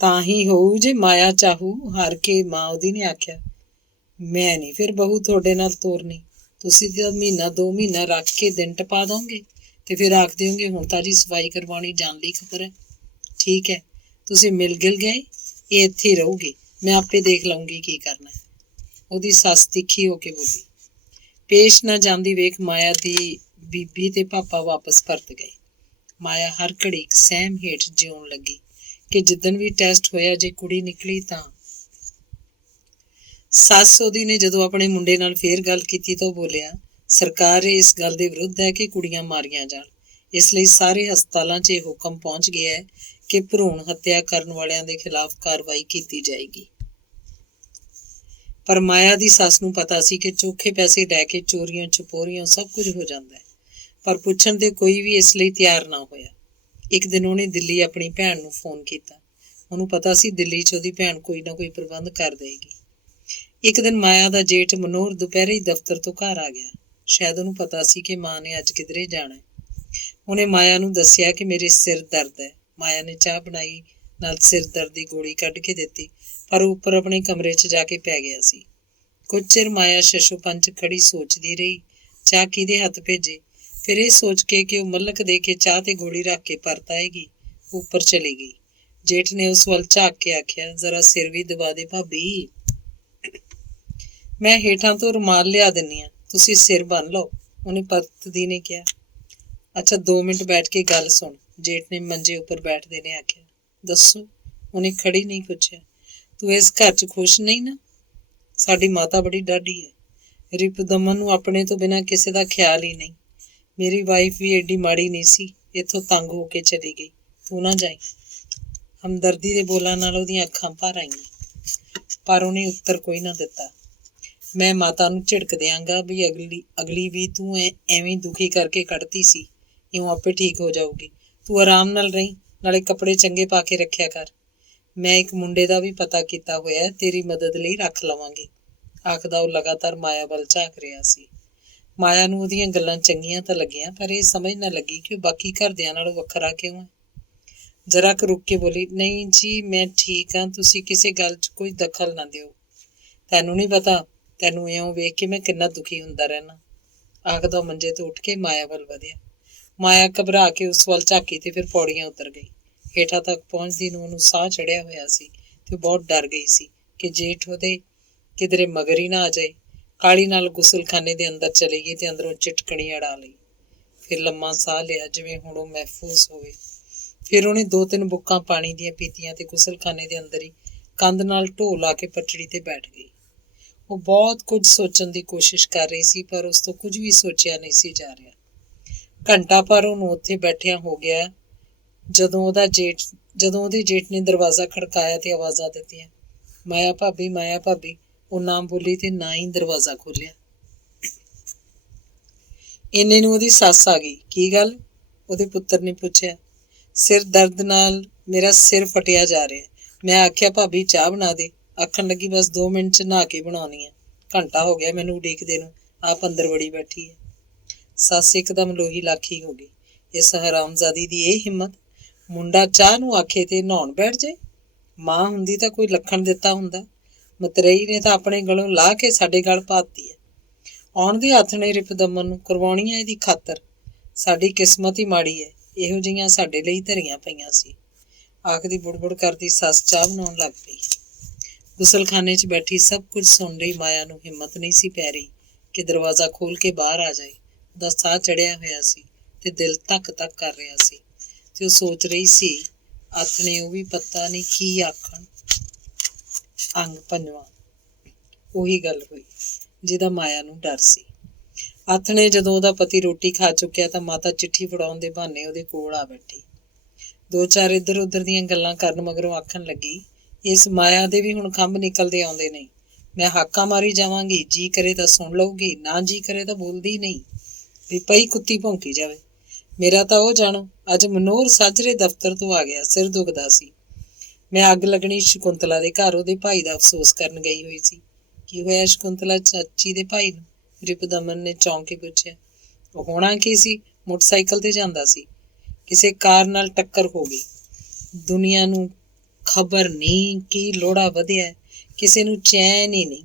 ਤਾਂ ਹੀ ਹੋਊ ਜੇ ਮਾਇਆ ਚਾਹੂ। ਹਾਰ ਕੇ ਮਾਂ ਉਹਦੀ ਨੇ ਆਖਿਆ, ਮੈਂ ਨਹੀਂ ਫਿਰ ਬਹੂ ਤੁਹਾਡੇ ਨਾਲ ਤੋਰਨੀ। ਤੁਸੀਂ ਤਾਂ 1-2 ਮਹੀਨਾ ਰੱਖ ਕੇ ਦਿਨ ਟਪਾ ਦੋਗੇ ਤੇ ਫਿਰ ਆਖ ਦਿਓਗੇ ਹੁਣ ਤਾਂ ਜੀ ਸਫਾਈ ਕਰਵਾਉਣੀ ਜਾਣ ਲਈ ਖਤਰਾ ਹੈ। ਠੀਕ ਹੈ, ਤੁਸੀਂ ਮਿਲ ਗਿਲ ਗਏ, ਇਹ ਇੱਥੇ ਹੀ ਰਹੂਗੀ, ਮੈਂ ਆਪੇ ਦੇਖ ਲਵਾਂਗੀ ਕੀ ਕਰਨਾ। ਉਹਦੀ ਸੱਸ ਤਿੱਖੀ ਹੋ ਕੇ ਬੋਲੀ। ਪੇਸ਼ ਨਾ ਜਾਂਦੀ ਵੇਖ ਮਾਇਆ ਦੀ ਬੀਬੀ ਤੇ ਪਾਪਾ ਵਾਪਸ ਪਰਤ ਗਏ। ਮਾਇਆ ਹਰ ਘੜੀ ਸਹਿਮ ਹੇਠ ਜਿਉਣ ਲੱਗੀ ਕਿ ਜਿੱਦਣ ਵੀ ਟੈਸਟ ਹੋਇਆ ਜੇ ਕੁੜੀ ਨਿਕਲੀ ਤਾਂ। ਸੱਸ ਉਹਦੀ ਨੇ ਜਦੋਂ ਆਪਣੇ ਮੁੰਡੇ ਨਾਲ ਫੇਰ ਗੱਲ ਕੀਤੀ ਤਾਂ ਉਹ ਬੋਲਿਆ, ਸਰਕਾਰ ਇਸ ਗੱਲ ਦੇ ਵਿਰੁੱਧ ਹੈ ਕਿ ਕੁੜੀਆਂ ਮਾਰੀਆਂ ਜਾਣ। ਇਸ ਲਈ ਸਾਰੇ ਹਸਪਤਾਲਾਂ 'ਚ ਇਹ ਹੁਕਮ ਪਹੁੰਚ ਗਿਆ ਹੈ ਕਿ ਭਰੂਣ ਹੱਤਿਆ ਕਰਨ ਵਾਲਿਆਂ ਦੇ ਖਿਲਾਫ ਕਾਰਵਾਈ ਕੀਤੀ ਜਾਏਗੀ। ਪਰ ਮਾਇਆ ਦੀ ਸੱਸ ਨੂੰ ਪਤਾ ਸੀ ਕਿ ਚੋਖੇ ਪੈਸੇ ਲੈ ਕੇ ਚੋਰੀਆਂ ਚਪੋਰੀਆਂ ਸਭ ਕੁਝ ਹੋ ਜਾਂਦਾ ਹੈ, ਪਰ ਪੁੱਛਣ ਤੇ ਕੋਈ ਵੀ ਇਸ ਲਈ ਤਿਆਰ ਨਾ ਹੋਇਆ। ਇੱਕ ਦਿਨ ਉਹਨੇ ਦਿੱਲੀ ਆਪਣੀ ਭੈਣ ਨੂੰ ਫੋਨ ਕੀਤਾ। ਉਹਨੂੰ ਪਤਾ ਸੀ ਦਿੱਲੀ 'ਚ ਉਹਦੀ ਭੈਣ ਕੋਈ ਨਾ ਕੋਈ ਪ੍ਰਬੰਧ ਕਰ ਦੇਗੀ। ਇੱਕ ਦਿਨ ਮਾਇਆ ਦਾ ਜੇਠ ਮਨੋਹਰ ਦੁਪਹਿਰੇ ਹੀ ਦਫ਼ਤਰ ਤੋਂ ਘਰ ਆ ਗਿਆ। ਸ਼ਾਇਦ ਉਹਨੂੰ ਪਤਾ ਸੀ ਕਿ ਮਾਂ ਨੇ ਅੱਜ ਕਿਧਰੇ ਜਾਣਾ। ਉਹਨੇ ਮਾਇਆ ਨੂੰ ਦੱਸਿਆ ਕਿ ਮੇਰੇ ਸਿਰ ਦਰਦ ਹੈ। ਮਾਇਆ ਨੇ ਚਾਹ ਬਣਾਈ, ਨਾਲ ਸਿਰ ਦਰਦ ਦੀ ਗੋਲੀ ਕੱਢ ਕੇ ਦਿੱਤੀ, ਪਰ ਉੱਪਰ ਆਪਣੇ ਕਮਰੇ 'ਚ ਜਾ ਕੇ ਪੈ ਗਿਆ ਸੀ। ਕੁਝ ਚਿਰ ਮਾਇਆ ਸ਼ਸ਼ੋਪੰਚ ਖੜੀ ਸੋਚਦੀ ਰਹੀ, ਚਾਹ ਕਿਹਦੇ ਹੱਥ ਭੇਜੇ। ਫਿਰ ਇਹ ਸੋਚ ਕੇ ਕਿ ਉਹ ਮਲਕ ਦੇ ਕੇ ਚਾਹ ਤੇ ਗੋਲੀ ਰੱਖ ਕੇ ਪਰਤ ਆਏਗੀ, ਉੱਪਰ ਚਲੀ ਗਈ। ਜੇਠ ਨੇ ਉਸ ਵੱਲ ਝਾਕ ਕੇ ਆਖਿਆ, ਜ਼ਰਾ ਸਿਰ ਵੀ ਦਬਾ ਦੇ ਭਾਬੀ। ਮੈਂ ਹੇਠਾਂ ਤੋਂ ਰੁਮਾਲ ਲਿਆ ਦਿੰਦੀ ਹਾਂ, ਤੁਸੀਂ ਸਿਰ ਬੰਨ ਲਓ, ਉਹਨੇ ਪਰਤਦੀ ਨੇ ਕਿਹਾ। ਅੱਛਾ 2 ਮਿੰਟ ਬੈਠ ਕੇ ਗੱਲ ਸੁਣ, ਜੇਠ ਨੇ ਮੰਜੇ ਉੱਪਰ ਬੈਠਦੇ ਨੇ ਆਖਿਆ। ਦੱਸੋ, ਉਹਨੇ ਖੜੀ ਨਹੀਂ ਪੁੱਛਿਆ। ਤੂੰ ਇਸ ਘਰ 'ਚ ਖੁਸ਼ ਨਹੀਂ ਨਾ? ਸਾਡੀ ਮਾਤਾ ਬੜੀ ਡਾਢੀ ਹੈ। ਰਿਪੁਦਮਨ ਨੂੰ ਆਪਣੇ ਤੋਂ ਬਿਨਾਂ ਕਿਸੇ ਦਾ ਖਿਆਲ ਹੀ ਨਹੀਂ। ਮੇਰੀ ਵਾਈਫ ਵੀ ਏਡੀ ਮਾੜੀ ਨਹੀਂ ਸੀ, ਇੱਥੋਂ ਤੰਗ ਹੋ ਕੇ ਚਲੀ ਗਈ। ਤੂੰ ਨਾ ਜਾਈਂ। ਹਮਦਰਦੀ ਦੇ ਬੋਲਾਂ ਨਾਲ ਉਹਦੀਆਂ ਅੱਖਾਂ ਭਰ ਆਈਆਂ, ਪਰ ਉਹਨੇ ਉੱਤਰ ਕੋਈ ਨਾ ਦਿੱਤਾ। ਮੈਂ ਮਾਤਾ ਨੂੰ ਝਿੜਕ ਦਿਆਂਗਾ ਵੀ ਅਗਲੀ ਵੀ ਤੂੰ ਐਵੇਂ ਦੁਖੀ ਕਰਕੇ ਕੱਢਤੀ ਸੀ, ਇਉਂ ਆਪੇ ਠੀਕ ਹੋ ਜਾਊਗੀ। ਤੂੰ ਆਰਾਮ ਨਾਲ ਰਹੀਂ, ਨਾਲੇ ਕੱਪੜੇ ਚੰਗੇ ਪਾ ਕੇ ਰੱਖਿਆ ਕਰ। ਮੈਂ ਇੱਕ ਮੁੰਡੇ ਦਾ ਵੀ ਪਤਾ ਕੀਤਾ ਹੋਇਆ, ਤੇਰੀ ਮਦਦ ਲਈ ਰੱਖ ਲਵਾਂਗੀ, ਆਖਦਾ ਉਹ ਲਗਾਤਾਰ ਮਾਇਆ ਵੱਲ ਝਾਕ ਰਿਹਾ ਸੀ। ਮਾਇਆ ਨੂੰ ਉਹਦੀਆਂ ਗੱਲਾਂ ਚੰਗੀਆਂ ਤਾਂ ਲੱਗੀਆਂ, ਪਰ ਇਹ ਸਮਝ ਨਾ ਲੱਗੀ ਕਿ ਉਹ ਬਾਕੀ ਘਰਦਿਆਂ ਨਾਲੋਂ ਵੱਖਰਾ ਕਿਉਂ ਹੈ। ਜ਼ਰਾ ਕੁ ਰੁਕ ਕੇ ਬੋਲੀ, ਨਹੀਂ ਜੀ ਮੈਂ ਠੀਕ ਹਾਂ, ਤੁਸੀਂ ਕਿਸੇ ਗੱਲ 'ਚ ਕੋਈ ਦਖਲ ਨਾ ਦਿਓ। ਤੈਨੂੰ ਨਹੀਂ ਪਤਾ, ਤੈਨੂੰ ਇਉਂ ਵੇਖ ਕੇ ਮੈਂ ਕਿੰਨਾ ਦੁਖੀ ਹੁੰਦਾ ਰਹਿਣਾ, ਆਖਦਾ ਮੰਜੇ ਤੋਂ ਉੱਠ ਕੇ ਮਾਇਆ ਵੱਲ ਵਧਿਆ। ਮਾਇਆ ਘਬਰਾ ਕੇ ਉਸ ਵੱਲ ਝਾਕੀ ਤੇ ਫਿਰ ਪੌੜੀਆਂ ਉਤਰ ਗਈ। ਹੇਠਾਂ ਤੱਕ ਪਹੁੰਚਦੀ ਨੂੰ ਉਹਨੂੰ ਸਾਹ ਚੜਿਆ ਹੋਇਆ ਸੀ ਤੇ ਬਹੁਤ ਡਰ ਗਈ ਸੀ ਕਿ ਜੇਠ ਉਹਦੇ ਕਿਧਰੇ ਮਗਰ ਹੀ ਨਾ ਆ ਜਾਏ। ਕਾਹਲੀ ਨਾਲ ਗੁਸਲਖਾਨੇ ਦੇ ਅੰਦਰ ਚਲੀ ਗਈ ਤੇ ਅੰਦਰੋਂ ਚਿਟਕਣੀ ਅੜਾ ਲਈ। ਫਿਰ ਲੰਮਾ ਸਾਹ ਲਿਆ ਜਿਵੇਂ ਹੁਣ ਉਹ ਮਹਿਫੂਜ਼ ਹੋਵੇ। ਫਿਰ ਉਹਨੇ 2-3 ਬੁੱਕਾਂ ਪਾਣੀ ਦੀਆਂ ਪੀਤੀਆਂ ਤੇ ਗੁਸਲਖਾਨੇ ਦੇ ਅੰਦਰ ਹੀ ਕੰਧ ਨਾਲ ਢੋ ਲਾ ਕੇ ਪਟੜੀ ਤੇ ਬੈਠ ਗਈ। ਉਹ ਬਹੁਤ ਕੁਝ ਸੋਚਣ ਦੀ ਕੋਸ਼ਿਸ਼ ਕਰ ਰਹੀ ਸੀ, ਪਰ ਉਸ ਤੋਂ ਕੁਝ ਵੀ ਸੋਚਿਆ ਨਹੀਂ ਸੀ ਜਾ ਰਿਹਾ। ਘੰਟਾ ਭਰ ਉਹਨੂੰ ਉੱਥੇ ਬੈਠਿਆਂ ਹੋ ਗਿਆ ਜਦੋਂ ਉਹਦੇ ਜੇਠ ਨੇ ਦਰਵਾਜ਼ਾ ਖੜਕਾਇਆ ਤੇ ਆਵਾਜ਼ਾਂ ਦਿੱਤੀਆਂ, ਮਾਇਆ ਭਾਬੀ, ਮਾਇਆ ਭਾਬੀ। ਉਹ ਨਾ ਬੋਲੀ ਤੇ ਨਾ ਹੀ ਦਰਵਾਜ਼ਾ ਖੋਲ੍ਹਿਆ। ਇੰਨੇ ਨੂੰ ਉਹਦੀ ਸੱਸ ਆ ਗਈ। ਕੀ ਗੱਲ? ਉਹਦੇ ਪੁੱਤਰ ਨੇ ਪੁੱਛਿਆ। ਸਿਰ ਦਰਦ ਨਾਲ ਮੇਰਾ ਸਿਰ ਫਟਿਆ ਜਾ ਰਿਹਾ। ਮੈਂ ਆਖਿਆ ਭਾਬੀ ਚਾਹ ਬਣਾ ਦੇ। ਆਖਣ ਲੱਗੀ ਬਸ 2 ਮਿੰਟ 'ਚ ਨਹਾ ਕੇ ਬਣਾਉਣੀ ਹੈ। ਘੰਟਾ ਹੋ ਗਿਆ ਮੈਨੂੰ ਉਡੀਕਦੇ ਨੂੰ, ਆਪ ਅੰਦਰ ਵੜੀ ਬੈਠੀ ਹੈ। ਸੱਸ ਇੱਕਦਮ ਲੋਹੀ ਲਾਖੀ ਹੋ ਗਈ। ਇਸ ਹਰਾਮਜ਼ਾਦੀ ਦੀ ਇਹ ਹਿੰਮਤ, ਮੁੰਡਾ ਚਾਹ ਨੂੰ ਆਖੇ ਤੇ ਨਹਾਉਣ ਬੈਠ ਜਾਏ। ਮਾਂ ਹੁੰਦੀ ਤਾਂ ਕੋਈ ਲੱਖਣ ਦਿੱਤਾ ਹੁੰਦਾ। ਮਤਰੇਈ ਨੇ ਤਾਂ ਆਪਣੇ ਗਲੋਂ ਲਾਹ ਕੇ ਸਾਡੇ ਗਲ ਪਾਤੀ ਹੈ। ਆਉਣ ਦੇ ਹੱਥ ਨੇ ਰਿਪਦਮਨ ਨੂੰ ਕਰਵਾਉਣੀ ਹੈ ਇਹਦੀ ਖਾਤਰ। ਸਾਡੀ ਕਿਸਮਤ ਹੀ ਮਾੜੀ ਹੈ, ਇਹੋ ਜਿਹੀਆਂ ਸਾਡੇ ਲਈ ਧਰੀਆਂ ਪਈਆਂ ਸੀ। ਆਖਦੀ ਬੁੜਬੁੜ ਕਰਦੀ ਸੱਸ ਚਾਹ ਬਣਾਉਣ ਲੱਗ ਪਈ। ਗੁਸਲਖਾਨੇ 'ਚ ਬੈਠੀ ਸਭ ਕੁਝ ਸੁਣ ਰਹੀ ਮਾਇਆ ਨੂੰ ਹਿੰਮਤ ਨਹੀਂ ਸੀ ਪੈ ਰਹੀ ਕਿ ਦਰਵਾਜ਼ਾ ਖੋਲ੍ਹ ਕੇ ਬਾਹਰ ਆ ਜਾਏ। ਉਹਦਾ ਸਾਹ ਚੜ੍ਹਿਆ ਹੋਇਆ ਸੀ ਤੇ ਦਿਲ ਧੱਕ ਧੱਕ ਕਰ ਰਿਹਾ ਸੀ ਤੇ ਉਹ ਸੋਚ ਰਹੀ ਸੀ, ਆਥਣੇ ਉਹ ਵੀ ਪਤਾ ਨਹੀਂ ਕੀ ਆਖਣ। ਅੰਗ ਪੰਜਵਾਂ। ਉਹੀ ਗੱਲ ਹੋਈ ਜਿਹਦਾ ਮਾਇਆ ਨੂੰ ਡਰ ਸੀ। ਆਥਣੇ ਜਦੋਂ ਉਹਦਾ ਪਤੀ ਰੋਟੀ ਖਾ ਚੁੱਕਿਆ ਤਾਂ ਮਾਤਾ ਚਿੱਠੀ ਫੜਾਉਣ ਦੇ ਬਹਾਨੇ ਉਹਦੇ ਕੋਲ ਆ ਬੈਠੀ। 2-4 ਇੱਧਰ ਉੱਧਰ ਦੀਆਂ ਗੱਲਾਂ ਕਰਨ ਮਗਰੋਂ ਆਖਣ ਲੱਗੀ, ਇਸ ਮਾਇਆ ਦੇ ਵੀ ਹੁਣ ਖੰਭ ਨਿਕਲਦੇ ਆਉਂਦੇ ਨਹੀਂ। ਮੈਂ ਹਾਕਾਂ ਮਾਰੀ ਜਾਵਾਂਗੀ, ਜੀ ਕਰੇ ਤਾਂ ਸੁਣ ਲਊਗੀ, ਨਾ ਜੀ ਕਰੇ ਤਾਂ ਬੋਲਦੀ ਨਹੀਂ, ਵੀ ਪਈ ਕੁੱਤੀ ਭੌਂਕੀ ਜਾਵੇ। ਮੇਰਾ ਤਾਂ ਉਹ ਜਾਣੋ, ਅੱਜ ਮਨੋਹਰ ਸਾਜਰੇ ਦਫ਼ਤਰ ਤੋਂ ਆ ਗਿਆ, ਸਿਰ ਦੁਖਦਾ ਸੀ। ਮੈਂ ਅੱਗ ਲੱਗਣੀ ਸ਼ਕੁੰਤਲਾ ਦੇ ਘਰ ਉਹਦੇ ਭਾਈ ਦਾ ਅਫਸੋਸ ਕਰਨ ਗਈ ਹੋਈ ਸੀ। ਕੀ ਹੋਇਆ ਸ਼ਕੁੰਤਲਾ ਚਾਚੀ ਦੇ ਭਾਈ ਨੂੰ? ਰਿਪੁਦਮਨ ਨੇ ਚੌਂਕ ਕੇ ਪੁੱਛਿਆ। ਉਹ ਹੋਣਾ ਕੀ ਸੀ, ਮੋਟਰਸਾਈਕਲ ਤੇ ਜਾਂਦਾ ਸੀ, ਕਿਸੇ ਕਾਰ ਨਾਲ ਟੱਕਰ ਹੋ ਗਈ। ਦੁਨੀਆ ਨੂੰ ਖਬਰ ਨਹੀਂ ਕੀ ਲੋੜਾ ਵਧਿਆ, ਕਿਸੇ ਨੂੰ ਚੈਨ ਹੀ ਨਹੀਂ।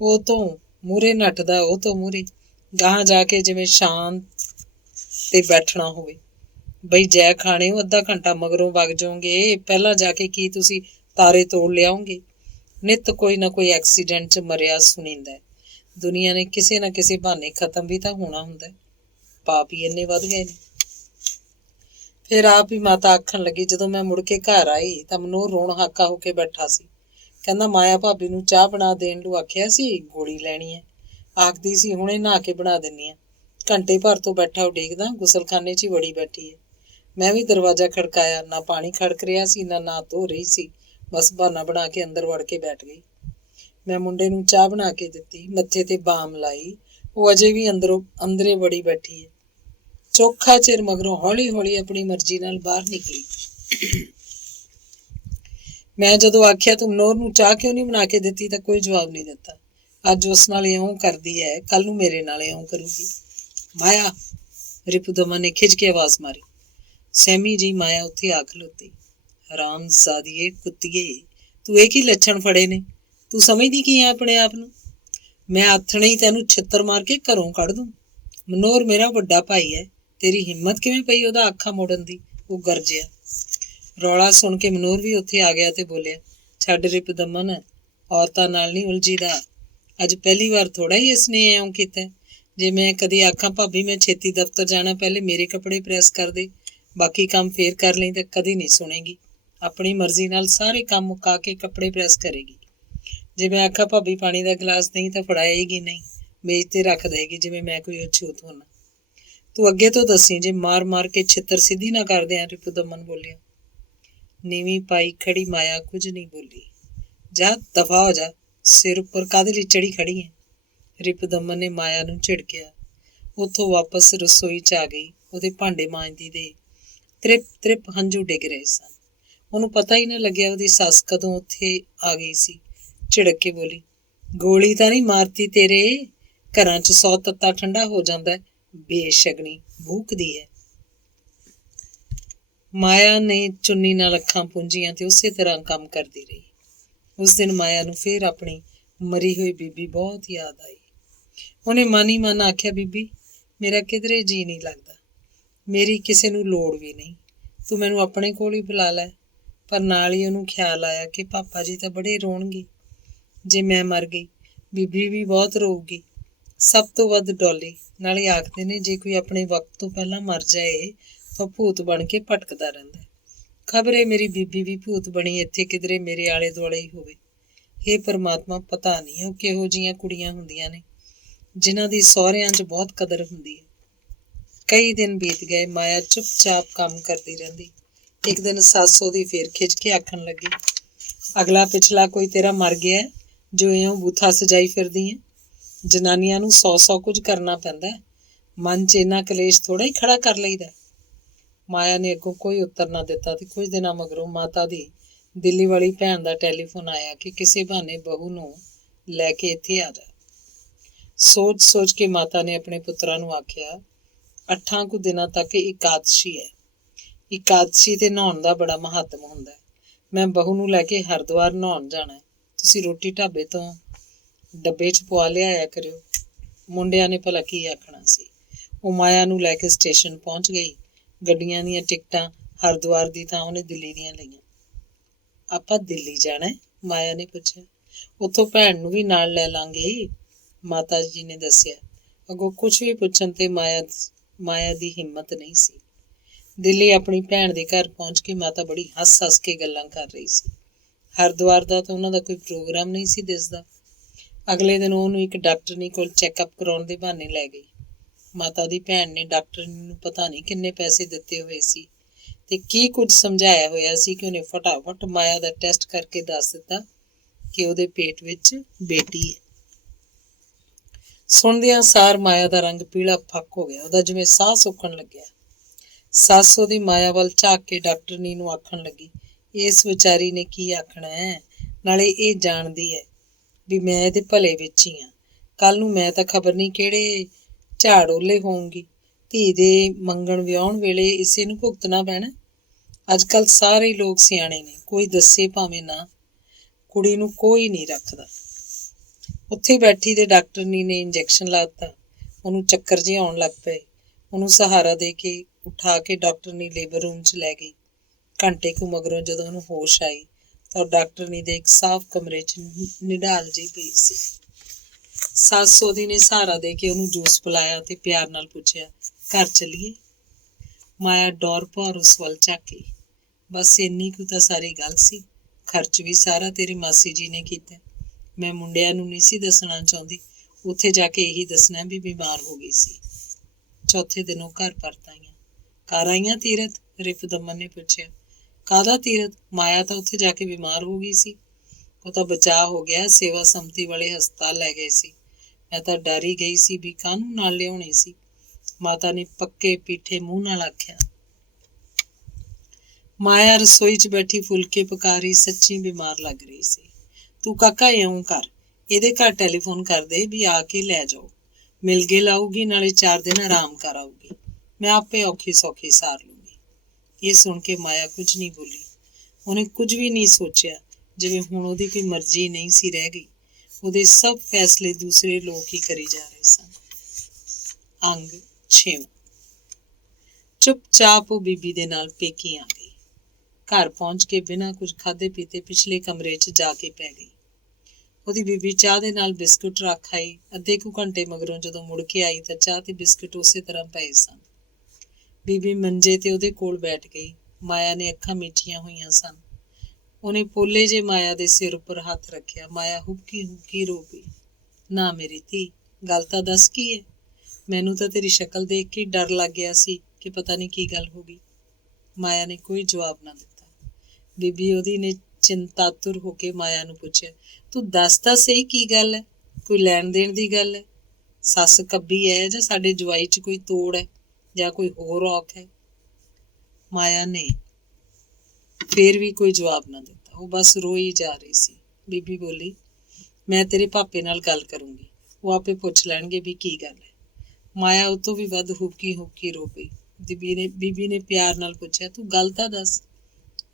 ਉਹ ਤੋਂ ਮੂਹਰੇ ਨੱਠਦਾ, ਉਹ ਤੋਂ ਮੂਹਰੇ ਗਾਹਾਂ ਜਾ ਕੇ ਜਿਵੇਂ ਸ਼ਾਂਤ ਤੇ ਬੈਠਣਾ ਹੋਵੇ। ਬਈ ਜੈ ਖਾਣੇ ਹੋ, ਅੱਧਾ ਘੰਟਾ ਮਗਰੋਂ ਵਗ ਜਾਓਗੇ, ਪਹਿਲਾਂ ਜਾ ਕੇ ਕੀ ਤੁਸੀਂ ਤਾਰੇ ਤੋੜ ਲਿਆਓਗੇ? ਨਿੱਤ ਕੋਈ ਨਾ ਕੋਈ ਐਕਸੀਡੈਂਟ 'ਚ ਮਰਿਆ ਸੁਣੀਂਦਾ। ਦੁਨੀਆ ਨੇ ਕਿਸੇ ਨਾ ਕਿਸੇ ਬਹਾਨੇ ਖਤਮ ਵੀ ਤਾਂ ਹੋਣਾ ਹੁੰਦਾ। ਪਾਪ ਹੀ ਇੰਨੇ ਵੱਧ ਗਏ ਨੇ। ਫਿਰ ਆਪ ਹੀ ਮਾਤਾ ਆਖਣ ਲੱਗੀ, ਜਦੋਂ ਮੈਂ ਮੁੜ ਕੇ ਘਰ ਆਈ ਤਾਂ ਮਨੋਹਰ ਰੋਣ ਹਾਕਾ ਹੋ ਕੇ ਬੈਠਾ ਸੀ। ਕਹਿੰਦਾ ਮਾਇਆ ਭਾਬੀ ਨੂੰ ਚਾਹ ਬਣਾ ਦੇਣ ਨੂੰ ਆਖਿਆ ਸੀ, ਗੋਲੀ ਲੈਣੀ ਹੈ। ਆਖਦੀ ਸੀ ਹੁਣੇ ਨਹਾ ਕੇ ਬਣਾ ਦਿੰਦੀ ਹਾਂ। ਘੰਟੇ ਭਰ ਤੋਂ ਬੈਠਾ ਉਡੀਕਦਾ, ਗੁਸਲਖਾਨੇ 'ਚ ਹੀ ਵੜੀ ਬੈਠੀ ਹੈ। ਮੈਂ ਵੀ ਦਰਵਾਜ਼ਾ ਖੜਕਾਇਆ, ਨਾ ਪਾਣੀ ਖੜਕ ਰਿਹਾ ਸੀ, ਨਾ ਧੋ ਰਹੀ ਸੀ, ਬਸ ਬਹਾਨਾ ਬਣਾ ਕੇ ਅੰਦਰ ਵੜ ਕੇ ਬੈਠ ਗਈ। ਮੈਂ ਮੁੰਡੇ ਨੂੰ ਚਾਹ ਬਣਾ ਕੇ ਦਿੱਤੀ, ਮੱਥੇ ਤੇ ਬਾਮ ਲਾਈ, ਉਹ ਅਜੇ ਵੀ ਅੰਦਰੇ ਵੜੀ ਬੈਠੀ ਹੈ। ਚੋਖਾ ਚਿਰ ਮਗਰੋਂ ਹੌਲੀ ਹੌਲੀ ਆਪਣੀ ਮਰਜ਼ੀ ਨਾਲ ਬਾਹਰ ਨਿਕਲੀ। ਮੈਂ ਜਦੋਂ ਆਖਿਆ ਤੂੰ ਮਨੋਹਰ ਨੂੰ ਚਾਹ ਕਿਉਂ ਨਹੀਂ ਬਣਾ ਕੇ ਦਿੱਤੀ ਤਾਂ ਕੋਈ ਜਵਾਬ ਨਹੀਂ ਦਿੱਤਾ। ਅੱਜ ਉਸ ਨਾਲ ਇਉਂ ਕਰਦੀ ਹੈ, ਕੱਲ ਨੂੰ ਮੇਰੇ ਨਾਲ ਇਉਂ ਕਰੂਗੀ। ਮਾਇਆ, ਰਿਪੁਦਮਨ ਨੇ ਖਿੱਚ ਕੇ ਆਵਾਜ਼ ਮਾਰੀ। ਸਹਿਮੀ ਜੀ ਮਾਇਆ ਉੱਥੇ ਆ ਖਲੋਤੀ। ਹਰਾਮਜ਼ਾਦੀਏ ਕੁੱਤੀਏ, ਤੂੰ ਇਹ ਕੀ ਲੱਛਣ ਫੜੇ ਨੇ? ਤੂੰ ਸਮਝਦੀ ਕੀ ਹੈ ਆਪਣੇ ਆਪ ਨੂੰ? ਮੈਂ ਆਥਣੇ ਹੀ ਤੈਨੂੰ ਛਿੱਤਰ ਮਾਰ ਕੇ ਘਰੋਂ ਕੱਢ ਦੂੰ। ਮਨੋਹਰ ਮੇਰਾ ਵੱਡਾ ਭਾਈ ਹੈ, ਤੇਰੀ ਹਿੰਮਤ ਕਿਵੇਂ ਪਈ ਉਹਦਾ ਅੱਖਾਂ ਮੋੜਨ ਦੀ? ਉਹ ਗਰਜਿਆ। ਰੌਲਾ ਸੁਣ ਕੇ ਮਨੋਹਰ ਵੀ ਉੱਥੇ ਆ ਗਿਆ ਤੇ ਬੋਲਿਆ, ਛੱਡ ਰਿਪੁਦਮਨ, ਔਰਤਾਂ ਨਾਲ ਨਹੀਂ ਉਲਝੀਦਾ। ਅੱਜ ਪਹਿਲੀ ਵਾਰ ਥੋੜਾ ਹੀ ਇਸਨੇ ਇਉਂ ਕੀਤਾ। ਜੇ ਮੈਂ ਕਦੀ ਆਖਾਂ ਭਾਬੀ ਮੈਂ ਛੇਤੀ ਦਫ਼ਤਰ ਜਾਣਾ, ਪਹਿਲੇ ਮੇਰੇ ਕੱਪੜੇ ਪ੍ਰੈਸ ਕਰ ਦੇ, ਬਾਕੀ ਕੰਮ ਫੇਰ ਕਰ ਲਈ, ਤਾਂ ਕਦੀ ਨਹੀਂ ਸੁਣੇਗੀ। ਆਪਣੀ ਮਰਜ਼ੀ ਨਾਲ ਸਾਰੇ ਕੰਮ ਮੁਕਾ ਕੇ ਕੱਪੜੇ ਪ੍ਰੈਸ ਕਰੇਗੀ। ਜੇ ਮੈਂ ਆਖਾਂ ਭਾਬੀ ਪਾਣੀ ਦਾ ਗਲਾਸ ਨਹੀਂ ਤਾਂ ਫੜਾਏਗੀ ਨਹੀਂ, ਮੇਜ਼ ਤੇ ਰੱਖ ਦੇਗੀ ਜਿਵੇਂ ਮੈਂ ਕੋਈ ਅਛੂਤ ਹੋਣਾ। ਤੂੰ ਅੱਗੇ ਤੋਂ ਦੱਸੀ ਜੇ ਮਾਰ ਮਾਰ ਕੇ ਛਿੱਤਰ ਸਿੱਧੀ ਨਾ ਕਰਦੇ ਆ। ਰਿਪੁਦਮਨ ਬੋਲਿਆ। ਨੀਵੀਂ ਪਾਈ ਖੜੀ ਮਾਇਆ ਕੁਝ ਨਹੀਂ ਬੋਲੀ। ਜਾ ਦਫਾ ਹੋ ਜਾ, ਸਿਰ ਉੱਪਰ ਕਾਹਦੇ ਲਈ ਚੜੀ ਖੜੀ ਹੈ? ਰਿਪੁਦਮਨ ਨੇ ਮਾਇਆ ਨੂੰ ਝਿੜਕਿਆ। ਉੱਥੋਂ ਵਾਪਸ ਰਸੋਈ 'ਚ ਆ ਗਈ। ਉਹਦੇ ਭਾਂਡੇ ਮਾਂਜਦੀ ਦੇ ਤ੍ਰਿਪ ਤ੍ਰਿਪ ਹੰਝੂ ਡਿੱਗ ਰਹੇ ਸਨ। ਉਹਨੂੰ ਪਤਾ ਹੀ ਨਾ ਲੱਗਿਆ ਉਹਦੀ ਸੱਸ ਕਦੋਂ ਉੱਥੇ ਆ ਗਈ ਸੀ। ਝਿੜਕ ਕੇ ਬੋਲੀ, ਗੋਲੀ ਤਾਂ ਨਹੀਂ ਮਾਰਤੀ ਤੇਰੇ? ਘਰਾਂ 'ਚ 100 ਤੱਤਾ ਠੰਡਾ ਹੋ ਜਾਂਦਾ। ਬੇਸ਼ਗਨੀ ਭੂਕਦੀ ਹੈ। ਮਾਇਆ ਨੇ ਚੁੰਨੀ ਨਾਲ ਅੱਖਾਂ ਪੂੰਝੀਆਂ ਤੇ ਉਸੇ ਤਰ੍ਹਾਂ ਕੰਮ ਕਰਦੀ ਰਹੀ। ਉਸ ਦਿਨ ਮਾਇਆ ਨੂੰ ਫੇਰ ਆਪਣੀ ਮਰੀ ਹੋਈ ਬੀਬੀ ਬਹੁਤ ਯਾਦ ਆਈ। ਉਹਨੇ ਮਨ ਹੀ ਮਨ ਆਖਿਆ, ਬੀਬੀ ਮੇਰਾ ਕਿਧਰੇ ਜੀਅ ਨਹੀਂ ਲੱਗਦਾ, ਮੇਰੀ ਕਿਸੇ ਨੂੰ ਲੋੜ ਵੀ ਨਹੀਂ, ਤੂੰ ਮੈਨੂੰ ਆਪਣੇ ਕੋਲ ਹੀ ਬੁਲਾ ਲੈ। ਪਰ ਨਾਲ ਹੀ ਉਹਨੂੰ ਖਿਆਲ ਆਇਆ ਕਿ ਪਾਪਾ ਜੀ ਤਾਂ ਬੜੇ ਰੋਣਗੇ ਜੇ ਮੈਂ ਮਰ ਗਈ। ਬੀਬੀ ਵੀ ਬਹੁਤ ਰੋਊਗੀ, ਸਭ ਤੋਂ ਵੱਧ ਡੋਲੀ। ਨਾਲੇ ਆਖਦੇ ਨੇ ਜੇ ਕੋਈ ਆਪਣੇ ਵਕਤ ਤੋਂ ਪਹਿਲਾਂ ਮਰ ਜਾਏ ਤਾਂ ਭੂਤ ਬਣ ਕੇ ਭਟਕਦਾ ਰਹਿੰਦਾ। ਖਬਰੇ ਮੇਰੀ ਬੀਬੀ ਵੀ ਭੂਤ ਬਣੀ ਇੱਥੇ ਕਿਧਰੇ ਮੇਰੇ ਆਲੇ ਦੁਆਲੇ ਹੀ ਹੋਵੇ। ਹੇ ਪਰਮਾਤਮਾ, ਪਤਾ ਨਹੀਂ ਉਹ ਕਿਹੋ ਜਿਹੀਆਂ ਕੁੜੀਆਂ ਹੁੰਦੀਆਂ ਨੇ ਜਿਨ੍ਹਾਂ ਦੀ ਸਹੁਰਿਆਂ 'ਚ ਬਹੁਤ ਕਦਰ ਹੁੰਦੀ ਹੈ। ਕਈ ਦਿਨ ਬੀਤ ਗਏ। ਮਾਇਆ ਚੁੱਪਚਾਪ ਕੰਮ ਕਰਦੀ ਰਹਿੰਦੀ। ਇੱਕ ਦਿਨ ਸੱਸ ਉਹਦੀ ਫੇਰ ਖਿੱਚ ਕੇ ਆਖਣ ਲੱਗੀ, ਅਗਲਾ ਪਿਛਲਾ ਕੋਈ ਤੇਰਾ ਮਰ ਗਿਆ ਜੋ ਇਉਂ ਬੂਥਾ ਸਜਾਈ ਫਿਰਦੀ ਹੈ? ਜਨਾਨੀਆਂ ਨੂੰ 100 ਕੁਝ ਕਰਨਾ ਪੈਂਦਾ, ਮਨ 'ਚ ਇੰਨਾ ਕਲੇਸ਼ ਥੋੜ੍ਹਾ ਹੀ ਖੜਾ ਕਰ ਲਈਦਾ। ਮਾਇਆ ਨੇ ਅੱਗੋਂ ਕੋਈ ਉੱਤਰ ਨਾ ਦਿੱਤਾ ਤੇ ਕੁਝ ਦਿਨਾਂ ਮਗਰੋਂ ਮਾਤਾ ਦੀ ਦਿੱਲੀ ਵਾਲੀ ਭੈਣ ਦਾ ਟੈਲੀਫੋਨ ਆਇਆ ਕਿ ਕਿਸੇ ਬਹਾਨੇ ਬਹੂ ਨੂੰ ਲੈ ਕੇ ਇੱਥੇ ਆ ਜਾ। ਸੋਚ ਸੋਚ ਕੇ ਮਾਤਾ ਨੇ ਆਪਣੇ ਪੁੱਤਰਾਂ ਨੂੰ ਆਖਿਆ, 8 ਕੁ ਦਿਨਾਂ ਤੱਕ ਇਕਾਦਸ਼ੀ ਹੈ। ਇਕਾਦਸ਼ੀ ਤੇ ਨਹਾਉਣ ਦਾ ਬੜਾ ਮਹੱਤਵ ਹੁੰਦਾ ਹੈ। ਮੈਂ ਬਹੂ ਨੂੰ ਲੈ ਕੇ ਹਰਿਦੁਆਰ ਨਹਾਉਣ ਜਾਣਾ। ਤੁਸੀਂ ਰੋਟੀ ਢਾਬੇ ਤੋਂ ਡੱਬੇ 'ਚ ਪਵਾ ਲਿਆਇਆ ਕਰਿਓ। ਮੁੰਡਿਆਂ ਨੇ ਭਲਾ ਕੀ ਆਖਣਾ ਸੀ। ਉਹ ਮਾਇਆ ਨੂੰ ਲੈ ਕੇ ਸਟੇਸ਼ਨ ਪਹੁੰਚ ਗਈ। ਗੱਡੀਆਂ ਦੀਆਂ ਟਿਕਟਾਂ ਹਰਿਦੁਆਰ ਦੀ ਥਾਂ ਉਹਨੇ ਦਿੱਲੀ ਦੀਆਂ ਲਈਆਂ। ਆਪਾਂ ਦਿੱਲੀ ਜਾਣਾ? ਮਾਇਆ ਨੇ ਪੁੱਛਿਆ। ਉੱਥੋਂ ਭੈਣ ਨੂੰ ਵੀ ਨਾਲ ਲੈ ਲਾਂਗੇ, ਮਾਤਾ ਜੀ ਨੇ ਦੱਸਿਆ। ਅੱਗੋਂ ਕੁਛ ਵੀ ਪੁੱਛਣ ਤੇ ਮਾਇਆ ਦੀ ਹਿੰਮਤ ਨਹੀਂ ਸੀ। ਦਿੱਲੀ ਆਪਣੀ ਭੈਣ ਦੇ ਘਰ ਪਹੁੰਚ ਕੇ ਮਾਤਾ ਬੜੀ ਹੱਸ ਕੇ ਗੱਲਾਂ ਕਰ ਰਹੀ ਸੀ। ਹਰਿਦੁਆਰ ਦਾ ਤਾਂ ਉਹਨਾਂ ਦਾ ਕੋਈ ਪ੍ਰੋਗਰਾਮ ਨਹੀਂ ਸੀ ਦਿਸਦਾ। ਅਗਲੇ ਦਿਨ ਉਹਨੂੰ ਇੱਕ ਡਾਕਟਰਨੀ ਕੋਲ ਚੈੱਕਅਪ ਕਰਾਉਣ ਦੇ ਬਹਾਨੇ ਲੈ ਗਈ। ਮਾਤਾ ਦੀ ਭੈਣ ਨੇ ਡਾਕਟਰਨੀ ਨੂੰ ਪਤਾ ਨਹੀਂ ਕਿੰਨੇ ਪੈਸੇ ਦਿੱਤੇ ਹੋਏ ਸੀ ਤੇ ਕੀ ਕੁਝ ਸਮਝਾਇਆ ਹੋਇਆ ਸੀ ਕਿ ਉਹਨੇ ਫਟਾਫਟ ਮਾਇਆ ਦਾ ਟੈਸਟ ਕਰਕੇ ਦੱਸ ਦਿੱਤਾ ਕਿ ਉਹਦੇ ਪੇਟ ਵਿੱਚ ਬੇਟੀ ਹੈ। ਸੁਣਦਿਆਂ ਸਾਰ ਮਾਇਆ ਦਾ ਰੰਗ ਪੀਲਾ ਫੱਕ ਹੋ ਗਿਆ। ਉਹਦਾ ਜਿਵੇਂ ਸਾਹ ਸੁੱਕਣ ਲੱਗਿਆ। ਸੱਸ ਉਹਦੀ ਮਾਇਆ ਵੱਲ ਝਾਕ ਕੇ ਡਾਕਟਰਨੀ ਨੂੰ ਆਖਣ ਲੱਗੀ, ਇਸ ਵਿਚਾਰੀ ਨੇ ਕੀ ਆਖਣਾ ਹੈ, ਨਾਲੇ ਇਹ ਜਾਣਦੀ ਹੈ ਵੀ ਮੈਂ ਇਹਦੇ ਭਲੇ ਵਿੱਚ ਹੀ ਹਾਂ। ਕੱਲ ਨੂੰ ਮੈਂ ਤਾਂ ਖਬਰ ਨਹੀਂ ਕਿਹੜੇ ਝਾੜ ਓਲੇ ਹੋਊਂਗੀ। ਧੀ ਦੇ ਮੰਗਣ ਵਿਆਹੁਣ ਵੇਲੇ ਇਸੇ ਨੂੰ ਭੁਗਤਣਾ ਪੈਣਾ। ਅੱਜ ਕੱਲ੍ਹ ਸਾਰੇ ਲੋਕ ਸਿਆਣੇ ਨੇ, ਕੋਈ ਦੱਸੇ ਭਾਵੇਂ ਨਾ, ਕੁੜੀ ਨੂੰ ਕੋਈ ਨਹੀਂ ਰੱਖਦਾ। ਉੱਥੇ ਬੈਠੀ ਦੇ ਡਾਕਟਰਨੀ ਨੇ ਇੰਜੈਕਸ਼ਨ ਲਾ ਦਿੱਤਾ। ਉਹਨੂੰ ਚੱਕਰ ਜਿਹੇ ਆਉਣ ਲੱਗ ਪਏ। ਉਹਨੂੰ ਸਹਾਰਾ ਦੇ ਕੇ ਉਠਾ ਕੇ ਡਾਕਟਰਨੀ ਲੇਬਰ ਰੂਮ 'ਚ ਲੈ ਗਈ। ਘੰਟੇ ਕੁ ਮਗਰੋਂ ਜਦੋਂ ਉਹਨੂੰ ਹੋਸ਼ ਆਈ ਤਾਂ ਡਾਕਟਰਨੀ ਦੇ ਇੱਕ ਸਾਫ਼ ਕਮਰੇ 'ਚ ਨਿਢਾਲ ਜਿਹੀ ਪਈ ਸੀ। ਸੱਸ ਉਹਦੀ ਨੇ ਸਹਾਰਾ ਦੇ ਕੇ ਉਹਨੂੰ ਜੂਸ ਪਿਲਾਇਆ ਤੇ ਪਿਆਰ ਨਾਲ ਪੁੱਛਿਆ, ਘਰ ਚੱਲੀਏ? ਮਾਇਆ ਡੌਰ ਭੌਰ ਉਸ ਵੱਲ ਝਾਕੀ। ਬਸ ਇੰਨੀ ਕੁ ਤਾਂ ਸਾਰੀ ਗੱਲ ਸੀ। ਖਰਚ ਵੀ ਸਾਰਾ ਤੇਰੀ ਮਾਸੀ ਜੀ ਨੇ ਕੀਤਾ। ਮੈਂ ਮੁੰਡਿਆਂ ਨੂੰ ਨਹੀਂ ਸੀ ਦੱਸਣਾ ਚਾਹੁੰਦੀ। ਉੱਥੇ ਜਾ ਕੇ ਇਹੀ ਦੱਸਣਾ ਵੀ ਬਿਮਾਰ ਹੋ ਗਈ ਸੀ। ਚੌਥੇ ਦਿਨ ਉਹ ਘਰ ਪਰਤ ਆਈਆਂ। ਘਰ ਆਈਆਂ ਤੀਰਥ? ਰਿਪੁਦਮਨ ਨੇ ਪੁੱਛਿਆ। ਕਾਹਦਾ ਤੀਰਥ? ਮਾਇਆ ਤਾਂ ਉੱਥੇ ਜਾ ਕੇ ਬਿਮਾਰ ਹੋ ਗਈ ਸੀ। ਉਹ ਤਾਂ ਬਚਾਅ ਹੋ ਗਿਆ, ਸੇਵਾ ਸੰਮਤੀ ਵਾਲੇ ਹਸਪਤਾਲ ਲੈ ਗਏ ਸੀ। ਮੈਂ ਤਾਂ ਡਰ ਹੀ ਗਈ ਸੀ ਵੀ ਕਾਹਨੂੰ ਨਾਲ ਲਿਆਉਣੀ ਸੀ, ਮਾਤਾ ਨੇ ਪੱਕੇ ਪੀਠੇ ਮੂੰਹ ਨਾਲ ਆਖਿਆ। ਮਾਇਆ ਰਸੋਈ 'ਚ ਬੈਠੀ ਫੁਲਕੇ ਪਕਾ ਰਹੀ ਸੱਚੀ ਬਿਮਾਰ ਲੱਗ ਰਹੀ ਸੀ। ਤੂੰ ਕਾਕਾ ਇਉਂ ਕਰ, ਇਹਦੇ ਘਰ ਟੈਲੀਫੋਨ ਕਰ ਦੇ ਵੀ ਆ ਕੇ ਲੈ ਜਾਓ। ਮਿਲ ਕੇ ਲਾਊਗੀ, ਨਾਲੇ 4 ਦਿਨ ਆਰਾਮ ਕਰ ਆਊਗੀ। ਮੈਂ ਆਪੇ ਔਖੀ ਸੌਖੀ ਸਾਰ ਲੂੰਗੀ। ਇਹ ਸੁਣ ਕੇ ਮਾਇਆ ਕੁਝ ਨਹੀਂ ਬੋਲੀ। ਉਹਨੇ ਕੁਝ ਵੀ ਨਹੀਂ ਸੋਚਿਆ, ਜਿਵੇਂ ਹੁਣ ਉਹਦੀ ਕੋਈ ਮਰਜ਼ੀ ਨਹੀਂ ਸੀ ਰਹਿ ਗਈ। ਉਹਦੇ ਸਭ ਫੈਸਲੇ ਦੂਸਰੇ ਲੋਕ ਹੀ ਕਰੀ ਜਾ ਰਹੇ ਸਨ। ਅੰਗ 6। ਚੁੱਪਚਾਪ ਉਹ ਬੀਬੀ ਦੇ ਨਾਲ ਪੇਕੀ ਆ ਗਈ। ਘਰ ਪਹੁੰਚ ਕੇ ਬਿਨਾਂ ਕੁਝ ਖਾਧੇ ਪੀਤੇ ਪਿਛਲੇ ਕਮਰੇ 'ਚ ਜਾ ਕੇ ਪੈ ਗਈ। ਉਹਦੀ ਬੀਬੀ ਚਾਹ ਦੇ ਨਾਲ ਬਿਸਕੁਟ ਰੱਖ ਆਈ। ਅੱਧੇ ਕੁ ਘੰਟੇ ਮਗਰੋਂ ਜਦੋਂ ਮੁੜ ਕੇ ਆਈ ਤਾਂ ਚਾਹ ਤੇ ਬਿਸਕੁਟ ਉਸੇ ਤਰ੍ਹਾਂ ਪਏ ਸਨ। ਬੀਬੀ ਮੰਜੇ ਤੇ ਉਹਦੇ ਕੋਲ ਬੈਠ ਗਈ। ਮਾਇਆ ਨੇ ਅੱਖਾਂ ਮੀਚੀਆਂ ਹੋਈਆਂ ਸਨ। ਉਹਨੇ ਪੋਲੇ ਜੇ ਮਾਇਆ ਦੇ ਸਿਰ ਉੱਪਰ ਹੱਥ ਰੱਖਿਆ। ਮਾਇਆ ਹੁਬਕੀ ਹੁਬਕੀ ਰੋ ਪਈ। ਨਾ ਮੇਰੀ ਧੀ, ਗੱਲ ਤਾਂ ਦੱਸ ਕੀ ਹੈ? ਮੈਨੂੰ ਤਾਂ ਤੇਰੀ ਸ਼ਕਲ ਦੇਖ ਕੇ ਡਰ ਲੱਗ ਗਿਆ ਸੀ ਕਿ ਪਤਾ ਨਹੀਂ ਕੀ ਗੱਲ ਹੋ ਗਈ। ਮਾਇਆ ਨੇ ਕੋਈ ਜਵਾਬ ਨਾ ਦਿੱਤਾ। ਬੀਬੀ ਉਹਦੀ ਨੇ ਚਿੰਤਾਤੁਰ ਹੋ ਕੇ ਮਾਇਆ ਨੂੰ ਪੁੱਛਿਆ, ਤੂੰ ਦੱਸ ਤਾਂ ਸਹੀ ਕੀ ਗੱਲ ਹੈ? ਕੋਈ ਲੈਣ ਦੇਣ ਦੀ ਗੱਲ ਹੈ? ਸੱਸ ਕੱਬੀ ਹੈ ਜਾਂ ਸਾਡੇ ਜਵਾਈ 'ਚ ਕੋਈ ਤੋੜ ਹੈ ਜਾਂ ਕੋਈ ਹੋਰ ਔਖ ਹੈ? ਮਾਇਆ ਨੇ ਫੇਰ ਵੀ ਕੋਈ ਜਵਾਬ ਨਾ ਦਿੱਤਾ। ਉਹ ਬਸ ਰੋਈ ਜਾ ਰਹੀ ਸੀ। ਬੀਬੀ ਬੋਲੀ, ਮੈਂ ਤੇਰੇ ਪਾਪੇ ਨਾਲ ਗੱਲ ਕਰੂੰਗੀ, ਉਹ ਆਪੇ ਪੁੱਛ ਲੈਣਗੇ ਵੀ ਕੀ ਗੱਲ ਹੈ। ਮਾਇਆ ਉਹ ਤੋਂ ਵੀ ਵੱਧ ਹੁਬਕੀ ਹੁਬਕੀ ਰੋ ਪਈ। ਬੀਬੀ ਨੇ ਪਿਆਰ ਨਾਲ ਪੁੱਛਿਆ, ਤੂੰ ਗੱਲ ਤਾਂ ਦੱਸ।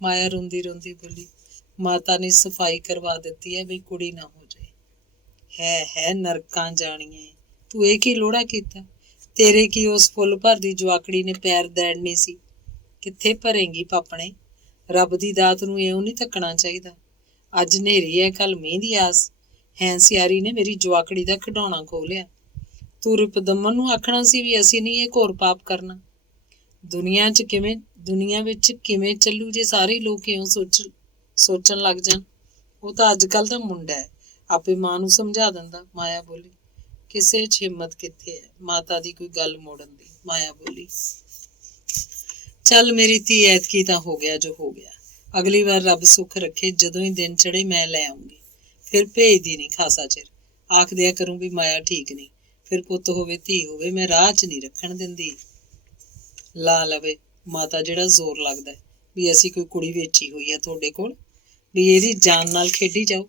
ਮਾਇਆ ਰੋਂਦੀ ਰੋਂਦੀ ਬੋਲੀ, ਮਾਤਾ ਨੇ ਸਫਾਈ ਕਰਵਾ ਦਿੱਤੀ ਹੈ ਵੀ ਕੁੜੀ ਨਾ ਹੋ ਜਾਏ। ਹੈ ਨਰਕਾਂ ਜਾਣੀਏ, ਤੂੰ ਇਹ ਕੀ ਲੋੜਾ ਕੀਤਾ? ਤੇਰੇ ਕੀ ਉਸ ਫੁੱਲ ਭਰਦੀ ਜਵਾਕੜੀ ਨੇ ਪੈਰ ਦੈੜਨੇ ਸੀ? ਕਿੱਥੇ ਭਰੇਂਗੀ ਪਾਪਣੇ? ਰੱਬ ਦੀ ਦਾਤ ਨੂੰ ਇਉਂ ਨਹੀਂ ਧੱਕਣਾ ਚਾਹੀਦਾ। ਅੱਜ ਹਨੇਰੀ ਹੈ, ਕੱਲ ਮੀਂਹ ਦੀ ਆਸ ਹੈ। ਸਿਆਰੀ ਨੇ ਮੇਰੀ ਜਵਾਕੜੀ ਦਾ ਖਿਡੌਣਾ ਖੋਹ ਲਿਆ। ਤੂੰ ਰਿਪੁਦਮਨ ਨੂੰ ਆਖਣਾ ਸੀ ਵੀ ਅਸੀਂ ਨਹੀਂ ਇਹ ਘੋਰ ਪਾਪ ਕਰਨਾ। ਦੁਨੀਆ ਵਿੱਚ ਕਿਵੇਂ ਚੱਲੂ ਜੇ ਸਾਰੇ ਲੋਕ ਇਉਂ ਸੋਚਣ ਲੱਗ ਜਾਣ। ਉਹ ਤਾਂ ਅੱਜ ਕੱਲ੍ਹ ਦਾ ਮੁੰਡਾ ਹੈ, ਆਪੇ ਮਾਂ ਨੂੰ ਸਮਝਾ ਦਿੰਦਾ। ਮਾਇਆ ਬੋਲੀ, ਕਿਸੇ 'ਚ ਹਿੰਮਤ ਕਿੱਥੇ ਹੈ ਮਾਤਾ ਦੀ ਕੋਈ ਗੱਲ ਮੋੜਨ ਦੀ। ਮਾਇਆ ਬੋਲੀ, ਚੱਲ ਮੇਰੀ ਧੀ, ਐਤਕੀ ਤਾਂ ਹੋ ਗਿਆ ਜੋ ਹੋ ਗਿਆ। ਅਗਲੀ ਵਾਰ ਰੱਬ ਸੁੱਖ ਰੱਖੇ, ਜਦੋਂ ਹੀ ਦਿਨ ਚੜੇ ਮੈਂ ਲੈ ਆਉਂਗੀ। ਫਿਰ ਭੇਜਦੀ ਨਹੀਂ ਖਾਸਾ ਚਿਰ। ਆਖ ਦਿਆ ਕਰੂੰ ਵੀ ਮਾਇਆ ਠੀਕ ਨਹੀਂ। ਫਿਰ ਪੁੱਤ ਹੋਵੇ ਧੀ ਹੋਵੇ, ਮੈਂ ਰਾਹ 'ਚ ਨਹੀਂ ਰੱਖਣ ਦਿੰਦੀ। ਲਾ ਲਵੇ ਮਾਤਾ ਜਿਹੜਾ ਜ਼ੋਰ ਲੱਗਦਾ ਵੀ ਅਸੀਂ ਕੋਈ ਕੁੜੀ ਵੇਚੀ ਹੋਈ ਆ ਤੁਹਾਡੇ ਕੋਲ, ਵੀ ਇਹਦੀ ਜਾਨ ਨਾਲ ਖੇਡੀ ਜਾਓ।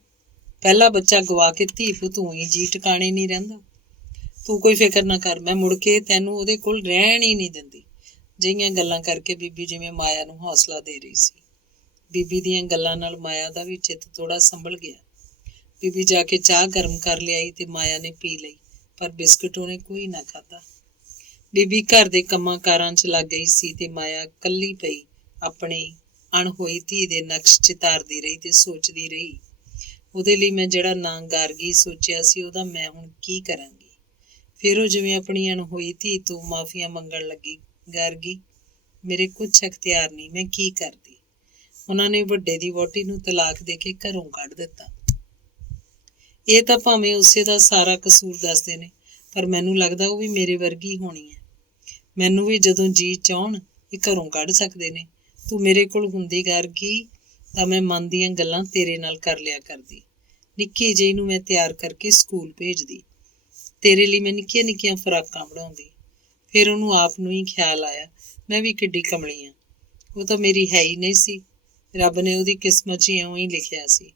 ਪਹਿਲਾ ਬੱਚਾ ਗਵਾ ਕੇ ਧੀ ਪੁੱਤ ਊਂ ਜੀ ਟਿਕਾਣੇ ਨਹੀਂ ਰਹਿੰਦਾ। ਤੂੰ ਕੋਈ ਫਿਕਰ ਨਾ ਕਰ, ਮੈਂ ਮੁੜ ਕੇ ਤੈਨੂੰ ਉਹਦੇ ਕੋਲ ਰਹਿਣ ਹੀ ਨਹੀਂ ਦਿੰਦੀ। ਜਿਹੀਆਂ ਗੱਲਾਂ ਕਰਕੇ ਬੀਬੀ ਜਿਵੇਂ ਮਾਇਆ ਨੂੰ ਹੌਸਲਾ ਦੇ ਰਹੀ ਸੀ। ਬੀਬੀ ਦੀਆਂ ਗੱਲਾਂ ਨਾਲ ਮਾਇਆ ਦਾ ਵੀ ਚਿੱਤ ਥੋੜ੍ਹਾ ਸੰਭਲ ਗਿਆ। ਬੀਬੀ ਜਾ ਕੇ ਚਾਹ ਗਰਮ ਕਰ ਲਿਆਈ ਤੇ ਮਾਇਆ ਨੇ ਪੀ ਲਈ, ਪਰ ਬਿਸਕੁਟ ਉਹਨੇ ਕੋਈ ਨਾ ਖਾਧਾ। ਬੀਬੀ ਘਰ ਦੇ ਕੰਮਾਂ ਕਾਰਾਂ 'ਚ ਲੱਗ ਗਈ ਸੀ ਤੇ ਮਾਇਆ ਇਕੱਲੀ ਪਈ ਆਪਣੀ ਅਣਹੋਈ ਧੀ ਦੇ ਨਕਸ਼ ਚਿਤਾਰਦੀ ਰਹੀ ਤੇ ਸੋਚਦੀ ਰਹੀ, ਉਹਦੇ ਲਈ ਮੈਂ ਜਿਹੜਾ ਨਾਂ ਗਾਰਗੀ ਸੋਚਿਆ ਸੀ ਉਹਦਾ ਮੈਂ ਹੁਣ ਕੀ ਕਰਾਂਗੀ। ਫਿਰ ਉਹ ਜਿਵੇਂ ਆਪਣੀ ਅਣਹੋਈ ਧੀ ਤੋਂ ਮਾਫੀਆਂ ਮੰਗਣ ਲੱਗੀ, ਗਾਰਗੀ ਮੇਰੇ ਕੁਛ ਅਖਤਿਆਰ ਨਹੀਂ, ਮੈਂ ਕੀ ਕਰਦੀ। ਉਹਨਾਂ ਨੇ ਵੱਡੇ ਦੀ ਵਹੁਟੀ ਨੂੰ ਤਲਾਕ ਦੇ ਕੇ ਘਰੋਂ ਕੱਢ ਦਿੱਤਾ। ਇਹ ਤਾਂ ਭਾਵੇਂ ਉਸੇ ਦਾ ਸਾਰਾ ਕਸੂਰ ਦੱਸਦੇ ਨੇ, ਪਰ ਮੈਨੂੰ ਲੱਗਦਾ ਉਹ ਵੀ ਮੇਰੇ ਵਰਗੀ ਹੋਣੀ ਹੈ। ਮੈਨੂੰ ਵੀ ਜਦੋਂ ਜੀ ਚਾਹੁਣ ਇਹ ਘਰੋਂ ਕੱਢ ਸਕਦੇ ਨੇ। ਤੂੰ ਮੇਰੇ ਕੋਲ ਹੁੰਦੀ ਗਾਰਗੀ ਤਾਂ ਮੈਂ ਮਨ ਦੀਆਂ ਗੱਲਾਂ ਤੇਰੇ ਨਾਲ ਕਰ ਲਿਆ ਕਰਦੀ। ਨਿੱਕੀ ਜਿਹੀ ਨੂੰ ਮੈਂ ਤਿਆਰ ਕਰਕੇ ਸਕੂਲ ਭੇਜਦੀ, ਤੇਰੇ ਲਈ ਮੈਂ ਨਿੱਕੀਆਂ ਨਿੱਕੀਆਂ ਫਰਾਕਾਂ ਬਣਾਉਂਦੀ। ਫਿਰ ਉਹਨੂੰ ਆਪ ਨੂੰ ਹੀ ਖਿਆਲ ਆਇਆ, ਮੈਂ ਵੀ ਕਿੱਡੀ ਕਮਲੀ ਹਾਂ। ਉਹ ਤਾਂ ਮੇਰੀ ਹੈ ਹੀ ਨਹੀਂ ਸੀ, ਰੱਬ ਨੇ ਉਹਦੀ ਕਿਸਮਤ 'ਚ ਇਉਂ ਹੀ ਲਿਖਿਆ ਸੀ।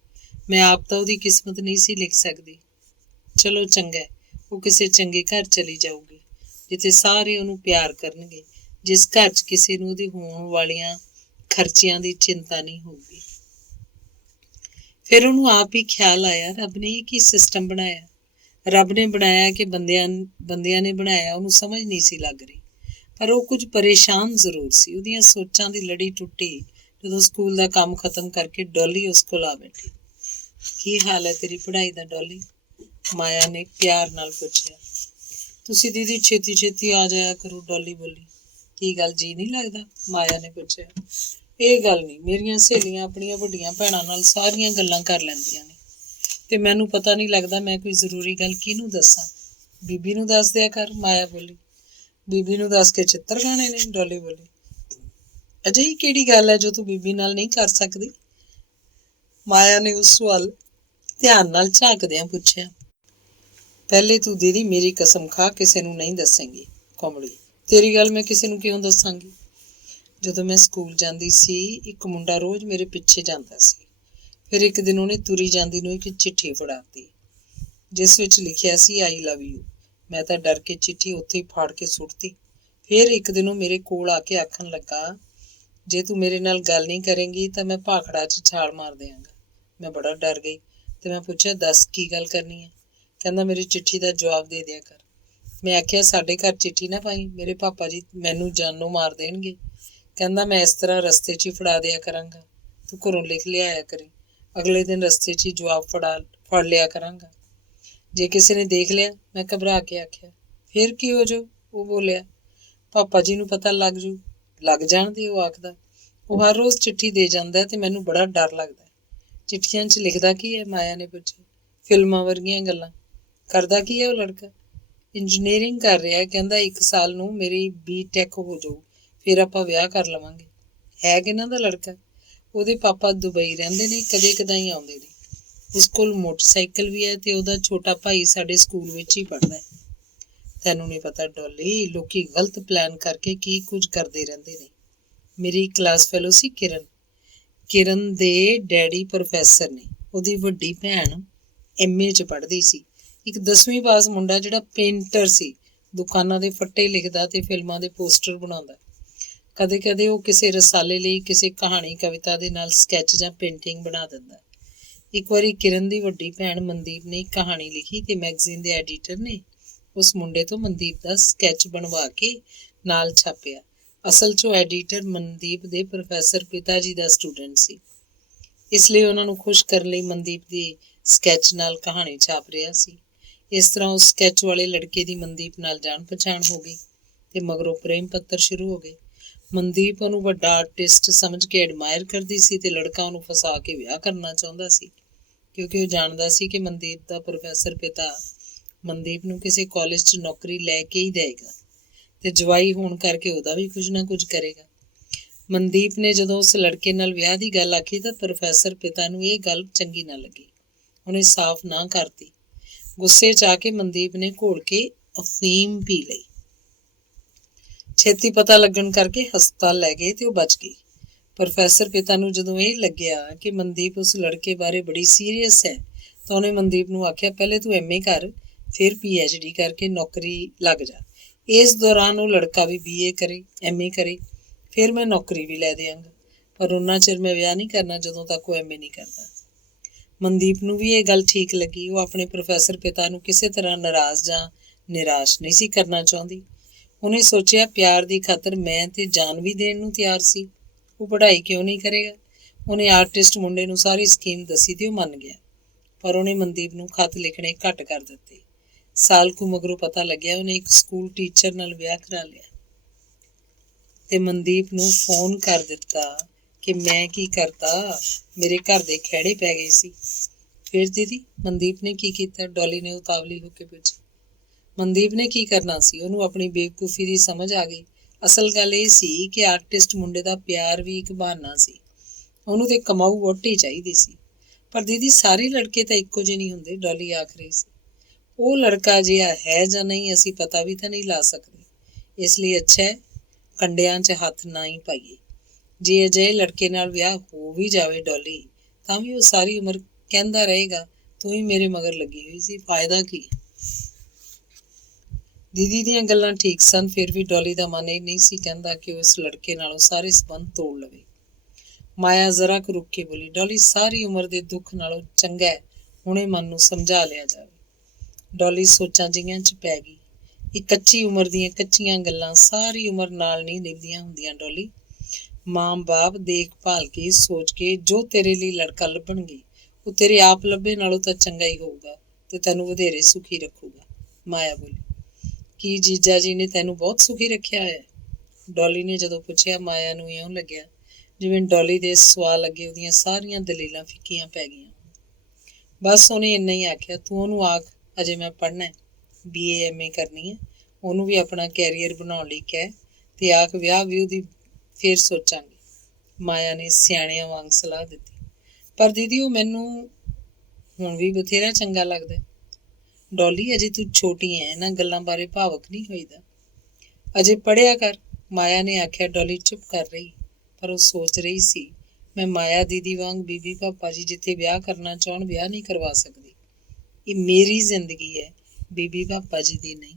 ਮੈਂ ਆਪ ਤਾਂ ਉਹਦੀ ਕਿਸਮਤ ਨਹੀਂ ਸੀ ਲਿਖ ਸਕਦੀ। ਚਲੋ ਚੰਗਾ, ਉਹ ਕਿਸੇ ਚੰਗੇ ਘਰ ਚਲੀ ਜਾਊਗੀ ਜਿੱਥੇ ਸਾਰੇ ਉਹਨੂੰ ਪਿਆਰ ਕਰਨਗੇ, ਜਿਸ ਘਰ 'ਚ ਕਿਸੇ ਨੂੰ ਉਹਦੇ ਹੋਣ ਵਾਲੀਆਂ ਖਰਚਿਆਂ ਦੀ ਚਿੰਤਾ ਨਹੀਂ ਹੋਊਗੀ। ਫਿਰ ਉਹਨੂੰ ਆਪ ਹੀ ਖਿਆਲ ਆਇਆ, ਰੱਬ ਨੇ ਇਹ ਕੀ ਸਿਸਟਮ ਬਣਾਇਆ। ਰੱਬ ਨੇ ਬਣਾਇਆ ਕਿ ਬੰਦਿਆਂ ਨੇ ਬਣਾਇਆ, ਉਹਨੂੰ ਸਮਝ ਨਹੀਂ ਸੀ ਲੱਗ ਰਹੀ। ਪਰ ਉਹ ਕੁਝ ਪਰੇਸ਼ਾਨ ਜ਼ਰੂਰ ਸੀ। ਉਹਦੀਆਂ ਸੋਚਾਂ ਦੀ ਲੜੀ ਟੁੱਟੀ ਜਦੋਂ ਸਕੂਲ ਦਾ ਕੰਮ ਖਤਮ ਕਰਕੇ ਡੋਲੀ ਉਸ ਕੋਲ ਆ ਬੈਠੀ। ਕੀ ਹਾਲ ਹੈ ਤੇਰੀ ਪੜ੍ਹਾਈ ਦਾ ਡੋਲੀ? ਮਾਇਆ ਨੇ ਪਿਆਰ ਨਾਲ ਪੁੱਛਿਆ। ਤੁਸੀਂ ਦੀਦੀ ਛੇਤੀ ਛੇਤੀ ਆ ਜਾਇਆ ਕਰੋ, ਡੋਲੀ ਬੋਲੀ। ਕੀ ਗੱਲ, ਜੀ ਨਹੀਂ ਲੱਗਦਾ? ਮਾਇਆ ਨੇ ਪੁੱਛਿਆ। ਇਹ ਗੱਲ ਨਹੀਂ, ਮੇਰੀਆਂ ਸਹੇਲੀਆਂ ਆਪਣੀਆਂ ਵੱਡੀਆਂ ਭੈਣਾਂ ਨਾਲ ਸਾਰੀਆਂ ਗੱਲਾਂ ਕਰ ਲੈਂਦੀਆਂ ਨੇ ਤੇ ਮੈਨੂੰ ਪਤਾ ਨਹੀਂ ਲੱਗਦਾ ਮੈਂ ਕੋਈ ਜ਼ਰੂਰੀ ਗੱਲ ਕਿਹਨੂੰ ਦੱਸਾਂ। ਬੀਬੀ ਨੂੰ ਦੱਸ ਦਿਆ ਕਰ, ਮਾਇਆ ਬੋਲੀ। ਬੀਬੀ ਨੂੰ ਦੱਸ ਕੇ ਚਿੱਤਰ ਖਾਣੇ ਨੇ, ਡੋਲੀ ਬੋਲੀ। ਅਜਿਹੀ ਕਿਹੜੀ ਗੱਲ ਹੈ ਜੋ ਤੂੰ ਬੀਬੀ ਨਾਲ ਨਹੀਂ ਕਰ ਸਕਦੀ? ਮਾਇਆ ਨੇ ਉਸ ਵੱਲ ਧਿਆਨ ਨਾਲ ਝਾਕਦਿਆਂ ਪੁੱਛਿਆ। ਪਹਿਲੇ ਤੂੰ ਦੀਦੀ ਮੇਰੀ ਕਸਮ ਖਾ ਕਿਸੇ ਨੂੰ ਨਹੀਂ ਦੱਸੇਂਗੀ। ਕੋਮਲੀ, ਤੇਰੀ ਗੱਲ ਮੈਂ ਕਿਸੇ ਨੂੰ ਕਿਉਂ ਦੱਸਾਂਗੀ? ਜਦੋਂ ਮੈਂ ਸਕੂਲ ਜਾਂਦੀ ਸੀ ਇੱਕ ਮੁੰਡਾ ਰੋਜ਼ ਮੇਰੇ ਪਿੱਛੇ ਜਾਂਦਾ ਸੀ। ਫਿਰ ਇੱਕ ਦਿਨ ਉਹਨੇ ਤੁਰੀ ਜਾਂਦੀ ਨੂੰ ਇੱਕ ਚਿੱਠੀ ਫੜਾਤੀ ਜਿਸ ਵਿੱਚ ਲਿਖਿਆ ਸੀ ਆਈ ਲਵ ਯੂ। ਮੈਂ ਤਾਂ ਡਰ ਕੇ ਚਿੱਠੀ ਉੱਥੇ ਹੀ ਫਾੜ ਕੇ ਸੁੱਟਤੀ। ਫਿਰ ਇੱਕ ਦਿਨ ਉਹ ਮੇਰੇ ਕੋਲ ਆ ਕੇ ਆਖਣ ਲੱਗਾ, ਜੇ ਤੂੰ ਮੇਰੇ ਨਾਲ ਗੱਲ ਨਹੀਂ ਕਰੇਂਗੀ ਤਾਂ ਮੈਂ ਭਾਖੜਾ 'ਚ ਛਾਲ ਮਾਰ ਦਿਆਂਗਾ। ਮੈਂ ਬੜਾ ਡਰ ਗਈ ਤੇ ਮੈਂ ਪੁੱਛਿਆ, ਦੱਸ ਕੀ ਗੱਲ ਕਰਨੀ ਹੈ? ਕਹਿੰਦਾ ਮੇਰੀ ਚਿੱਠੀ ਦਾ ਜਵਾਬ ਦੇ ਦਿਆ ਕਰ। ਮੈਂ ਆਖਿਆ, ਸਾਡੇ ਘਰ ਚਿੱਠੀ ਨਾ ਪਾਈ, ਮੇਰੇ ਪਾਪਾ ਜੀ ਮੈਨੂੰ ਜਾਨੋਂ ਮਾਰ ਦੇਣਗੇ। ਕਹਿੰਦਾ ਮੈਂ ਇਸ ਤਰ੍ਹਾਂ ਰਸਤੇ 'ਚ ਹੀ ਫੜਾ ਦਿਆ ਕਰਾਂਗਾ, ਤੂੰ ਘਰੋਂ ਲਿਖ ਲਿਆਇਆ ਕਰੀ। ਅਗਲੇ ਦਿਨ ਰਸਤੇ 'ਚ ਹੀ ਜਵਾਬ ਫੜ ਲਿਆ ਕਰਾਂਗਾ। ਜੇ ਕਿਸੇ ਨੇ ਦੇਖ ਲਿਆ, ਮੈਂ ਘਬਰਾ ਕੇ ਆਖਿਆ, ਫਿਰ ਕੀ ਹੋ ਜਾਊ? ਉਹ ਬੋਲਿਆ, ਪਾਪਾ ਜੀ ਨੂੰ ਪਤਾ ਲੱਗ ਜੂ। ਲੱਗ ਜਾਣ ਦੇ, ਉਹ ਆਖਦਾ। ਉਹ ਹਰ ਰੋਜ਼ ਚਿੱਠੀ ਦੇ ਜਾਂਦਾ ਤੇ ਮੈਨੂੰ ਬੜਾ ਡਰ ਲੱਗਦਾ। ਚਿੱਠੀਆਂ 'ਚ ਲਿਖਦਾ ਕੀ ਹੈ? ਮਾਇਆ ਨੇ ਪੁੱਛਿਆ। ਫਿਲਮਾਂ ਵਰਗੀਆਂ ਗੱਲਾਂ। ਕਰਦਾ ਕੀ ਹੈ ਉਹ ਲੜਕਾ? ਇੰਜੀਨੀਅਰਿੰਗ ਕਰ ਰਿਹਾ। ਕਹਿੰਦਾ 1 ਸਾਲ ਨੂੰ ਮੇਰੀ BTech ਹੋ ਜਾਊ, ਫਿਰ ਆਪਾਂ ਵਿਆਹ ਕਰ ਲਵਾਂਗੇ। ਹੈ ਕਿਹਨਾਂ ਦਾ ਲੜਕਾ? ਉਹਦੇ ਪਾਪਾ ਦੁਬਈ ਰਹਿੰਦੇ ਨੇ, ਕਦੇ ਕਦਾਈ ਆਉਂਦੇ ਨੇ। ਉਸ ਕੋਲ ਮੋਟਰਸਾਈਕਲ ਵੀ ਹੈ ਤੇ ਉਹਦਾ ਛੋਟਾ ਭਾਈ ਸਾਡੇ ਸਕੂਲ ਵਿੱਚ ਹੀ ਪੜ੍ਹਦਾ ਹੈ। ਤੈਨੂੰ ਨਹੀਂ ਪਤਾ ਡੋਲੀ, ਲੋਕੀ ਗਲਤ ਪਲਾਨ ਕਰਕੇ ਕੀ ਕੁਝ ਕਰਦੇ ਰਹਿੰਦੇ ਨੇ। ਮੇਰੀ ਕਲਾਸ ਫੈਲੋ ਸੀ ਕਿਰਨ। ਕਿਰਨ ਦੇ ਡੈਡੀ ਪ੍ਰੋਫੈਸਰ ਨੇ। ਉਹਦੀ ਵੱਡੀ ਭੈਣ MA 'ਚ ਪੜ੍ਹਦੀ ਸੀ। ਇੱਕ 10ਵੀਂ ਪਾਸ ਮੁੰਡਾ ਜਿਹੜਾ ਪੇਂਟਰ ਸੀ, ਦੁਕਾਨਾਂ ਦੇ ਫੱਟੇ ਲਿਖਦਾ ਤੇ ਫਿਲਮਾਂ ਦੇ ਪੋਸਟਰ ਬਣਾਉਂਦਾ। ਕਦੇ ਕਦੇ ਉਹ ਕਿਸੇ ਰਸਾਲੇ ਲਈ ਕਿਸੇ ਕਹਾਣੀ ਕਵਿਤਾ ਦੇ ਨਾਲ ਸਕੈਚ ਜਾਂ ਪੇਂਟਿੰਗ ਬਣਾ ਦਿੰਦਾ। ਇੱਕ ਵਾਰੀ ਕਿਰਨ ਦੀ ਵੱਡੀ ਭੈਣ ਮਨਦੀਪ ਨੇ ਇੱਕ ਕਹਾਣੀ ਲਿਖੀ ਤੇ ਮੈਗਜ਼ੀਨ ਦੇ ਐਡੀਟਰ ਨੇ ਉਸ ਮੁੰਡੇ ਤੋਂ ਮਨਦੀਪ ਦਾ ਸਕੈਚ ਬਣਵਾ ਕੇ ਨਾਲ ਛਾਪਿਆ। ਅਸਲ 'ਚ ਉਹ ਐਡੀਟਰ ਮਨਦੀਪ ਦੇ ਪ੍ਰੋਫੈਸਰ ਪਿਤਾ ਜੀ ਦਾ ਸਟੂਡੈਂਟ ਸੀ। ਇਸ ਲਈ ਉਹਨਾਂ ਨੂੰ ਖੁਸ਼ ਕਰਨ ਲਈ ਮਨਦੀਪ ਦੀ ਸਕੈਚ ਨਾਲ ਕਹਾਣੀ ਛਾਪ ਰਿਹਾ ਸੀ। ਇਸ ਤਰ੍ਹਾਂ ਉਸ ਸਕੈਚ ਵਾਲੇ ਲੜਕੇ ਦੀ ਮਨਦੀਪ ਨਾਲ ਜਾਣ ਪਛਾਣ ਹੋ ਗਈ ਤੇ ਮਗਰੋਂ ਪ੍ਰੇਮ ਪੱਤਰ ਸ਼ੁਰੂ ਹੋ ਗਏ। ਮਨਦੀਪ ਉਹਨੂੰ ਵੱਡਾ ਆਰਟਿਸਟ ਸਮਝ ਕੇ ਐਡਮਾਇਰ ਕਰਦੀ ਸੀ ਤੇ ਲੜਕਾ ਉਹਨੂੰ ਫਸਾ ਕੇ ਵਿਆਹ ਕਰਨਾ ਚਾਹੁੰਦਾ ਸੀ, ਕਿਉਂਕਿ ਉਹ ਜਾਣਦਾ ਸੀ ਕਿ ਮਨਦੀਪ ਦਾ ਪ੍ਰੋਫੈਸਰ ਪਿਤਾ ਮਨਦੀਪ ਨੂੰ ਕਿਸੇ ਕਾਲਜ 'ਚ ਨੌਕਰੀ ਲੈ ਕੇ ਹੀ ਦੇਵੇਗਾ ਤੇ ਜਵਾਈ ਹੋਣ ਕਰਕੇ ਉਹਦਾ ਵੀ ਕੁਝ ਨਾ ਕੁਝ ਕਰੇਗਾ। ਮਨਦੀਪ ਨੇ ਜਦੋਂ ਉਸ ਲੜਕੇ ਨਾਲ ਵਿਆਹ ਦੀ ਗੱਲ ਆਖੀ ਤਾਂ ਪ੍ਰੋਫੈਸਰ ਪਿਤਾ ਨੂੰ ਇਹ ਗੱਲ ਚੰਗੀ ਨਾ ਲੱਗੀ। ਉਹਨੇ ਸਾਫ਼ ਨਾ ਕਰਤੀ। ਗੁੱਸੇ 'ਚ ਆ ਕੇ ਮਨਦੀਪ ਨੇ ਘੋਲ ਕੇ ਅਫੀਮ ਪੀ ਲਈ। ਛੇਤੀ ਪਤਾ ਲੱਗਣ ਕਰਕੇ ਹਸਪਤਾਲ ਲੈ ਗਏ ਤੇ ਉਹ ਬਚ ਗਈ। ਪ੍ਰੋਫੈਸਰ ਪਿਤਾ ਨੂੰ ਜਦੋਂ ਇਹ ਲੱਗਿਆ ਕਿ ਮਨਦੀਪ ਉਸ ਲੜਕੇ ਬਾਰੇ ਬੜੀ ਸੀਰੀਅਸ ਹੈ ਤਾਂ ਉਹਨੇ ਮਨਦੀਪ ਨੂੰ ਆਖਿਆ, ਪਹਿਲੇ ਤੂੰ MA ਕਰ, ਫਿਰ PhD ਕਰਕੇ ਨੌਕਰੀ ਲੱਗ ਜਾ। ਇਸ ਦੌਰਾਨ ਉਹ ਲੜਕਾ ਵੀ BA ਕਰੇ, MA ਕਰੇ, ਫਿਰ ਮੈਂ ਨੌਕਰੀ ਵੀ ਲੈ ਦਿਆਂਗਾ, ਪਰ ਉਨਾ ਚਿਰ ਮੈਂ ਵਿਆਹ ਨਹੀਂ ਕਰਨਾ ਜਦੋਂ ਤੱਕ ਉਹ MA ਨਹੀਂ ਕਰਦਾ। ਮਨਦੀਪ ਨੂੰ ਵੀ ਇਹ ਗੱਲ ਠੀਕ ਲੱਗੀ। ਉਹ ਆਪਣੇ ਪ੍ਰੋਫੈਸਰ ਪਿਤਾ ਨੂੰ ਕਿਸੇ ਤਰ੍ਹਾਂ ਨਾਰਾਜ਼ ਜਾਂ ਨਿਰਾਸ਼ ਨਹੀਂ ਸੀ ਕਰਨਾ ਚਾਹੁੰਦੀ। ਉਹਨੇ ਸੋਚਿਆ, ਪਿਆਰ ਦੀ ਖਾਤਰ ਮੈਂ ਤੇ ਜਾਨ ਵੀ ਦੇਣ ਨੂੰ ਤਿਆਰ ਸੀ, ਉਹ ਪੜ੍ਹਾਈ ਕਿਉਂ ਨਹੀਂ ਕਰੇਗਾ। ਉਹਨੇ ਆਰਟਿਸਟ ਮੁੰਡੇ ਨੂੰ ਸਾਰੀ ਸਕੀਮ ਦੱਸੀ ਤੇ ਉਹ ਮੰਨ ਗਿਆ, ਪਰ ਉਹਨੇ ਮਨਦੀਪ ਨੂੰ ਖਤ ਲਿਖਣੇ ਘੱਟ ਕਰ ਦਿੱਤੇ। ਸਾਲ ਕੁ ਮਗਰੋਂ ਪਤਾ ਲੱਗਿਆ ਉਹਨੇ ਇੱਕ ਸਕੂਲ ਟੀਚਰ ਨਾਲ ਵਿਆਹ ਕਰਾ ਲਿਆ ਤੇ ਮਨਦੀਪ ਨੂੰ ਫੋਨ ਕਰ ਦਿੱਤਾ ਕਿ ਮੈਂ ਕੀ ਕਰਤਾ, ਮੇਰੇ ਘਰ ਦੇ ਖਹਿੜੇ ਪੈ ਗਏ ਸੀ। ਫਿਰ ਦੀਦੀ ਮਨਦੀਪ ਨੇ ਕੀ ਕੀਤਾ? ਡੋਲੀ ਨੇ ਉਤਾਵਲੀ ਹੋ ਕੇ ਪੁੱਛੀ। ਮਨਦੀਪ ਨੇ ਕੀ ਕਰਨਾ ਸੀ? ਉਹਨੂੰ ਆਪਣੀ ਬੇਵਕੂਫੀ ਦੀ ਸਮਝ ਆ ਗਈ। ਅਸਲ ਗੱਲ ਇਹ ਸੀ ਕਿ ਆਰਟਿਸਟ ਮੁੰਡੇ ਦਾ ਪਿਆਰ ਵੀ ਇੱਕ ਬਹਾਨਾ ਸੀ। ਉਹਨੂੰ ਤੇ ਕਮਾਊ ਵਹੁਟੀ ਚਾਹੀਦੀ ਸੀ। ਪਰ ਦੀਦੀ ਸਾਰੇ ਲੜਕੇ ਤਾਂ ਇੱਕੋ ਜਿਹੇ ਨਹੀਂ ਹੁੰਦੇ, ਡੋਲੀ ਆਖ ਰਹੀ ਸੀ। ਉਹ ਲੜਕਾ ਜਿਹਾ ਹੈ ਜਾਂ ਨਹੀਂ ਅਸੀਂ ਪਤਾ ਵੀ ਤਾਂ ਨਹੀਂ ਲਾ ਸਕਦੇ, ਇਸ ਲਈ ਅੱਛਾ ਹੈ ਕੰਡਿਆਂ 'ਚ ਹੱਥ ਨਾ ਹੀ ਪਾਈਏ। ਜੇ ਅਜਿਹੇ ਲੜਕੇ ਨਾਲ ਵਿਆਹ ਹੋ ਵੀ ਜਾਵੇ ਡੋਲੀ, ਤਾਂ ਵੀ ਉਹ ਸਾਰੀ ਉਮਰ ਕਹਿੰਦਾ ਰਹੇਗਾ ਤੂੰ ਹੀ ਮੇਰੇ ਮਗਰ ਲੱਗੀ ਹੋਈ ਸੀ, ਫਾਇਦਾ ਕੀ? ਦੀਦੀ ਦੀਆਂ ਗੱਲਾਂ ਠੀਕ ਸਨ, ਫਿਰ ਵੀ ਡੋਲੀ ਦਾ ਮਨ ਇਹ ਨਹੀਂ ਸੀ ਕਹਿੰਦਾ ਕਿ ਉਹ ਇਸ ਲੜਕੇ ਨਾਲੋਂ ਸਾਰੇ ਸੰਬੰਧ ਤੋੜ ਲਵੇ। ਮਾਇਆ ਜ਼ਰਾ ਕੁ ਰੁਕ ਕੇ ਬੋਲੀ, ਡੋਲੀ ਸਾਰੀ ਉਮਰ ਦੇ ਦੁੱਖ ਨਾਲੋਂ ਚੰਗਾ ਹੈ ਹੁਣੇ ਮਨ ਨੂੰ ਸਮਝਾ ਲਿਆ ਜਾਵੇ। ਡੋਲੀ ਸੋਚਾਂ ਜਿਹੀਆਂ 'ਚ ਪੈ ਗਈ। ਇਹ ਕੱਚੀ ਉਮਰ ਦੀਆਂ ਕੱਚੀਆਂ ਗੱਲਾਂ ਸਾਰੀ ਉਮਰ ਨਾਲ ਨਹੀਂ ਨਿਭਦੀਆਂ ਹੁੰਦੀਆਂ ਡੋਲੀ। ਮਾਂ ਬਾਪ ਦੇਖਭਾਲ ਕੇ ਸੋਚ ਕੇ ਜੋ ਤੇਰੇ ਲਈ ਲੜਕਾ ਲੱਭਣਗੇ ਉਹ ਤੇਰੇ ਆਪ ਲੱਭੇ ਨਾਲੋਂ ਤਾਂ ਚੰਗਾ ਹੀ ਹੋਊਗਾ ਤੇ ਤੈਨੂੰ ਵਧੇਰੇ ਸੁਖੀ ਰੱਖੂਗਾ। ਮਾਇਆ ਬੋਲੀ, ਕੀ ਜੀਜਾ ਜੀ ਨੇ ਤੈਨੂੰ ਬਹੁਤ ਸੁਖੀ ਰੱਖਿਆ ਹੈ? ਡੋਲੀ ਨੇ ਜਦੋਂ ਪੁੱਛਿਆ, ਮਾਇਆ ਨੂੰ ਇਉਂ ਲੱਗਿਆ ਜਿਵੇਂ ਡੋਲੀ ਦੇ ਸਵਾਲ ਅੱਗੇ ਉਹਦੀਆਂ ਸਾਰੀਆਂ ਦਲੀਲਾਂ ਫਿੱਕੀਆਂ ਪੈ ਗਈਆਂ। ਬਸ ਉਹਨੇ ਇੰਨਾ ਹੀ ਆਖਿਆ, ਤੂੰ ਉਹਨੂੰ ਆਖ ਅਜੇ ਮੈਂ ਪੜ੍ਹਨਾ, BA MA ਕਰਨੀ ਹੈ, ਉਹਨੂੰ ਵੀ ਆਪਣਾ ਕੈਰੀਅਰ ਬਣਾਉਣ ਲਈ ਕਹਿ ਤੇ ਆਖ ਵਿਆਹ ਵੀ ਉਹਦੀ ਫੇਰ ਸੋਚਾਂਗੇ। ਮਾਇਆ ਨੇ ਸਿਆਣਿਆਂ ਵਾਂਗ ਸਲਾਹ ਦਿੱਤੀ। ਪਰ ਦੀਦੀ ਉਹ ਮੈਨੂੰ ਹੁਣ ਵੀ ਬਥੇਰਾ ਚੰਗਾ ਲੱਗਦਾ। ਡੋਲੀ ਅਜੇ ਤੂੰ ਛੋਟੀ ਹੈ, ਇਹਨਾਂ ਗੱਲਾਂ ਬਾਰੇ ਭਾਵੁਕ ਨਹੀਂ ਹੋਈਦਾ, ਅਜੇ ਪੜ੍ਹਿਆ ਕਰ। ਮਾਇਆ ਨੇ ਆਖਿਆ। ਡੋਲੀ ਚੁੱਪ ਕਰ ਰਹੀ, ਪਰ ਉਹ ਸੋਚ ਰਹੀ ਸੀ, ਮੈਂ ਮਾਇਆ ਦੀਦੀ ਵਾਂਗ ਬੀਬੀ ਪਾਪਾ ਜੀ ਜਿੱਥੇ ਵਿਆਹ ਕਰਨਾ ਚਾਹੁਣ ਵਿਆਹ ਨਹੀਂ ਕਰਵਾ ਸਕਦੀ। ਇਹ ਮੇਰੀ ਜ਼ਿੰਦਗੀ ਹੈ, ਬੀਬੀ ਪਾਪਾ ਜੀ ਦੀ ਨਹੀਂ।